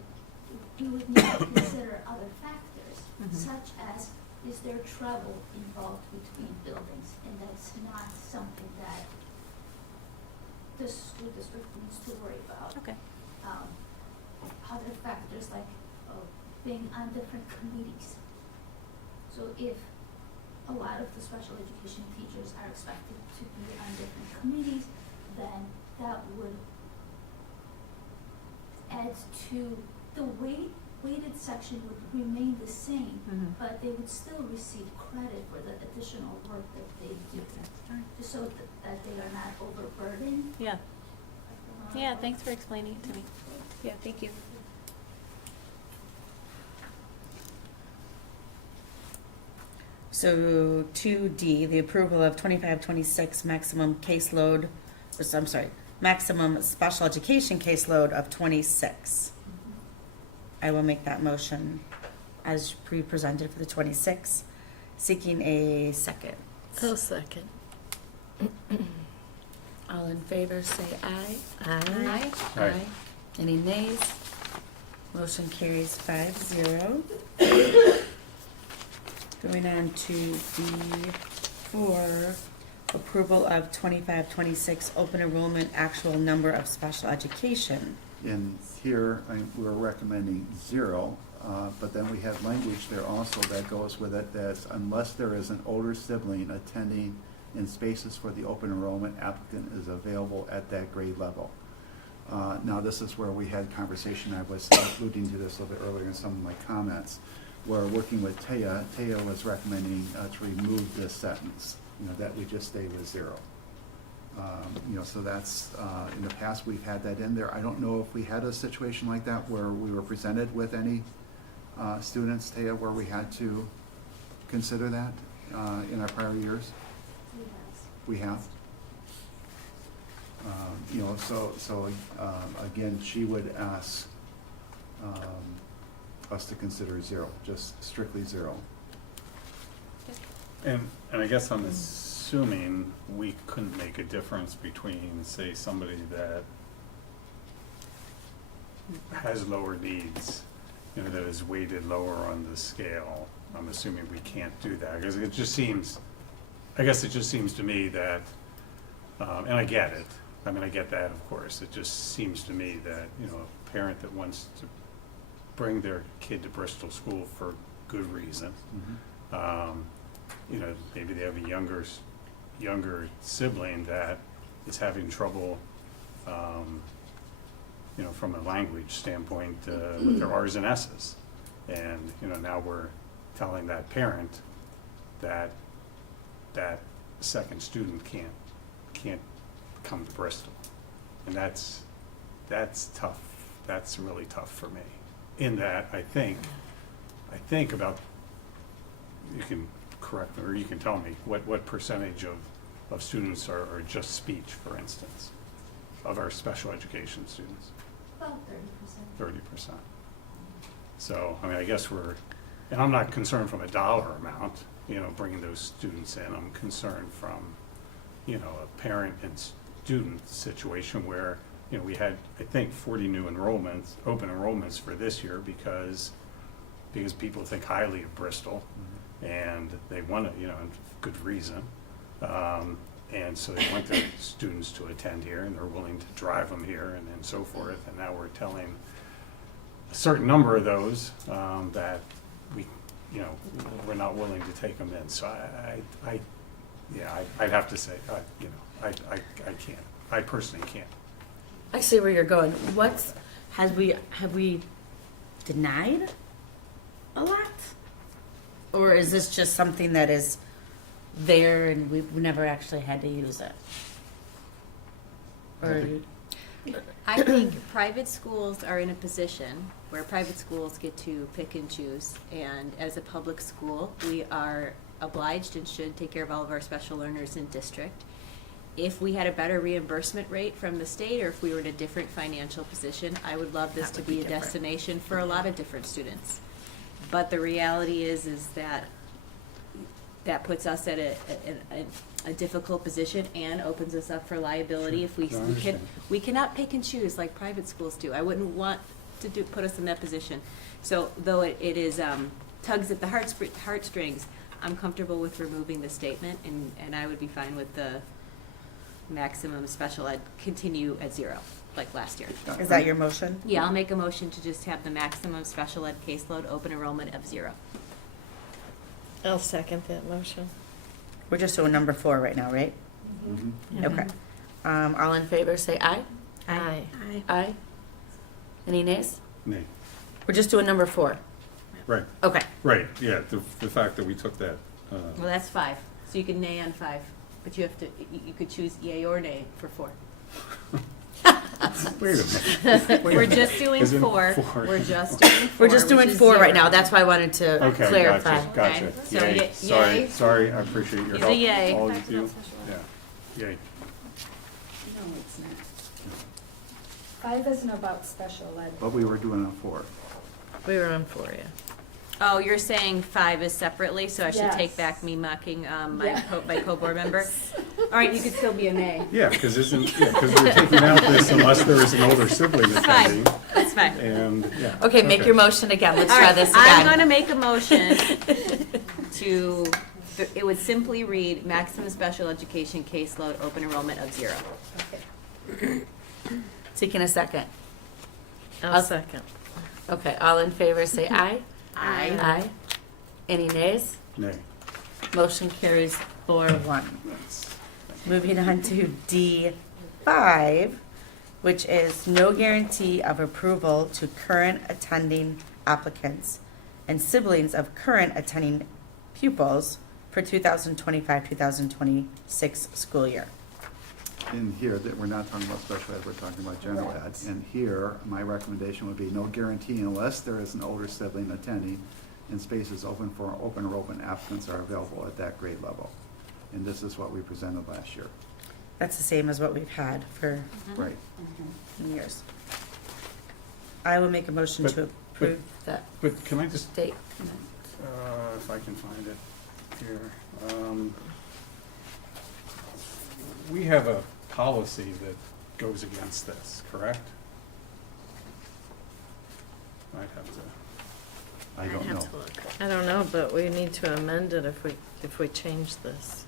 we would need to consider other factors, Mhm. such as is there travel involved between buildings, and that's not something that the school district needs to worry about. Okay. Other factors like being on different committees. So if a lot of the special education teachers are expected to be on different committees, then that would add to the weighted section would remain the same, Mhm. but they would still receive credit for the additional work that they do, just so that they are not overburdened. Yeah. Yeah, thanks for explaining it to me. Yeah, thank you. So 2D, the approval of 25-26 maximum caseload, I'm sorry, maximum special education caseload of 26. I will make that motion as pre-presented for the 26, seeking a second. I'll second. All in favor, say aye. Aye. Aye. Any nays? Motion carries 5-0. Going on to D4, approval of 25-26 open enrollment actual number of special education. In here, we're recommending 0, but then we have language there also that goes with it, that's unless there is an older sibling attending in spaces for the open enrollment, applicant is available at that grade level. Now, this is where we had conversation, I was alluding to this a little bit earlier in some of my comments, where working with Taya was recommending to remove this sentence, that we just stay with 0. So that's, in the past, we've had that in there. I don't know if we had a situation like that where we were presented with any students, Taya, where we had to consider that in our prior years. We have. So again, she would ask us to consider 0, just strictly 0. And I guess I'm assuming we couldn't make a difference between, say, somebody that has lower needs, that is weighted lower on the scale. I'm assuming we can't do that, because it just seems to me that, and I get it, I get that, of course, it just seems to me that, a parent that wants to bring their kid to Bristol School for good reason, maybe they have a younger sibling that is having trouble, from a language standpoint, with their R's and S's. And, now we're telling that parent that that second student can't come to Bristol. And that's tough. That's really tough for me. In that I think about, you can correct me, or you can tell me what percentage of students are just speech, for instance, of our special education students? About 30%. 30%. So, I guess and I'm not concerned from a dollar amount, bringing those students in. I'm concerned from, a parent and student situation where, we had, I think, 40 new open enrollments for this year because, because people think highly of Bristol, and they want to, and good reason. And so they want their students to attend here, and they're willing to drive them here, and so forth. And now we're telling a certain number of those that we're not willing to take them in. So I'd have to say, I can't. I personally can't. I see where you're going. Have we denied a lot? Or is this just something that is there and we've never actually had to use it? Or I think private schools are in a position where private schools get to pick and choose, and as a public school, we are obliged and should take care of all of our special learners in district. If we had a better reimbursement rate from the state, or if we were in a different financial position, I would love this to be a destination for a lot of different students. But the reality is that puts us at a difficult position and opens us up for liability if No, I understand. we cannot pick and choose like private schools do. I wouldn't want to put us in that position. So though it is tugs at the heartstrings, I'm comfortable with removing the statement, and I would be fine with the maximum special ed continue at 0, like last year. is that your motion? Yeah, I'll make a motion to just have the maximum special ed caseload open enrollment of 0. I'll second that motion. We're just doing number 4 right now, right? Mhm. Okay. All in favor, say aye. Aye. Aye. Any nays? Nay. We're just doing number 4. Right, Okay. right, yeah, the fact that we took that, Well, that's 5, so you can nay on 5, but you could choose yay or nay for 4. wait a minute. We're just doing Isn't 4. four- We're just doing 4. We're just doing which is 4 right 0. now. That's why I wanted to Okay, clarify. gotcha. Okay, so Yay. yay. Sorry, I appreciate your He's a help. yay. All of you, yeah, yay. No, it's not. 5 isn't about special ed. But we were doing a 4. We were on 4, yeah. Oh, you're saying 5 is separately, so I should take Yes. back me mocking my Yeah. my co-board member? All right, you could still be a nay. Yeah, because we're taking out this unless there is an older sibling It's fine, attending, that's fine. and, yeah. Okay, make your motion again. Let's All try right, this I'm again. gonna make a motion to, it would simply read maximum special education caseload open enrollment of 0. Seeking a second. I'll second. Okay, all in favor, say aye. Aye. Aye. Any nays? Nay. Motion carries 4-1. Moving on to D5, which is no guarantee of approval to current attending applicants and siblings of current attending pupils for 2025-2026 school year. In here, that we're not talking about special ed, we're talking about general ed. And here, my recommendation would be no guarantee unless there is an older sibling attending and spaces open for open enrollment applicants are available at that grade level. And this is what we presented last year. That's the same as what we've had for Right. years. I will make a motion to approve that But can I just, statement. if I can find it here. We have a policy that goes against this, correct? I'd have to. I don't know. I don't know, but we need to amend it if we change this.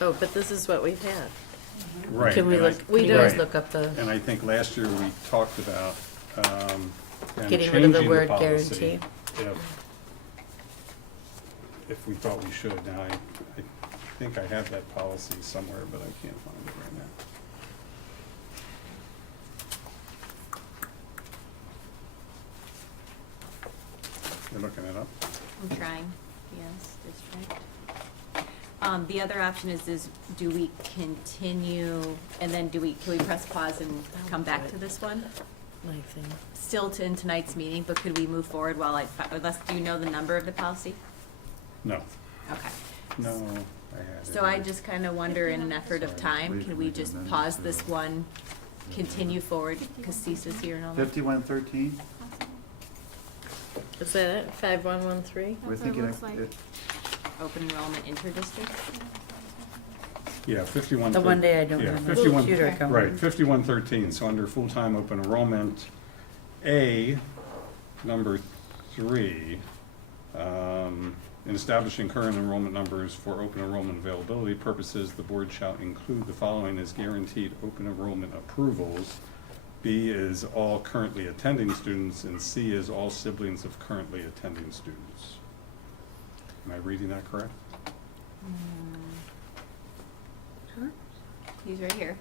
Oh, but this is what we've had. Right. Can we and I- look, We can you do. guys look up the, And I think last year we talked about, and getting rid of the changing word policy guarantee? If we thought we should. Now, I think I have that policy somewhere, but I can't find it right now. You're looking it up? I'm trying, yes, district. The other option is do we continue, and then can we press pause and come back to this one? My thing. Still in tonight's meeting, but could we move forward while unless, do you know the number of the policy? No, Okay. no, I had it. So I just kind of wonder, in an effort of time, can we just pause this one, continue forward, because Cisa's here and all that? 5113, Is that it? 5113? we're what it thinking looks of, like. Open enrollment interdistrict? Yeah, 51. the one day I don't Yeah, have my 51 computer going. Right, 5113, so under full-time open enrollment, A, number 3, In establishing current enrollment numbers for open enrollment availability purposes, the board shall include the following as guaranteed open enrollment approvals. B is all currently attending students, and C is all siblings of currently attending students. Am I reading that correct? He's right here.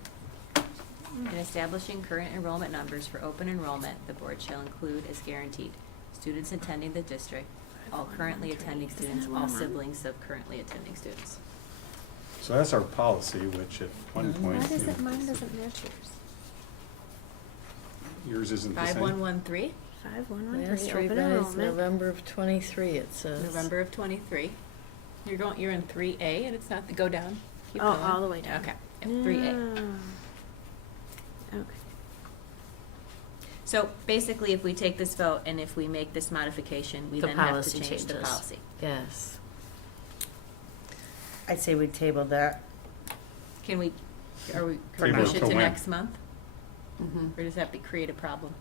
In establishing current enrollment numbers for open enrollment, the board shall include as guaranteed students attending the district, all currently attending students, all siblings of currently attending students. So that's our policy, which at one point, Why does you it, know, mine doesn't match yours? yours isn't the same. 5113, 5113, Last open revised enrollment. November of 23, it says. November of 23. You're in 3A, and it's not, go down. Keep Oh, going. all the way down. Okay, yeah, 3A. Yeah. Okay. So basically, if we take this vote and if we make this modification, we The then have to policy change the changes. policy. Yes. I'd say we table that. Can we Table push it it till to when? next month? Or does that create a problem?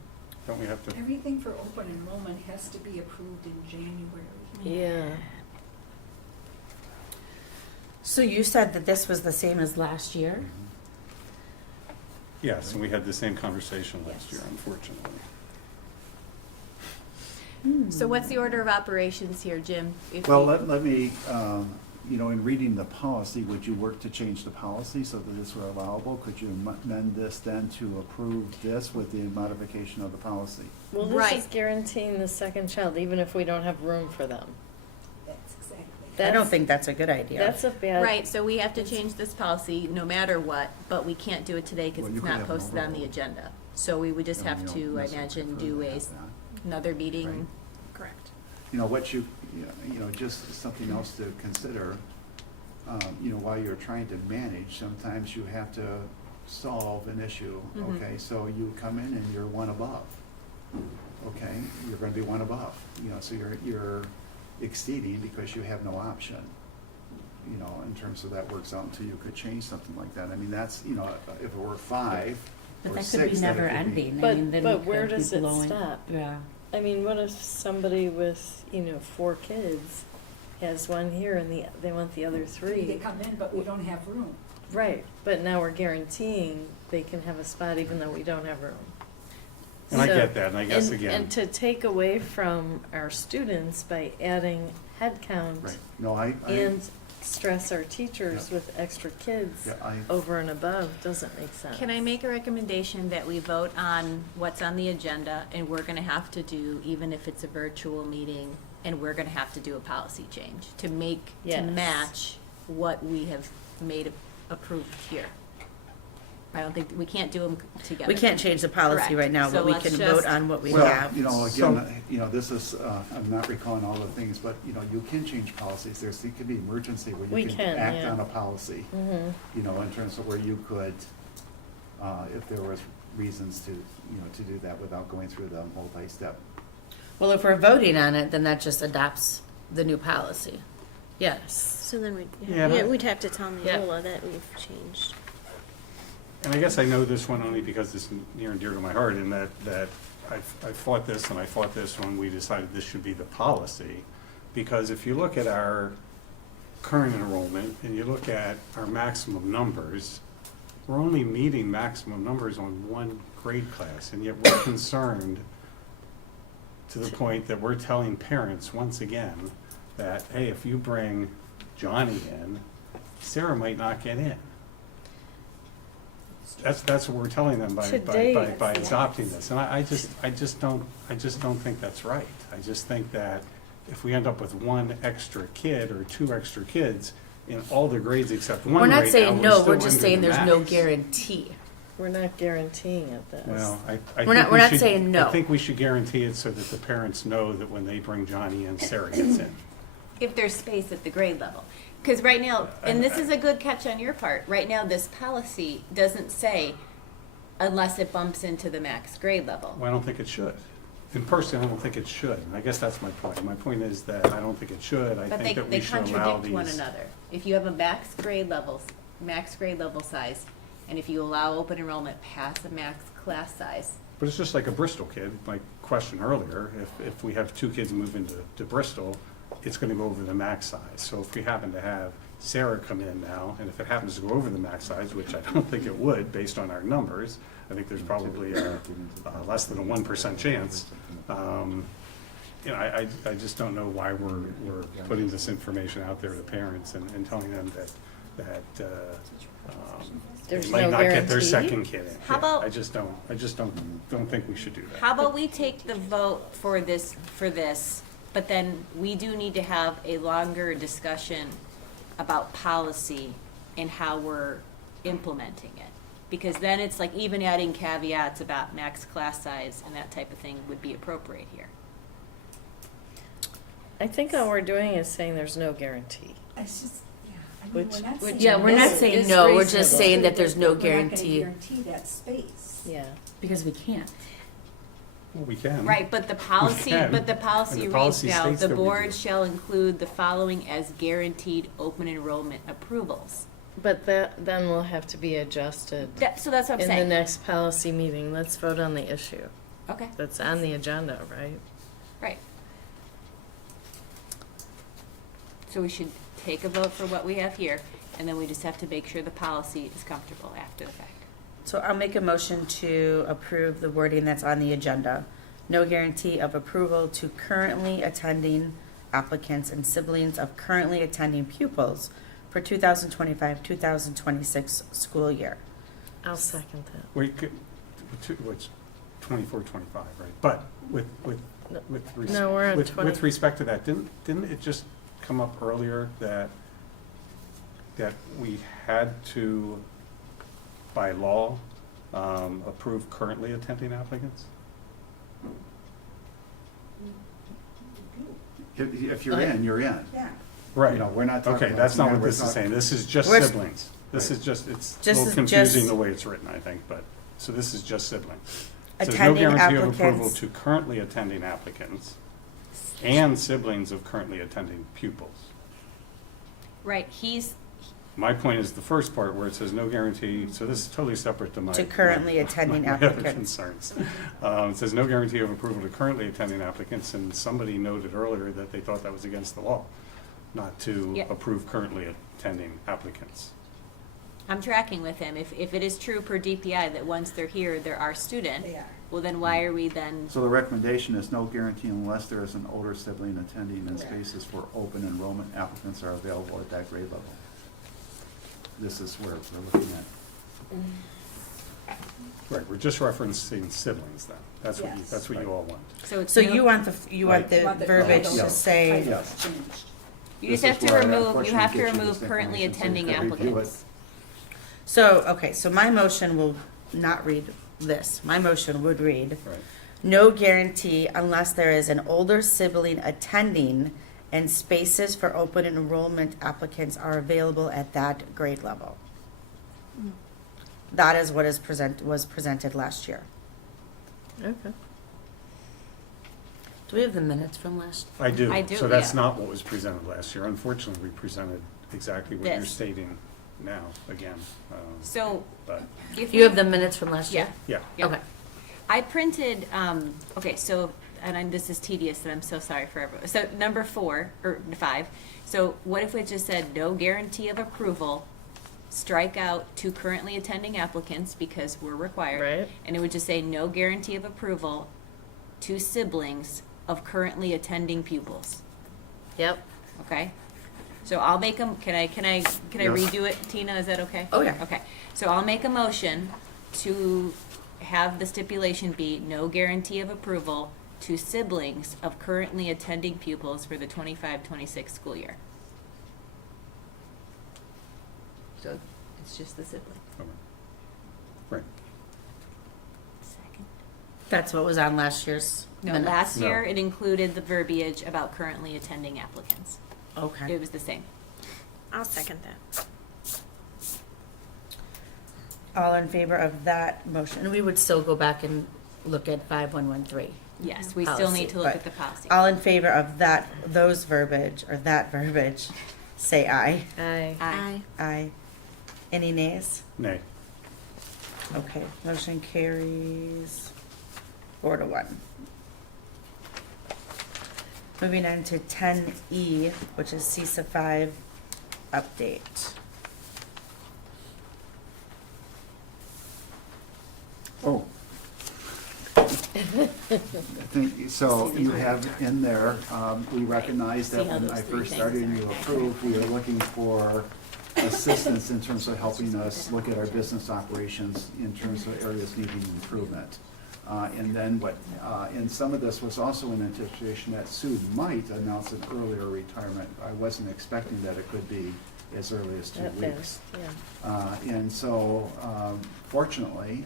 Don't we have to, Everything for open enrollment has to be approved in January. Yeah. So you said that this was the same as last year? yes, and we had the same conversation last year, unfortunately. So what's the order of operations here, Jim? If Well, we- let me, in reading the policy, would you work to change the policy so that this were allowable? Could you amend this then to approve this with the modification of the policy? Well, this Right. is guaranteeing the second child, even if we don't have room for them. That's exactly. I don't That's- think that's a good idea. That's a bad. Right, so we have to change this policy no matter what, but we can't do it today because Well, you it's could not have an posted on the overvote. agenda. So we would just And have we don't to, I necessarily imagine, prefer do to have that. another meeting. Right. Correct. What just something else to consider, while you're trying to manage, sometimes you have to solve an issue, Mhm. okay? So you come in and you're one above, okay? You're gonna be one above, so you're exceeding because you have no option, in terms of that works out until you could change something like that. I mean, that's, if it were 5 But or that 6, could be then it never could be- ending. I But- mean, then but we where could be does it blowing- stop? Yeah. I mean, what if somebody with, 4 kids has one here and they want the other They 3? come in, but we don't have room. Right, but now we're guaranteeing they can have a spot even though we don't have room. And I So- get that, and I guess and- again. And to take away from our students by adding head count Right, no, I. and stress our teachers Yeah. with extra kids Yeah, I- over and above doesn't make sense. Can I make a recommendation that we vote on what's on the agenda, and we're gonna have to do, even if it's a virtual meeting, and we're gonna have to do a policy change to make, to Yes. match what we have made approved here? I don't think, we can't do them together. We can't change the policy Correct. right now, So but we let's can just- vote on what we Well, have. again, this is, I'm not recalling all the things, but, you can change policies. There could be emergency where We you can, can act yeah. on a policy, Mhm. in terms of where you could, if there was reasons to, to do that without going through the multi-step. Well, if we're voting on it, then that just adopts the new policy. Yes. So then Yeah, but- we'd have to tell Yeah. Neola that we've changed. And I guess I know this one only because it's near and dear to my heart, in that I fought this and I fought this when we decided this should be the policy. Because if you look at our current enrollment and you look at our maximum numbers, we're only meeting maximum numbers on one grade class, and yet we're concerned to the point that we're telling parents once again that, hey, if you bring Johnny in, Sarah might not get in. That's what we're telling them by Today, adopting this, and I just don't think that's right. I just think that if we end up with 1 extra kid or 2 extra kids in all the grades except one We're not right now, saying no, still we're just under saying the there's no max. guarantee. We're not guaranteeing it, this. Well, I We're think not- we we're not should- saying no. I think we should guarantee it so that the parents know that when they bring Johnny in, Sarah gets in. If there's space at the grade level. Because right now, and this is a good catch on your part, right now, this policy doesn't say unless it bumps into the max grade level. Well, I don't think it should. And personally, I don't think it should. And I guess that's my point. My point is that I don't think it should. I But think that they we should allow contradict one these. another. If you have a max grade level size, and if you allow open enrollment past the max class size, But it's just like a Bristol kid, my question earlier, if we have 2 kids move into Bristol, it's gonna go over the max size. So if we happen to have Sarah come in now, and if it happens to go over the max size, which I don't think it would, based on our numbers, I think there's probably less than a 1% chance. You know, I just don't know why we're putting this information out there to parents and telling them that they There's might no not get their guarantee? second kid in. How Yeah, about- I just don't think we should do that. How about we take the vote for this, but then we do need to have a longer discussion about policy and how we're implementing it. Because then it's like even adding caveats about max class size and that type of thing would be appropriate here. I think all we're doing is saying there's no guarantee. It's just, yeah, I mean, Which- we're not saying. Yeah, we're not This saying is no, we're reasonable. just saying that there's no We're not gonna guarantee, guarantee that space. Yeah. because we can't. Well, we can. Right, but the policy, can. but the And policy the reads policy now, states the that we board do. shall include the following as guaranteed open enrollment approvals. But that, then will have to be adjusted So that's what I'm in the saying. next policy meeting. Let's vote on the issue Okay, that's on the agenda, right? right. So we should take a vote for what we have here, and then we just have to make sure the policy is comfortable after the fact. So I'll make a motion to approve the wording that's on the agenda. No guarantee of approval to currently attending applicants and siblings of currently attending pupils for 2025-2026 school year. I'll second that. Wait, what's 24, 25, right? But with No, we're on with 20. respect to that, didn't it just come up earlier that we had to, by law, approve currently attending applicants? If you're in, you're in. Yeah. Right. You know, we're not talking Okay, about that's not what members, this is not- saying. This is just We're- siblings. This is just, it's a Just- little confusing just- the way it's written, I think, but, so this is just siblings. It says Attending no guarantee of approval applicants. to currently attending applicants and siblings of currently attending pupils. Right, he's, My point is the first part where it says no guarantee, so this is totally separate to my. To currently attending my other applicants. concerns. It says no guarantee of approval to currently attending applicants, and somebody noted earlier that they thought that was against the law, not to Yeah. approve currently attending applicants. I'm tracking with him. If it is true per DPI that once they're here, they're our student, They are. well, then why are we then, So the recommendation is no guarantee unless there is an older sibling attending and spaces for open enrollment applicants are available at that grade level. This is where we're looking at. Right, we're just referencing siblings then. That's what you, Yes. that's what you all want. so it's. So no- you want the Want the verbiage title- to say, title Yes. changed. You just This have is to where I remove, you unfortunately have to get you remove this currently information so you attending can review it. applicants. so my motion will not read this. My motion would read, Right. no guarantee unless there is an older sibling attending and spaces for open enrollment applicants are available at that grade level. That is what was presented last year. Okay. Do we have the minutes from last? I do. I do, So that's yeah. not what was presented last year. Unfortunately, we presented exactly what you're This. stating now, again. So But, if You we- have the minutes from last year? Yeah. yeah. Yeah. Okay. I printed, okay, so, this is tedious, and I'm so sorry for everyone. So number 4, or 5, so what if we just said no guarantee of approval, strike out to currently attending applicants because we're required. Right. And it would just say no guarantee of approval to siblings of currently attending pupils, Yep. okay? So I'll make them, can I Yes. redo it, Tina, is that okay? Oh, yeah. Okay, so I'll make a motion to have the stipulation be no guarantee of approval to siblings of currently attending pupils for the 25-26 school year. So it's just the sibling. Right. Second. That's what was on last year's No, minutes? last No. year it included the verbiage about currently attending applicants. Okay. It was the same. I'll second that. All in favor of that motion? And we would still go back and look at 5113. Yes, we still Policy, need to look but at the policy. All in favor of that verbiage, say aye. Aye. Aye. Aye. Any nays? Nay. Okay, motion carries 4-1. Moving on to 10E, which is CISA 5 update. Oh. So you have in there, we recognize that See how when those I three first things started and are. you approved, we were looking for assistance in terms of helping us look at our business operations in terms of areas needing improvement. And then and some of this was also in anticipation that Sue might announce an earlier retirement. I wasn't expecting that it could be as early as 2 That weeks. fast, yeah. And so, fortunately,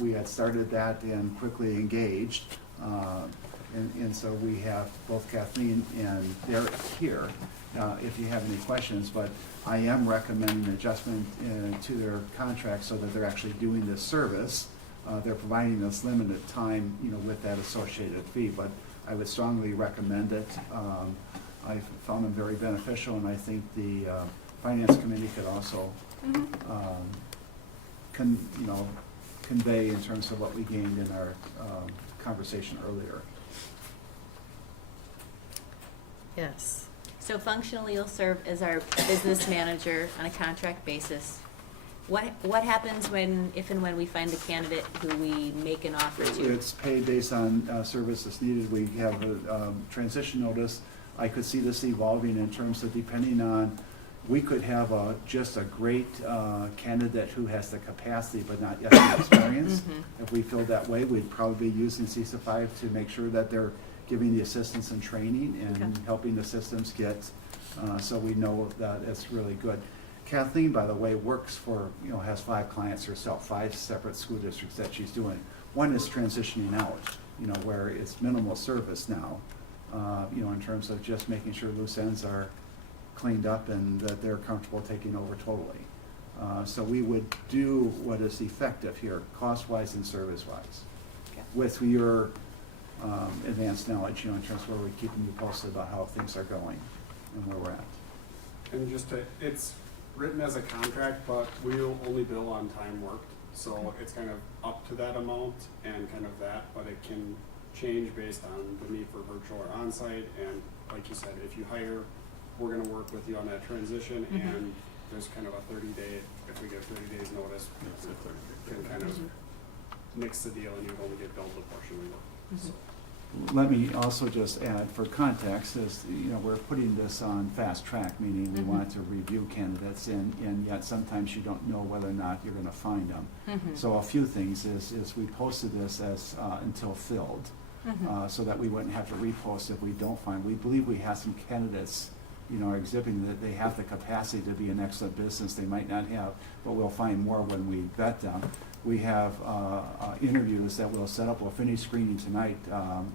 we had started that and quickly engaged. And so we have both Kathleen and Derek here, if you have any questions. But I am recommending adjustment to their contract so that they're actually doing this service. They're providing us limited time, with that associated fee. But I would strongly recommend it. I found them very beneficial, and I think the Finance Committee could also, convey in terms of what we gained in our conversation earlier. Yes. So functionally, you'll serve as our business manager on a contract basis. What happens if and when we find a candidate who we make an offer to? It's paid based on services needed. We have a transition notice. I could see this evolving in terms of depending on, we could have just a great candidate who has the capacity but not yet the experience. If we feel that way, we'd probably be using CISA 5 to make sure that they're giving the assistance and training and helping the systems get, so we know that it's really good. Kathleen, by the way, works for, has 5 clients herself, 5 separate school districts that she's doing. One is transitioning out, where it's minimal service now, in terms of just making sure loose ends are cleaned up and that they're comfortable taking over totally. So we would do what is effective here, cost-wise and service-wise, with your advanced knowledge, in terms of where we're keeping you posted about how things are going and where we're at. And it's written as a contract, but we'll only bill on time worked. So it's kind of up to that amount and kind of that, but it can change based on the need for virtual or on-site. And like you said, if you hire, we're gonna work with you on that transition, and there's kind of a 30-day, if we give 30 days notice, we can kind of mix the deal and you only get billed the portion we work. So. Let me also just add, for context, is, we're putting this on fast track, meaning we want to review candidates, and yet sometimes you don't know whether or not you're gonna find them. So a few things is we posted this as until filled, so that we wouldn't have to repost if we don't find. We believe we have some candidates, are exhibiting that they have the capacity to be an excellent business. They might not have, but we'll find more when we vet them. We have interviews that we'll set up. We'll finish screening tonight,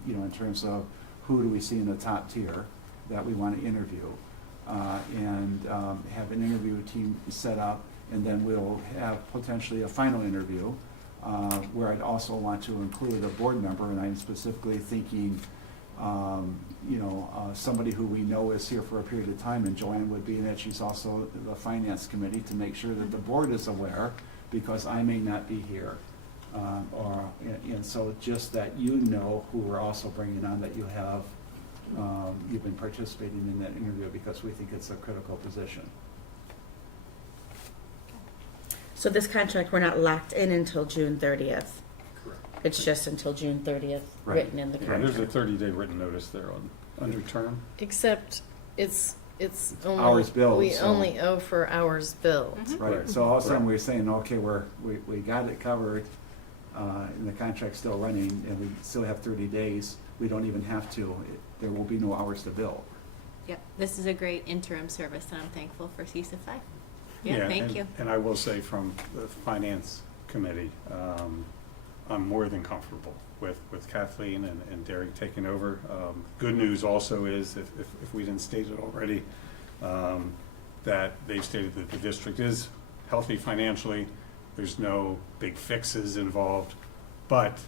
in terms of who do we see in the top tier that we want to interview, and have an interview team set up, and then we'll have potentially a final interview where I'd also want to include a board member, and I'm specifically thinking somebody who we know is here for a period of time, and Joanne would be in that. She's also the Finance Committee, to make sure that the board is aware, because I may not be here. And so just that who we're also bringing on, that you have, you've been participating in that interview, because we think it's a critical position. So this contract, we're not locked in until June 30th. Correct. It's just until June 30th, Right. written in the Yeah, contract. there's a 30-day written notice there under term. Except it's only. Hours billed, We so- only owe for hours billed. Right, so all of a sudden we're saying, okay, we got it covered, and the contract's still running, and we still have 30 days. We don't even have to, there will be no hours to bill. Yep, this is a great interim service, and I'm thankful for CISA 5. Yeah, thank and- you. And I will say, from the Finance Committee, I'm more than comfortable with Kathleen and Derek taking over. Good news also is, if we didn't state it already, that they've stated that the district is healthy financially. There's no big fixes involved, but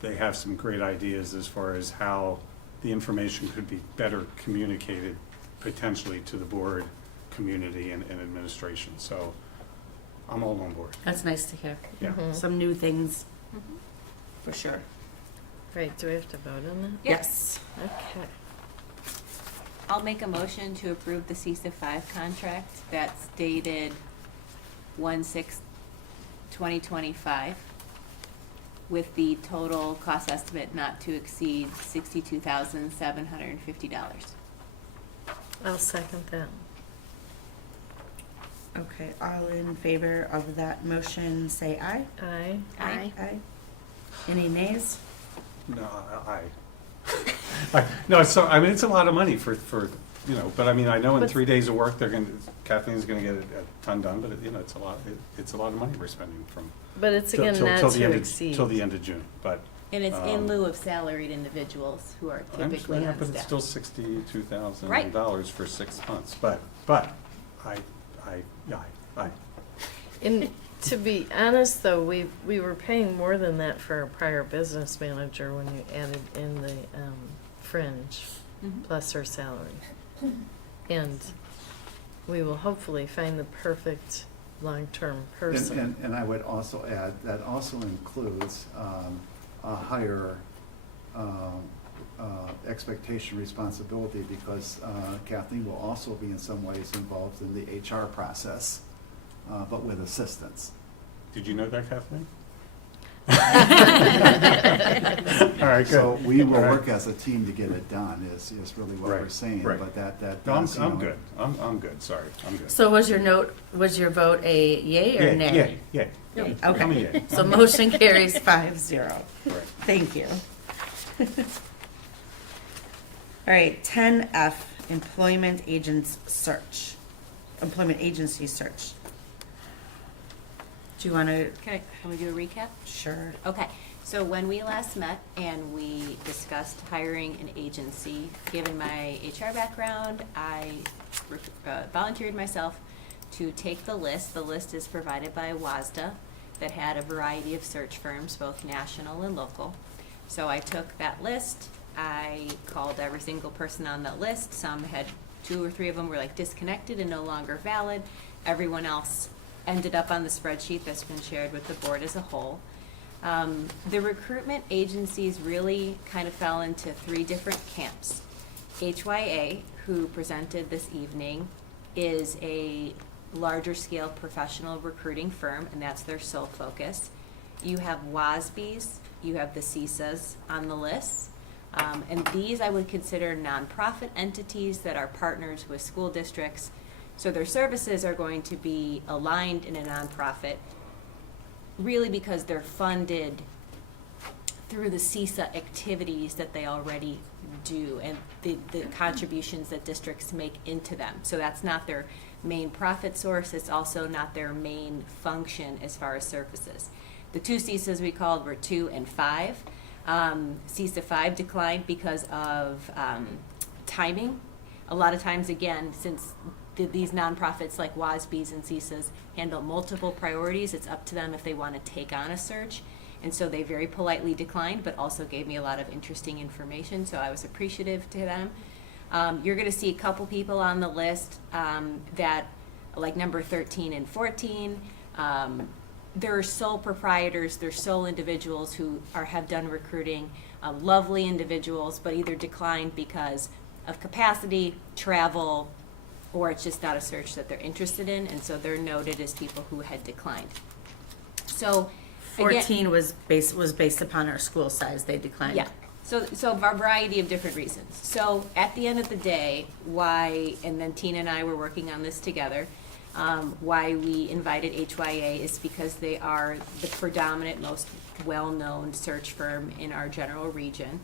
they have some great ideas as far as how the information could be better communicated potentially to the board, community, and administration. So I'm all on board. That's nice to hear. Yeah. Some new things, for sure. Right, do we have to vote on that? Yep. Yes. Okay. I'll make a motion to approve the CISA 5 contract that's dated 1/6/2025 with the total cost estimate not to exceed $62,750. I'll second that. Okay, all in favor of that motion, say aye. Aye. Aye. Aye. Any nays? No, no, so, I mean, it's a lot of money for, you know, but I mean, I know in But- 3 days of work, Kathleen's gonna get a ton done, but, you know, it's a lot of money we're spending from. But it's till- again till- not till the to end of- exceed. Till the end of June, but. And it's in Um, lieu of salaried individuals who are I'm typically sure, on but it's staff. still $62,000 Right. for 6 months, but, I. And to be honest, though, we were paying more than that for our prior business manager when you added in the fringe Mhm. plus her salary. And we will hopefully find the perfect long-term person. And I would also add, that also includes a higher expectation responsibility, because Kathleen will also be in some ways involved in the HR process, but with assistance. Did you know that, Kathleen? All right, good. So we will All right. work as a team to get it done, is really what we're Right, saying, right. but that No, does, you know, I'm good, I'm good, sorry, I'm good. So was your vote a yay or nay? Yay. Yay. I'm a Okay, yay. so motion carries 5-0. Right. Thank you. All right, 10F, employment agency search. Do you want to, Can we do a recap? sure. Okay, so when we last met and we discussed hiring an agency, given my HR background, I volunteered myself to take the list. The list is provided by WASDA that had a variety of search firms, both national and local. So I took that list, I called every single person on that list. Some had 2 or 3 of them were like disconnected and no longer valid. Everyone else ended up on the spreadsheet that's been shared with the board as a whole. The recruitment agencies really kind of fell into 3 different camps. HYA, who presented this evening, is a larger scale professional recruiting firm, and that's their sole focus. You have WASBs, you have the CISAs on the list. And these I would consider nonprofit entities that are partners with school districts. So their services are going to be aligned in a nonprofit, really because they're funded through the CISA activities that they already do and the contributions that districts make into them. So that's not their main profit source. It's also not their main function as far as services. The 2 CISAs we called were 2 and 5. CISA 5 declined because of timing. A lot of times, again, since these nonprofits like WASBs and CISAs handle multiple priorities, it's up to them if they want to take on a search. And so they very politely declined, but also gave me a lot of interesting information, so I was appreciative to them. You're going to see a couple people on the list that, like number 13 and 14, they're sole proprietors, they're sole individuals who have done recruiting, lovely individuals, but either declined because of capacity, travel, or it's just not a search that they're interested in, and so they're noted as people who had declined. So, again, 14 was based upon our school size, they declined. yeah. So a variety of different reasons. So at the end of the day, why, and then Tina and I were working on this together, why we invited HYA is because they are the predominant, most well-known search firm in our general region.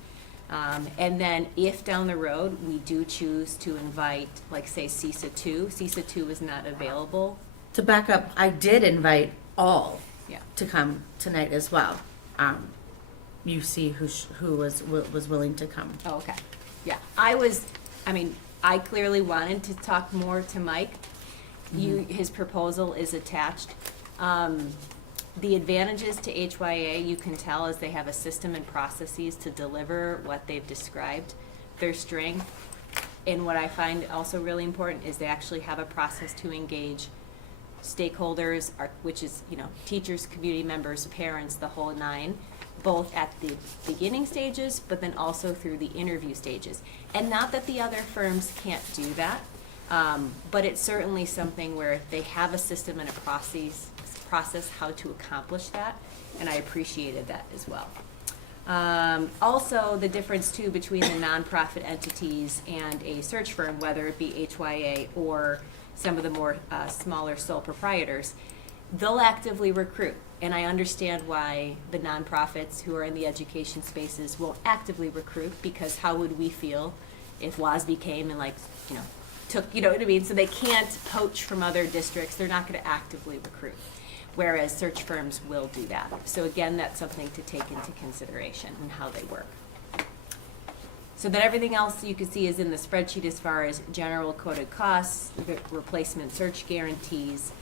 And then if down the road we do choose to invite, like say CISA 2, CISA 2 is not available. To back up, I did invite all Yeah. to come tonight as well. You see who was willing to come. Oh, okay. Yeah, I clearly wanted to talk more to Mike. His proposal is attached. The advantages to HYA, you can tell, is they have a system and processes to deliver what they've described. Their strength, and what I find also really important, is they actually have a process to engage stakeholders, which is, teachers, community members, parents, the whole 9. both at the beginning stages, but then also through the interview stages. And not that the other firms can't do that, but it's certainly something where they have a system and a process how to accomplish that, and I appreciated that as well. Also, the difference too between the nonprofit entities and a search firm, whether it be HYA or some of the more smaller sole proprietors, they'll actively recruit. And I understand why the nonprofits who are in the education spaces will actively recruit, because how would we feel if WASB came and took, you know what I mean? So they can't poach from other districts. They're not going to actively recruit, whereas search firms will do that. So again, that's something to take into consideration and how they work. So that everything else you can see is in the spreadsheet as far as general coded costs, the replacement search guarantees.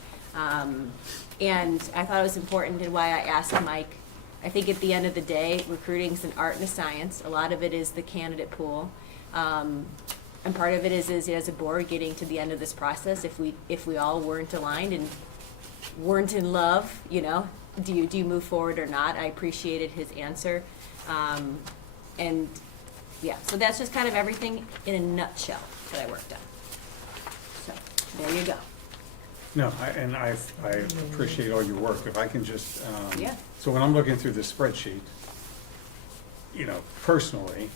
And I thought it was important, and why I asked Mike, I think at the end of the day, recruiting is an art and a science. A lot of it is the candidate pool. And part of it is as a board getting to the end of this process, if we all weren't aligned and weren't in love, do you move forward or not? I appreciated his answer. And yeah, so that's just kind of everything in a nutshell that I worked on. So there you go. No, I appreciate all your work. If I can just, Yeah. So when I'm looking through this spreadsheet, personally,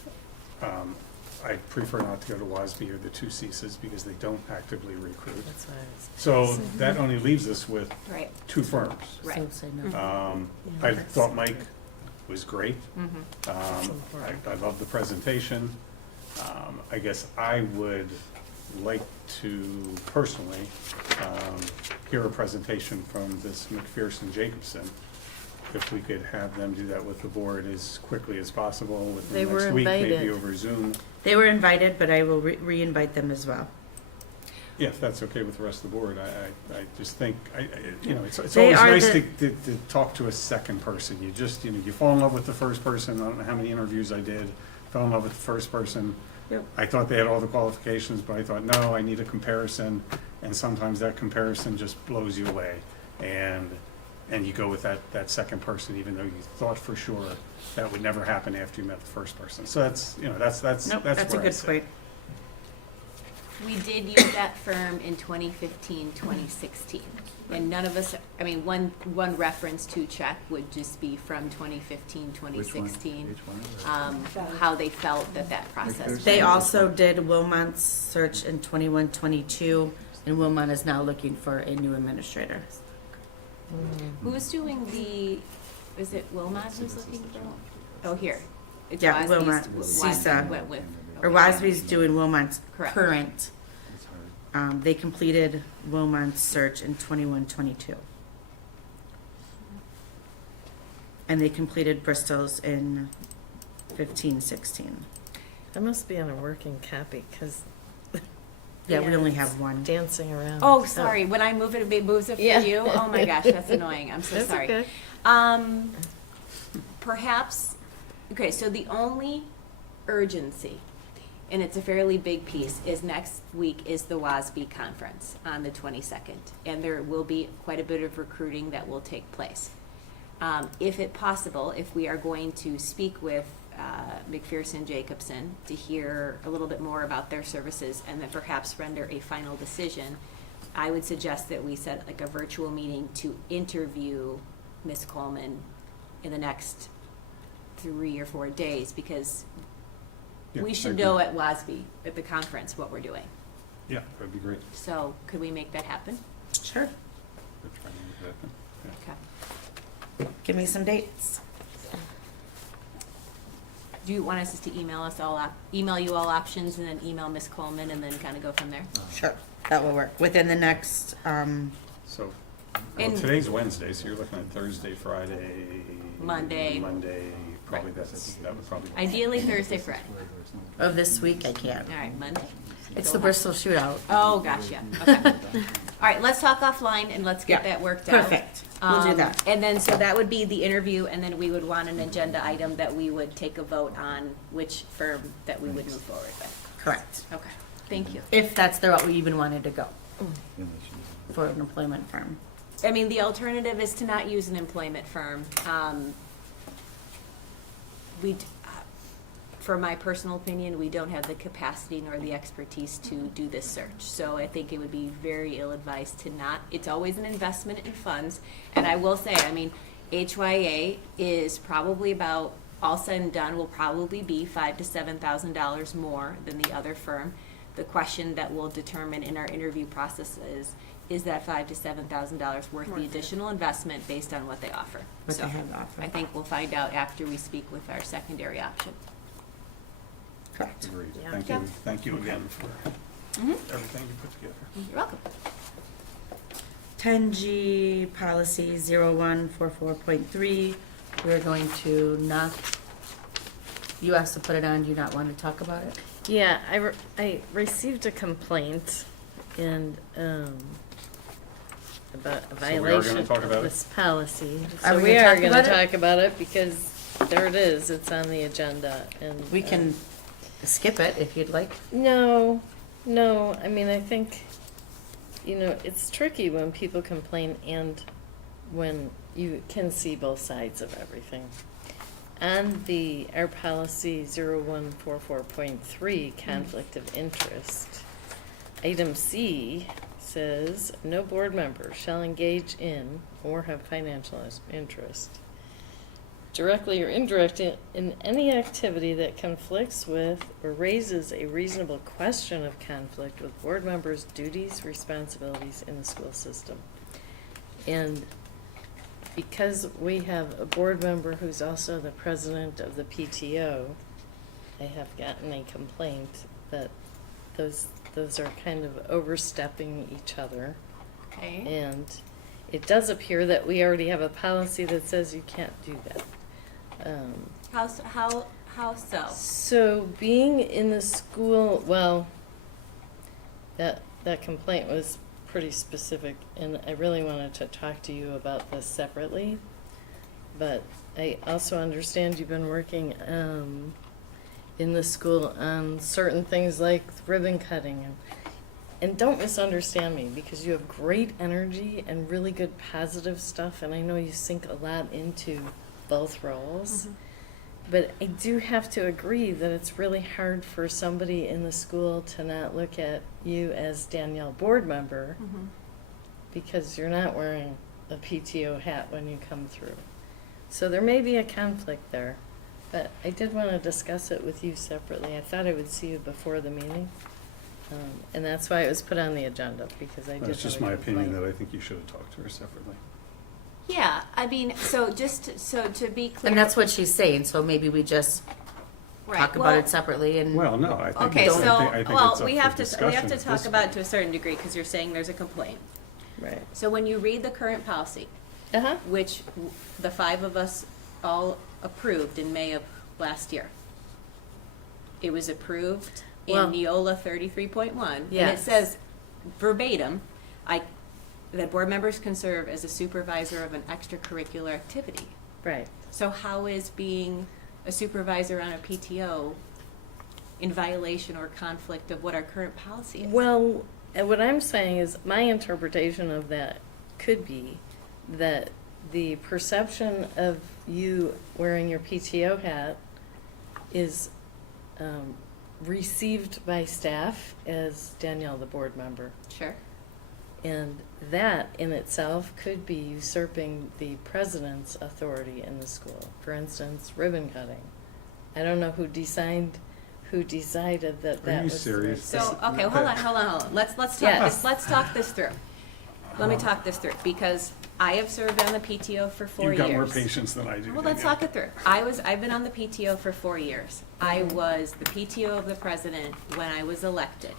I prefer not to go to WASB or the two CSAs because they don't actively recruit. That's what I was. So that only leaves us with Right. two firms. Right. So say no. I thought Mike was great. Mm-hmm. I love the presentation. I guess I would like to personally hear a presentation from this McPherson Jacobson. If we could have them do that with the board as quickly as possible They within the were next week, maybe invited. over Zoom. They were invited, but I will re-invite them as well. Yeah, if that's okay with the rest of the board, I just think, it's They always are nice the- to talk to a second person. You just, you fall in love with the first person. I don't know how many interviews I did, fell in love with the first person. Yep. I thought they had all the qualifications, but I thought, no, I need a comparison. And sometimes that comparison just blows you away. And you go with that second person, even though you thought for sure that would never happen after you met the first person. So that's Nope, that's a where I good sit. point. We did use that firm in 2015, 2016. And none of us, one reference to check would just be from 2015, 2016. How they felt that process. They went. also did Wilmot's search in 21-22, and Wilmot is now looking for a new administrator. Who's doing is it Wilmot who's looking for? Oh, here. It's Yeah, WASB's Wilmot. WASB CISA. went with. Or okay. WASB's doing Wilmot's Correct. current. They completed Wilmot's search in 21-22. And they completed Bristol's in 15-16. I must be on a working copy, because Yeah, we only it's have one. dancing around. Oh, sorry. When I move it moves it for Yeah. you? Oh my gosh, that's annoying. I'm so That's sorry. okay. Perhaps, okay, so the only urgency, and it's a fairly big piece, is next week is the WASB conference on the 22nd. And there will be quite a bit of recruiting that will take place. If it possible, if we are going to speak with McPherson Jacobson to hear a little bit more about their services and then perhaps render a final decision, I would suggest that we set like a virtual meeting to interview Ms. Coleman in the next 3 or 4 days, because Yeah, we I should agree. know at WASB, at the conference, what we're doing. Yeah, that'd be great. So could we make that happen? Sure. We'll try and make that happen. Yeah. Okay. Give me some dates. Do you want us just to email you all options and then email Ms. Coleman and then kind of go from there? Sure, that will work. Within the next, So, And- today's Wednesday, so you're looking at Thursday, Friday. Monday. Monday, probably Right. that would probably. Ideally Thursday, Friday. of this week, I can't. All right, Monday. It's Go the ahead. Bristol Shootout. Oh, gotcha. Okay. All right, let's talk offline and let's get Yeah, that worked out. Perfect. We'll do that. And then, so that would be the interview, and then we would want an agenda item that we would take a vote on which firm that we would move forward with. Correct. Okay, thank you. If that's the route we even wanted to go for an employment firm. I mean, the alternative is to not use an employment firm. for my personal opinion, we don't have the capacity nor the expertise to do this search. So I think it would be very ill-advised to not. It's always an investment in funds. And I will say, I mean, HYA is probably about, all said and done, will probably be $5,000 to $7,000 more than the other firm. The question that we'll determine in our interview process is that $5,000 to $7,000 worth the additional investment based on what they offer? What So they have to offer. I think we'll find out after we speak with our secondary option. Correct. Agreed. Yeah. Thank you, thank you again for everything you put together. You're welcome. 10G policy 0144.3, we're going to not, you asked to put it on, do you not want to talk about it? Yeah, I received a complaint and, about a So we are gonna violation talk of about it? this policy. Are So we we gonna are talk gonna about it? talk about it because there it is, it's on the agenda and. We can skip it if you'd like. No, I mean, I think, it's tricky when people complain and when you can see both sides of everything. On our policy 0144.3, conflict of interest, item C says, no board member shall engage in or have financial interest, directly or indirectly, in any activity that conflicts with or raises a reasonable question of conflict with board members' duties, responsibilities in the school system. And because we have a board member who's also the president of the PTO, I have gotten a complaint that those are kind of overstepping each other. Okay. And it does appear that we already have a policy that says you can't do that. How so? So being in the school, well, that complaint was pretty specific, and I really wanted to talk to you about this separately. But I also understand you've been working in the school on certain things like ribbon cutting, and don't misunderstand me, because you have great energy and really good positive stuff, and I know you sink a lot into both roles. Mm-hmm. But I do have to agree that it's really hard for somebody in the school to not look at you as Danielle board member because you're not wearing a PTO hat when you come through. So there may be a conflict there, but I did want to discuss it with you separately. I thought I would see you before the meeting, and that's why it was put on the agenda, because I did. It's just have a my opinion complaint. that I think you should have talked to her separately. Yeah, I mean, so to be clear. And that's what she's saying, so maybe we just Right, talk about well- it separately and. Well, no, I think. Okay, it's- so, I think well, it's up we for have to discussion at talk this about it point. to a certain degree, because you're saying there's a complaint. Right. So when you read the current policy, Uh-huh. which the five of us all approved in May of last year, it was approved in Well- Neola 33.1, and it Yes. says verbatim, that board members can serve as a supervisor of an extracurricular activity. Right. So how is being a supervisor on a PTO in violation or conflict of what our current policy is? Well, what I'm saying is my interpretation of that could be that the perception of you wearing your PTO hat is received by staff as Danielle, the board member. Sure. And that in itself could be usurping the president's authority in the school. For instance, ribbon cutting. I don't know who decided that Are you was the serious? So, okay, hold on. Let's talk Yes. this, let's talk this through. Let me talk this through, because I have served on the PTO for 4 years. You've got more patience than I do. Well, let's Danielle. talk it through. I've been on the PTO for 4 years. I was the PTO of the president when I was elected.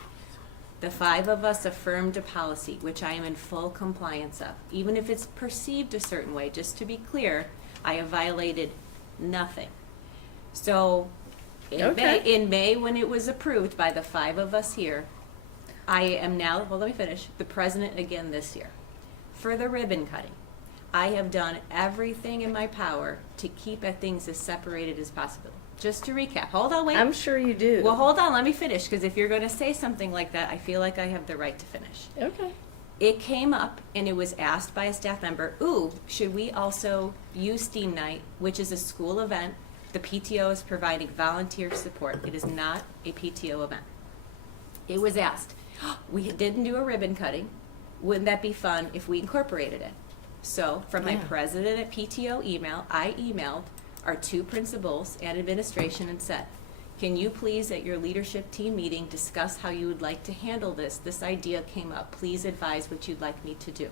The five of us affirmed a policy, which I am in full compliance of. Even if it's perceived a certain way, just to be clear, I have violated nothing. So, in May, when it was approved by the five of us here, I am now, well, let me finish, the president again this year. For the ribbon cutting, I have done everything in my power to keep things as separated as possible. Just to recap, hold on, wait. I'm sure you do. Well, hold on, let me finish, because if you're going to say something like that, I feel like I have the right to finish. Okay. It came up, and it was asked by a staff member, ooh, should we also use STEAM Night, which is a school event The PTO is providing volunteer support. It is not a PTO event. It was asked, we didn't do a ribbon cutting. Wouldn't that be fun if we incorporated it? So from my Yeah. president at PTO email, I emailed our 2 principals and administration and said, can you please at your leadership team meeting discuss how you would like to handle this? This idea came up. Please advise what you'd like me to do.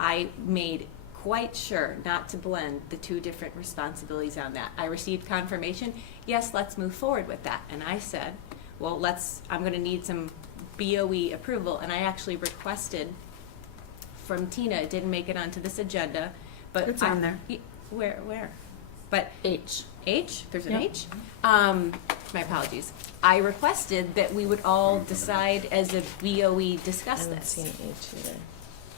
I made quite sure not to blend the 2 different responsibilities on that. I received confirmation, yes, let's move forward with that. And I said, well, I'm going to need some BOE approval. And I actually requested from Tina, it didn't make it onto this agenda, but. It's on there. Where? But. H. H? There's an Yep. H? My apologies. I requested that we would all decide as a BOE discuss I haven't this. seen H either.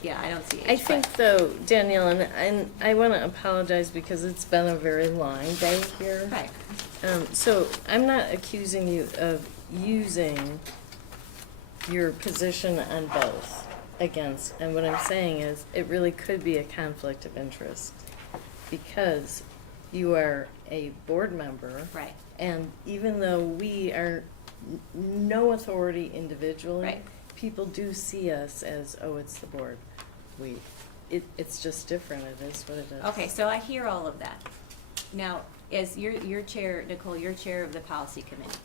Yeah, I don't see H. I think though, Danielle, and I want to apologize because it's been a very long day here. Right. So I'm not accusing you of using your position on both against, and what I'm saying is it really could be a conflict of interest because you are a board member. Right. And even though we are no authority individually, Right. people do see us as, oh, it's the board. It's just different. It is what it is. Okay, so I hear all of that. Now, as your chair, Nicole, you're chair of the policy committee.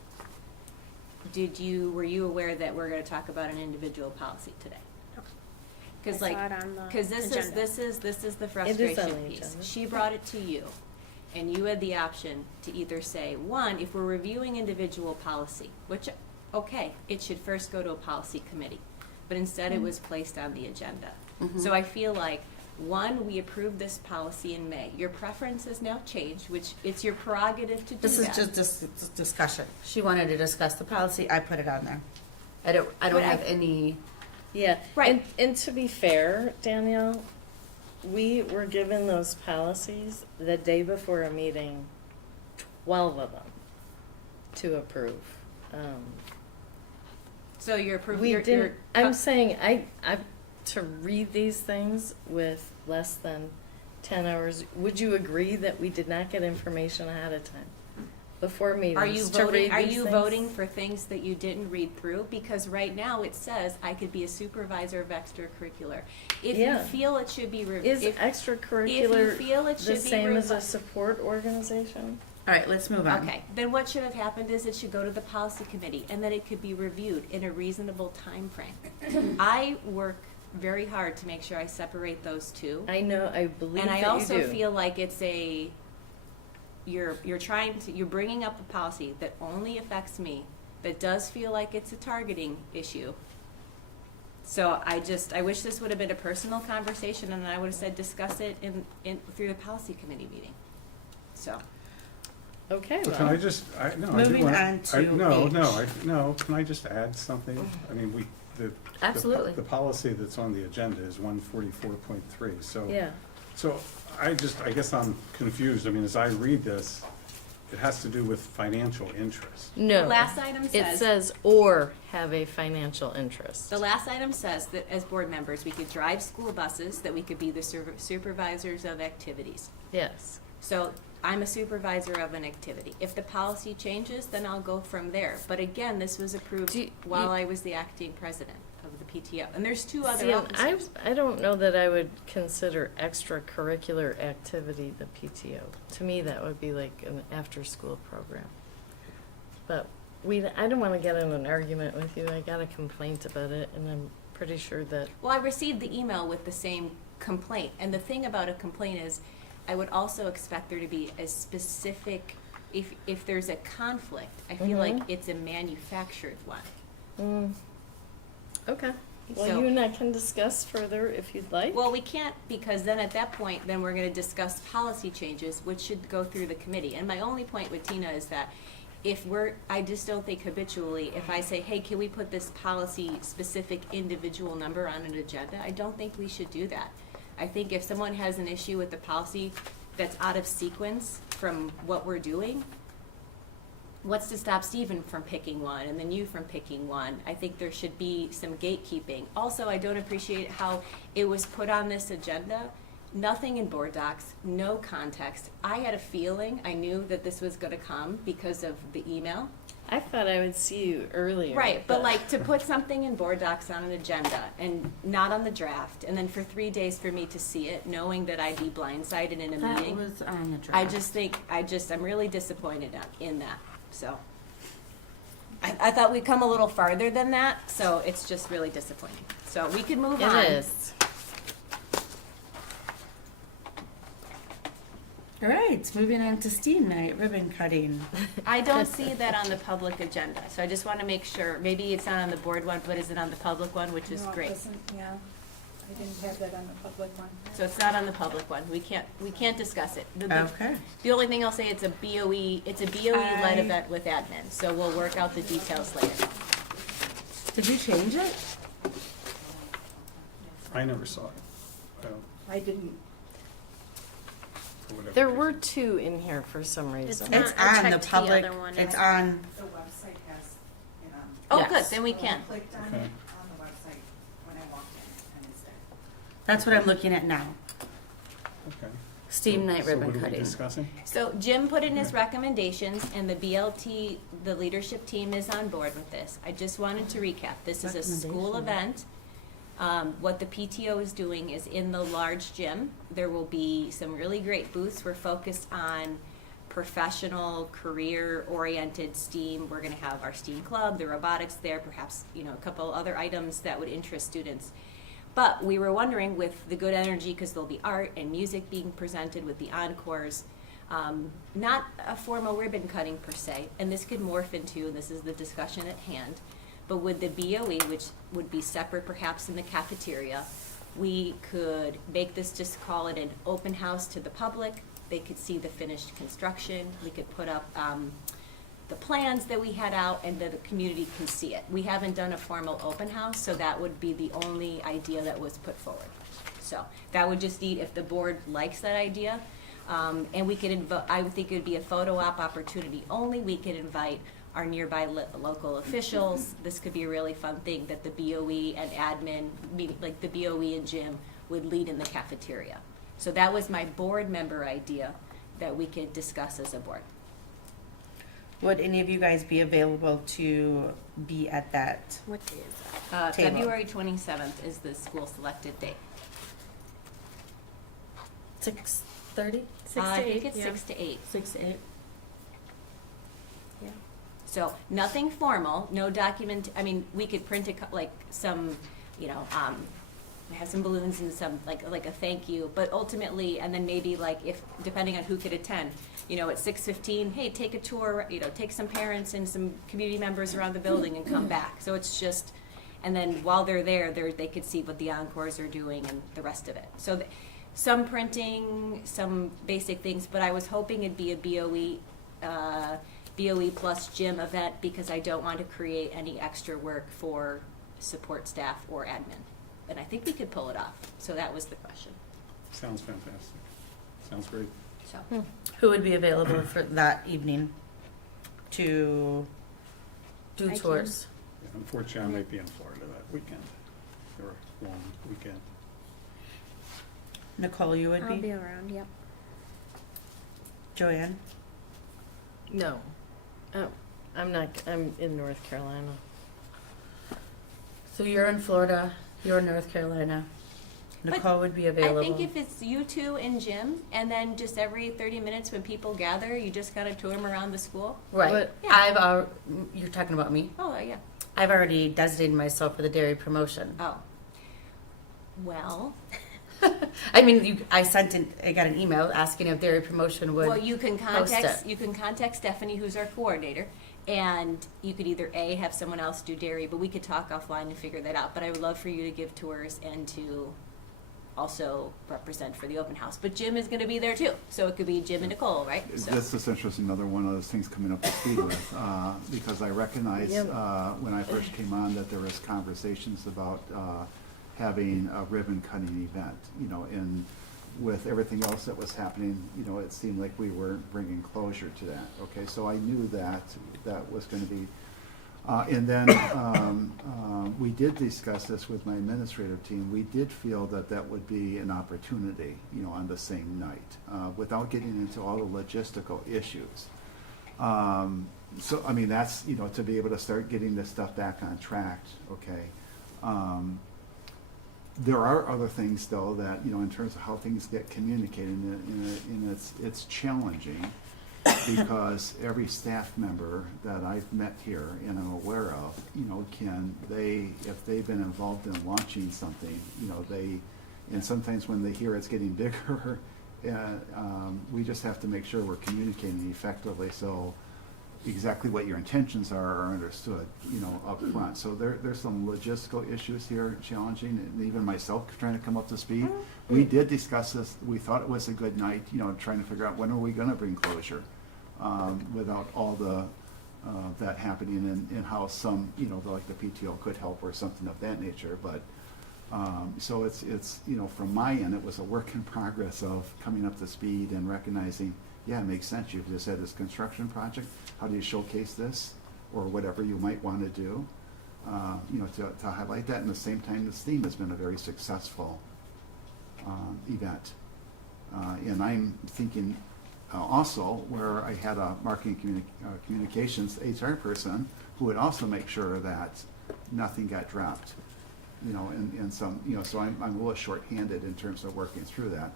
Were you aware that we're gonna talk about an individual policy today? Cause I like, saw it on the cause this is agenda. the frustration the piece. agenda. She brought it to you, and you had the option to either say, one, if we're reviewing individual policy, which, okay, it should first go to a policy committee, but instead it was placed on the agenda. So I feel like, one, we approved this policy in May. Your preference has now changed, which it's your prerogative to do This is that. just this discussion. She wanted to discuss the policy, I put it on there. I don't But have any, Yeah. Right. And to be fair, Danielle, we were given those policies the day before a meeting, 12 of them, to approve. So you're approving, We you're. didn't, I'm saying, to read these things with less than 10 hours, would you agree that we did not get information ahead of time? Before meetings, Are you to read voting, are these you things? voting for things that you didn't read through? Because right now it says I could be a supervisor of extracurricular. If you Yeah. feel it should be, Is if extracurricular feel it the should be same as a revi- support organization? all right, let's move on. Okay, then what should have happened is it should go to the policy committee and then it could be reviewed in a reasonable time frame. I work very hard to make sure I separate those two. I know, I believe And that I you also do. feel like it's you're bringing up a policy that only affects me, that does feel like it's a targeting issue. So I wish this would have been a personal conversation and I would have said discuss it through the policy committee meeting. So, Okay, But can I well, just, I do Moving wanna- on to No, can I just add something? I mean, Absolutely. The policy that's on the agenda is 144.3, so. yeah. So I guess I'm confused. I mean, as I read this, it has to do with financial interest. No. the last item It says, says, or have a financial interest. the last item says that as board members, we could drive school buses, that we could be the supervisors of activities. Yes. So I'm a supervisor of an activity. If the policy changes, then I'll go from there. But again, this was approved Do you- while I was the acting president of the PTO. And there's 2 other See, and officers. I don't know that I would consider extracurricular activity the PTO. To me, that would be like an after-school program. But I don't want to get in an argument with you. I got a complaint about it, and I'm pretty sure that, Well, I received the email with the same complaint. And the thing about a complaint is, I would also expect there to be a specific, if there's a conflict, I feel like it's a manufactured one. okay. Well, So- you and I can discuss further if you'd like. Well, we can't, because then at that point, then we're gonna discuss policy changes, which should go through the committee. And my only point with Tina is that I just don't think habitually, if I say, hey, can we put this policy specific individual number on an agenda, I don't think we should do that. I think if someone has an issue with the policy that's out of sequence from what we're doing, what's to stop Stephen from picking one and then you from picking one? I think there should be some gatekeeping. Also, I don't appreciate how it was put on this agenda nothing in board docs, no context. I had a feeling, I knew that this was gonna come because of the email. I thought I would see you earlier. Right, but like to put something in board docs on an agenda and not on the draft, and then for 3 days for me to see it, knowing that I'd be blindsided in a That meeting. was on the draft. I just think, I'm really disappointed in that, so. I thought we'd come a little farther than that, so it's just really disappointing. So we can move on. It is. All right, moving on to STEAM night, ribbon cutting. I don't see that on the public agenda, so I just want to make sure, maybe it's not on the board one, but is it on the public one, which is No, it great. wasn't, yeah, I didn't have that on the public one. So it's not on the public one, we can't discuss it. Okay. The only thing I'll say, it's a BOE-led I- event with admin, so we'll work out the details later. Did you change it? I never saw it. I don't- I didn't, for whatever There reason. were two in here for some reason. not- It's I on the checked the public, other one. it's on, The website has it on. Oh, Yes. good, then we can. I clicked on Okay. it on the website when I walked in, and it's there. that's what I'm looking at now. Okay. STEAM night So ribbon what are we cutting. discussing? So Jim put in his recommendations, and the BLT, the leadership team is on board with this. I just wanted to recap. This is a school event. What the PTO is doing is in the large gym, there will be some really great booths. We're focused on professional, career-oriented STEAM. We're gonna have our STEAM club, the robotics there, perhaps, a couple other items that would interest students. But we were wondering, with the good energy, because there'll be art and music being presented with the encores, not a formal ribbon cutting per se, and this could morph into, this is the discussion at hand, but with the BOE, which would be separate perhaps in the cafeteria, we could make this, just call it an open house to the public. They could see the finished construction. We could put up the plans that we had out, and the community can see it. We haven't done a formal open house, so that would be the only idea that was put forward. So that would just need, if the board likes that idea, and we could I would think it would be a photo op opportunity only. We could invite our nearby local officials. This could be a really fun thing that the BOE and admin, meeting, like the BOE and Jim, would lead in the cafeteria. So that was my board member idea that we could discuss as a board. Would any of you guys be available to be at that? What day is that? Table. February 27th is the school selected date. 6:30? I think it's 6 to 8. 6 to 8? Yeah. So nothing formal, no document, I mean, we could print like some, have some balloons and some, like a thank you, but ultimately, and then maybe like if, depending on who could attend, at 6:15, hey, take a tour, take some parents and some community members around the building and come back. So it's just, and then while they're there, they could see what the encores are doing and the rest of it. So some printing, some basic things, but I was hoping it'd be a BOE plus gym event, because I don't want to create any extra work for support staff or admin. And I think we could pull it off. So that was the question. Sounds fantastic. Sounds great. So, Who would be available for that evening to do I can. Yeah, tours? unfortunately, I might be in Florida that weekend, or long weekend. Nicole, you would I'll be? be around, yep. Joanne? No. Oh, I'm in North Carolina. So you're in Florida, you're in North Carolina. Nicole would be available. I think if it's you two and Jim, and then just every 30 minutes when people gather, you just kind of tour them around the school. Right. But- Yeah. You're talking about me? Oh, yeah. I've already designated myself for the dairy promotion. Oh. Well, I mean, I got an email asking if dairy promotion would. well, you can post contact Stephanie, who's our coordinator, and you could either have someone else do dairy, but we could talk offline and figure that out. But I would love for you to give tours and to also represent for the open house. But Jim is going to be there too, so it could be Jim and Nicole, right? So. This is interesting, another one of those things coming up to speed with, because I recognize, Yep. when I first came on, that there was conversations about, having a ribbon cutting event, and with everything else that was happening, it seemed like we weren't bringing closure to that, okay? So I knew that was gonna be And then we did discuss this with my administrative team. We did feel that that would be an opportunity, you know, on the same night, without getting into all the logistical issues. So, I mean, that's, you know, to be able to start getting this stuff back on track, okay? There are other things, though, that, you know, in terms of how things get communicated, and it's challenging, because every staff member that I've met here and I'm aware of, you know, if they've been involved in launching something, you know, and sometimes when they hear it's getting bigger, we just have to make sure we're communicating effectively, so exactly what your intentions are understood, you know, up front. So there's some logistical issues here, challenging, and even myself trying to come up to speed. We did discuss this. We thought it was a good night, you know, trying to figure out when are we going to bring closure, without all the that happening, and how some, you know, like the PTO could help or something of that nature. But so it's you know, from my end, it was a work in progress of coming up to speed and recognizing, yeah, it makes sense. You've just had this construction project. How do you showcase this, or whatever you might want to do, you know, to highlight that. And at the same time, this theme has been a very successful event. And I'm thinking also where I had a marketing communications HR person who would also make sure that nothing got dropped, you know, and some, you know, so I'm a little short-handed in terms of working through that.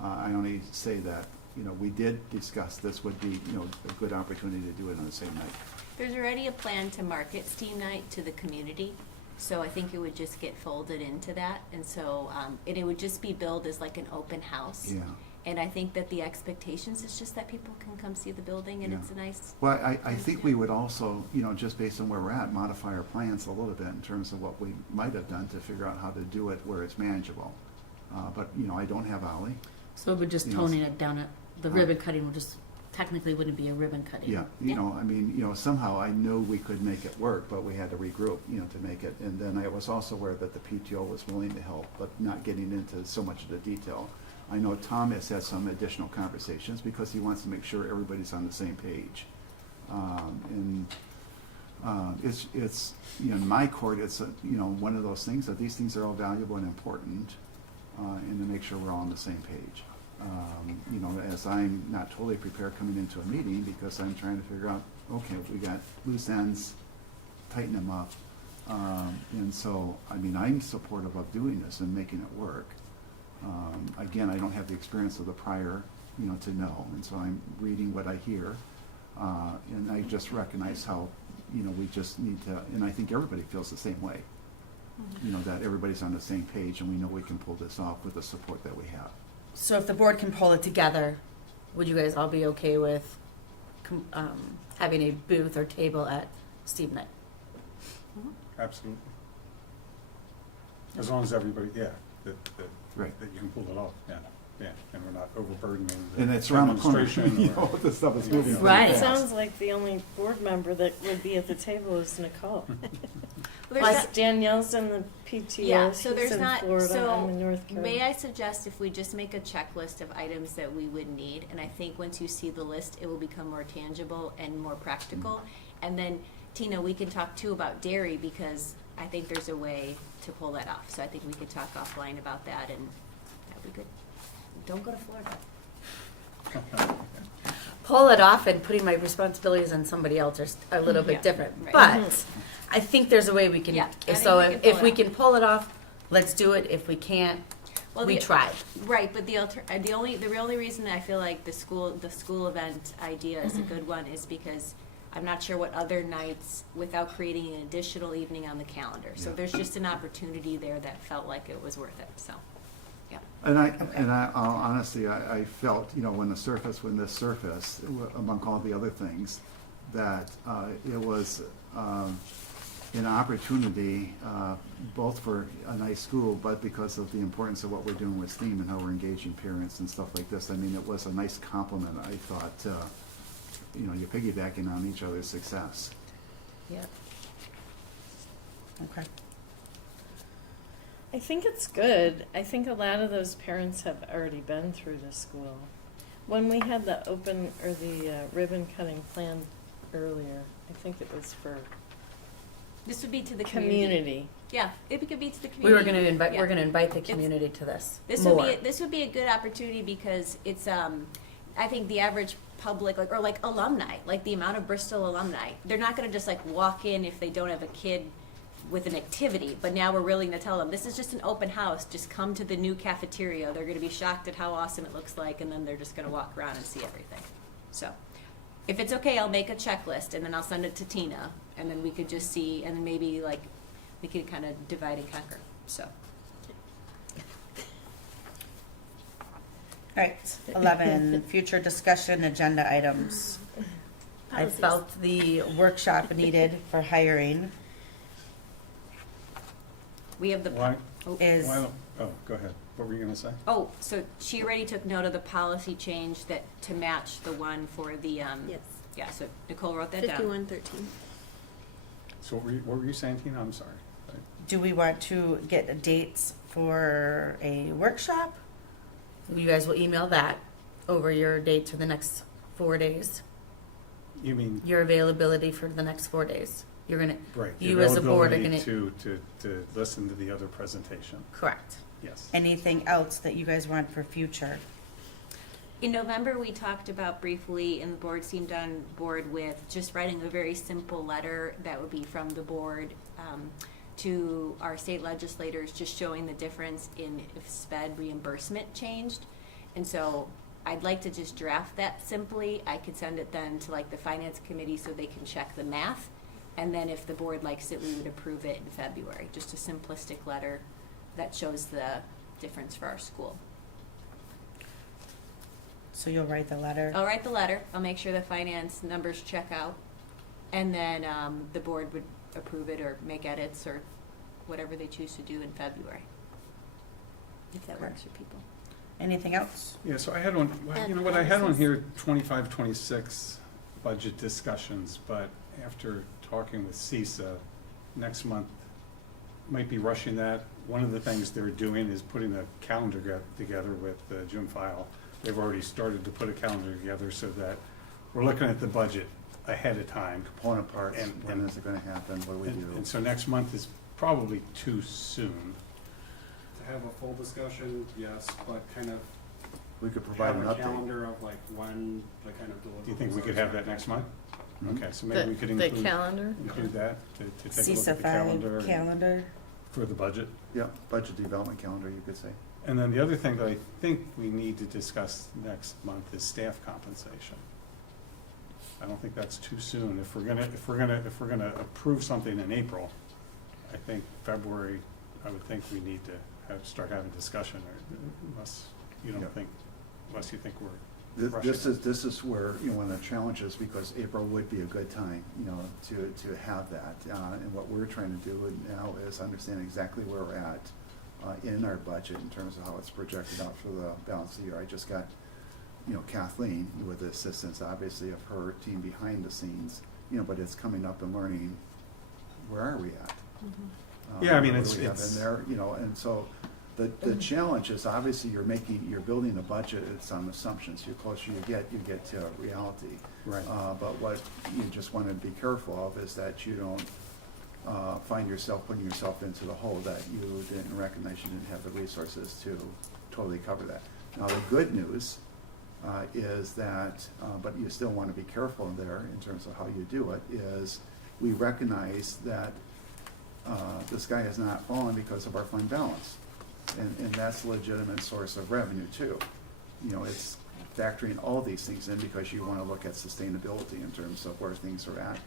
I only say that, you know, we did discuss this would be, you know, a good opportunity to do it on the same night. There's already a plan to market Steam Night to the community, so I think it would just get folded into that, and so, and it would just be billed as like an open house. Yeah. And I think that the expectations is just that people can come see the building, and Yeah. it's a nice. Well, I think we would also, you know, just based on where we're at, modify our plans a little bit in terms of what we might have done to figure out how to do it where it's manageable. But, you know, I don't have Ollie. So we're just You know, toning it down. The ribbon cutting would just technically wouldn't be a ribbon cutting. Yeah, you know, I mean, you know, somehow I knew we could make it work, but we had to regroup, you know, to make it. And then I was also aware that the PTO was willing to help, but not getting into so much of the detail. I know Tom has had some additional conversations because he wants to make sure everybody's on the same page. It's, you know, in my court, it's, you know, one of those things that these things are all valuable and important, and to make sure we're all on the same page. You know, as I'm not totally prepared coming into a meeting because I'm trying to figure out, okay, we got loose ends, tighten them up. And so, I mean, I'm supportive of doing this and making it work. Again, I don't have the experience of the prior, you know, to know, and so I'm reading what I hear. And I just recognize how, you know, we just need to, and I think everybody feels the same way. You know, that everybody's on the same page and we know we can pull this off with the support that we have. So if the board can pull it together, would you guys all be okay with having a booth or table at Steam Night? Absolutely. As long as everybody, yeah, that Right. that you can pull it off, yeah, and we're not overburdening the And it's around the corner, demonstration you or- know, the stuff is moving pretty Right. It fast. sounds like the only board member that would be at the table is Nicole. There's Like not- Danielle's in the PTO, Yeah, so she's there's in not, Florida, so I'm in North Carolina. may I suggest if we just make a checklist of items that we would need, and I think once you see the list, it will become more tangible and more practical. And then, Tina, we can talk too about dairy, because I think there's a way to pull that off. So I think we could talk offline about that, and that'd be good. Don't go to Florida. Pull it off and putting my responsibilities on somebody else are a little bit Yeah, different. right. But I think there's a way we can. Yeah, I think So we can if pull we it off. can pull it off, let's do it. If we can't, Well, we the- tried. Right, but the only reason that I feel like the school event idea is a good one is because I'm not sure what other nights, without creating an additional evening on the calendar. So Yeah. there's just an opportunity there that felt like it was worth it, so, yeah. Honestly, I felt, you know, when this surfaced, among all the other things, that it was an opportunity, both for a nice school, but because of the importance of what we're doing with STEAM and how we're engaging parents and stuff like this. I mean, it was a nice compliment, I thought, you know, you're piggybacking on each other's success. Yeah. Okay. I think it's good. I think a lot of those parents have already been through the school. When we had the open, or the ribbon cutting plan earlier, I think it was for This would be to the community. Community. Yeah, it could be to the community. We were gonna invite, Yeah. we're gonna invite the It's- community to this This more. would be a good opportunity because it's I think the average public or alumni, like the amount of Bristol alumni, they're not gonna just walk in if they don't have a kid with an activity, but now we're really gonna tell them, this is just an open house, just come to the new cafeteria. They're gonna be shocked at how awesome it looks like, and then they're just gonna walk around and see everything. So, if it's okay, I'll make a checklist and then I'll send it to Tina, and then we could just see, and then maybe we could kind of divide and conquer, so. All right, 11, future discussion agenda items. I Policies. felt the workshop needed for hiring We have the. Why, is, why, oh, go ahead. What were you gonna say? Oh, so she already took note of the policy change that, to match the one for the, Yes. yeah, so Nicole wrote that down. 5113. So what were you saying, Tina? I'm sorry. do we want to get dates for a workshop? You guys will email that over your dates for the next 4 days, You mean, your availability for the next 4 days. You're gonna, right, the you as a board are availability gonna, to listen to the other presentation, correct. yes. Anything else that you guys want for future? In November, we talked about briefly, and the board seemed on board with just writing a very simple letter that would be from the board to our state legislators, just showing the difference in if SPED reimbursement changed. And so I'd like to just draft that simply. I could send it then to the finance committee so they can check the math. And then if the board likes it, we would approve it in February. Just a simplistic letter that shows the difference for our school. So you'll write the letter? I'll write the letter. I'll make sure the finance numbers check out. And then the board would approve it or make edits or whatever they choose to do in February. If that works for people. Anything else? Yeah, so I had on, well, you know what, I had on here 25, 26 budget discussions, but after talking with CISA, next month, might be rushing that. One of the things they're doing is putting a calendar together with Jim File. They've already started to put a calendar together so that we're looking at the budget ahead of time. Component parts, And- when and- is it gonna happen, what do we do? And so next month is probably too soon. To have a full discussion, yes, but kind of We could provide have an a update. calendar of when the kind of deliverables. Do you think we could have that next month? Mhm. Okay, so maybe we could The include calendar? that, to take a look CISA at the calendar. 5 calendar? For the budget. Yeah, budget development calendar, you could say. And then the other thing that I think we need to discuss next month is staff compensation. I don't think that's too soon. If we're gonna approve something in April, I think February, I would think we need to start having discussion, or unless you don't Yeah. think, unless you think we're This is where, one of the challenges, because April would be a good time, to have that. And what we're trying to do now is understand exactly where we're at in our budget in terms of how it's projected out for the balance of the year. I just got, Kathleen, with the assistance, obviously, of her team behind the scenes, but it's coming up and learning, where are we at? Yeah, I mean, What do we have it's- in there, and so the challenge is obviously you're building a budget, it's on assumptions. The closer you get to reality. Right. But what you just want to be careful of is that you don't find yourself putting yourself into the hole that you didn't recognize you didn't have the resources to totally cover that. Now, the good news is that, but you still want to be careful there in terms of how you do it, is we recognize that the sky has not fallen because of our fund balance. And that's a legitimate source of revenue too. It's factoring all these things in because you want to look at sustainability in terms of where things are at.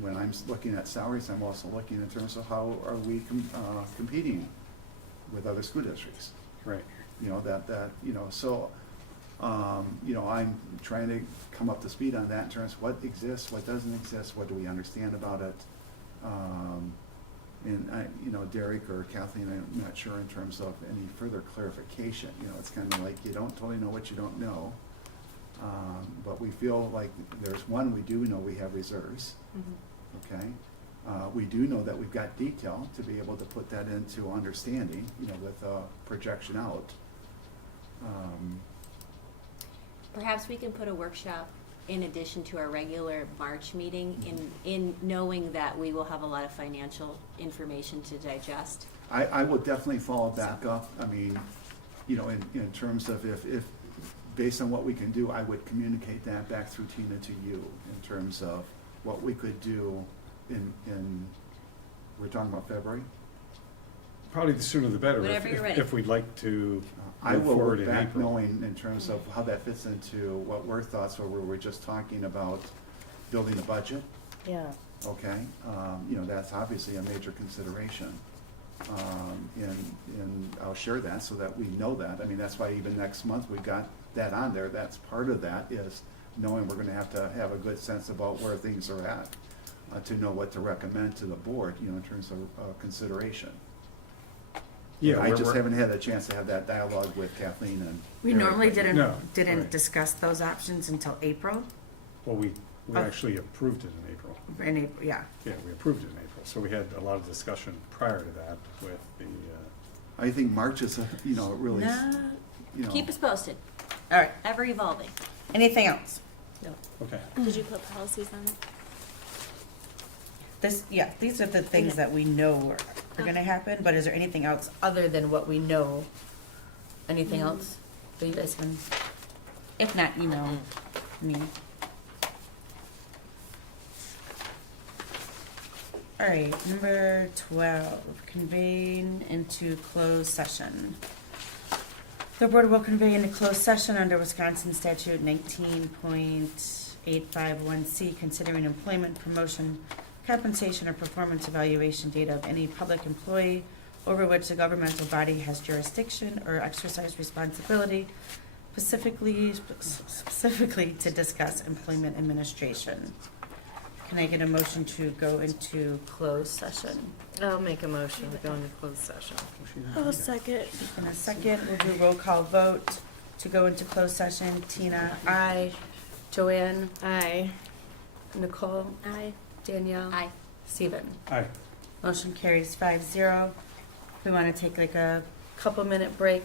When I'm looking at salaries, I'm also looking in terms of how are we competing with other school districts. Right. I'm trying to come up to speed on that in terms of what exists, what doesn't exist, what do we understand about it. And Derek or Kathleen, I'm not sure in terms of any further clarification. It's kind of like you don't totally know what you don't know. But we feel like there's one, we do know we have reserves, okay? We do know that we've got detail to be able to put that into understanding, with a projection out. Perhaps we can put a workshop in addition to our regular March meeting, in knowing that we will have a lot of financial information to digest. I will definitely follow back up. I mean, you know, in terms of if, based on what we can do, I would communicate that back through Tina to you in terms of what we could do in, we're talking about February? Probably the sooner the better. Whenever you're ready. If we'd like to I move will forward work in back April. knowing in terms of how that fits into what we're thoughts were. We were just talking about building the budget, Yeah. okay? You know, that's obviously a major consideration. And I'll share that so that we know that. I mean, that's why even next month we got that on there. That's part of that, is knowing we're gonna have to have a good sense about where things are at, to know what to recommend to the board, you know, in terms of consideration. Yeah, I we're- just haven't had a chance to have that dialogue with Kathleen and. We Eric, normally but- No, didn't right. discuss those options until April, Well, we Oh. actually approved it in April. in April, yeah. Yeah, we approved it in April, so we had a lot of discussion prior to that with the, I think March is, you know, really, No. you know. Keep us posted, All right, ever evolving. anything else? okay. Did you put policies on it? This, yeah, these are the things that we know are gonna happen, but is there anything else other than what we know? Anything else that you guys can, if not, email me. All right, number 12, convene into closed session. The board will convene into closed session under Wisconsin statute 19.851C, considering employment, promotion, compensation, or performance evaluation data of any public employee over which the governmental body has jurisdiction or exercise responsibility, specifically to discuss employment administration. Can I get a motion to go into closed session? I'll make a motion to go into closed session. I'll second. In a second, we'll do roll call vote to go into closed session. Tina, aye. Joanne, Aye. Nicole, Aye. Danielle. Aye. Steven. Aye. Motion carries 5-0. We want to take like a couple minute break.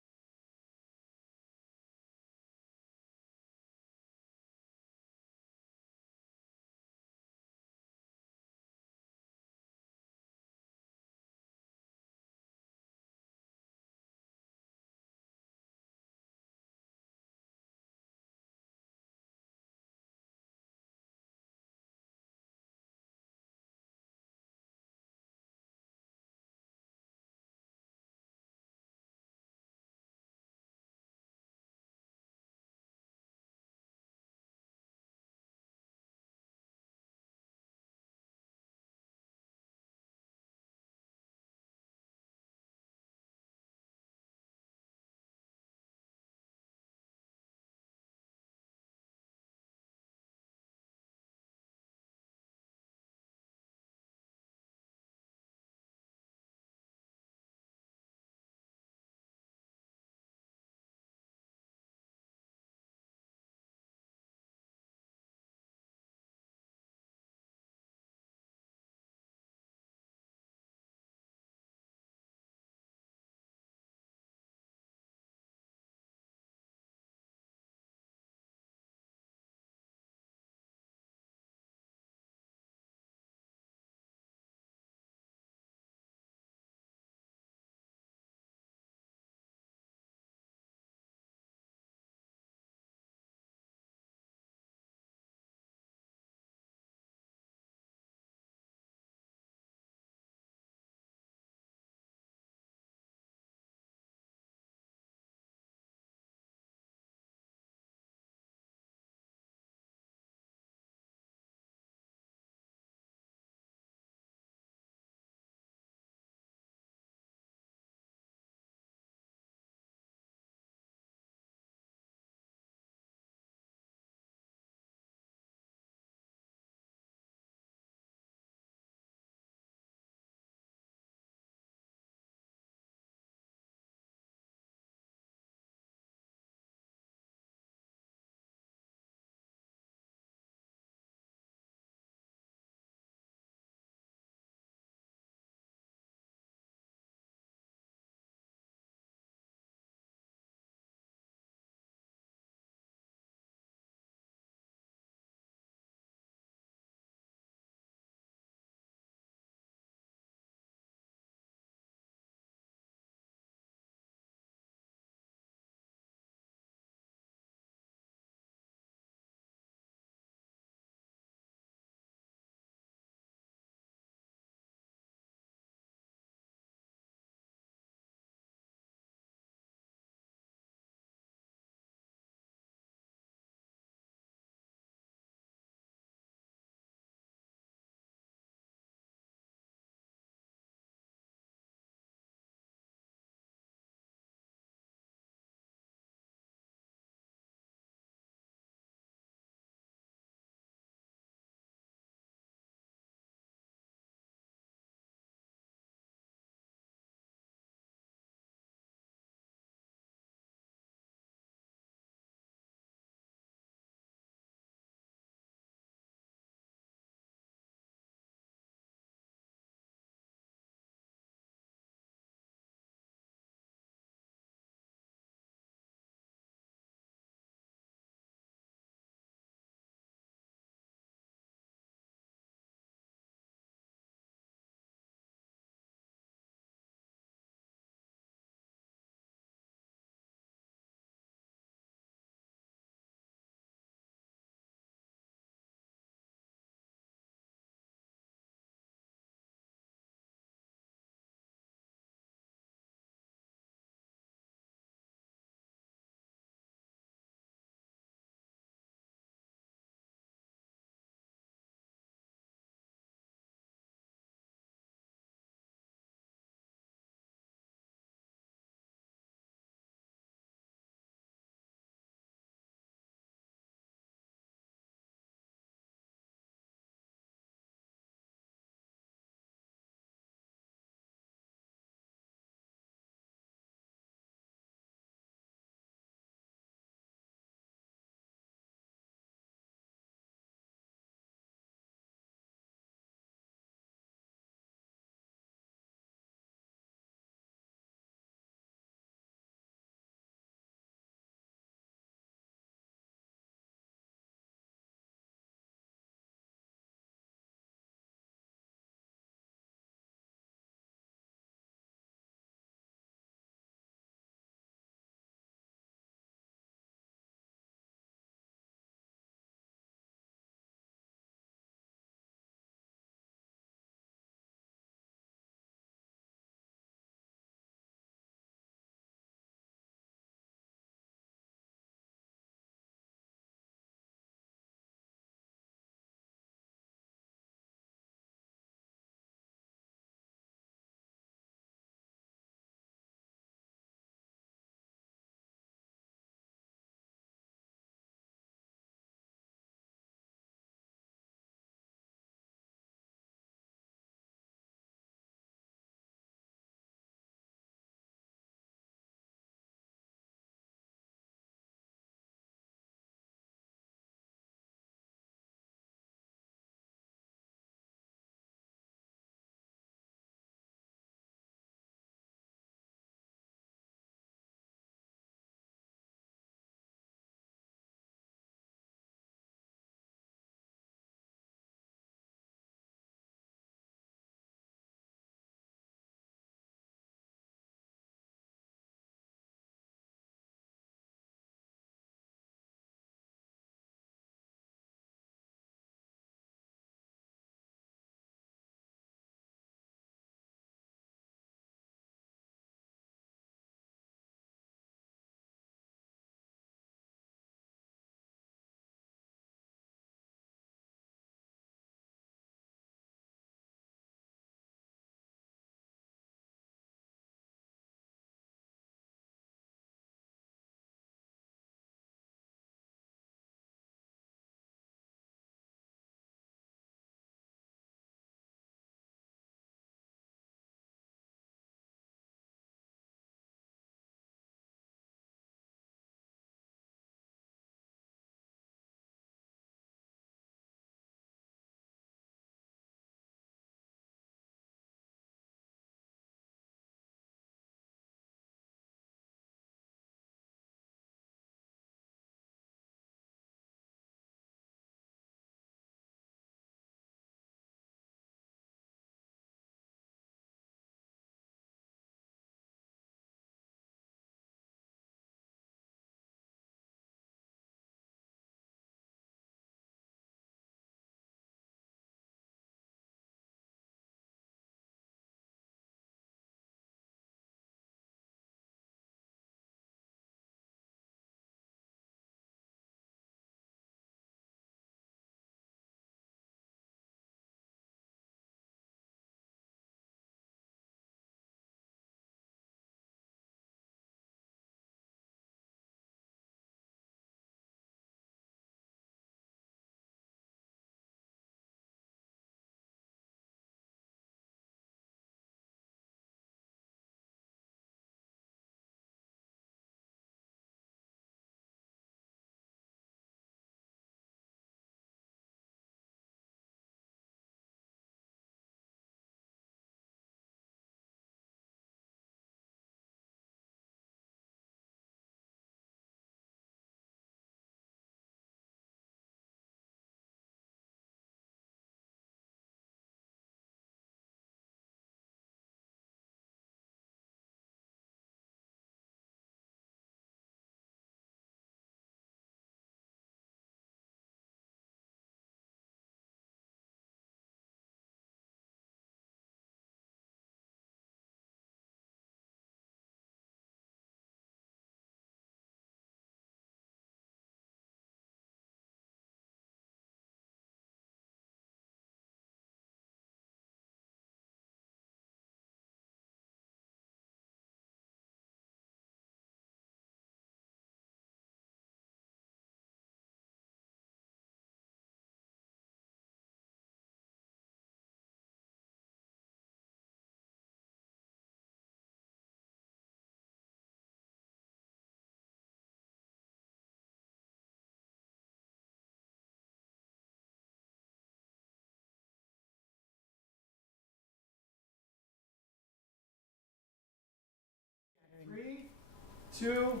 2.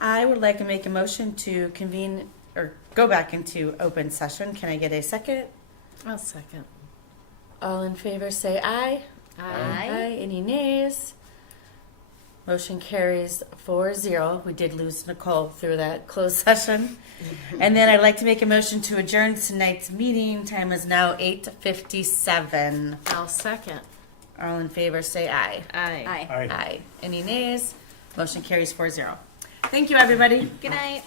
I would like to make a motion to convene or go back into open session. Can I get a second? I'll second. All in favor say aye. Aye. Any nays? Motion carries 4-0. We did lose Nicole through that closed session. And then I'd like to make a motion to adjourn tonight's meeting. Time is now 8:57. I'll second. All in favor say aye. Aye. Aye. Aye. Aye. Any nays? Motion carries 4-0. Thank you, everybody. Good night.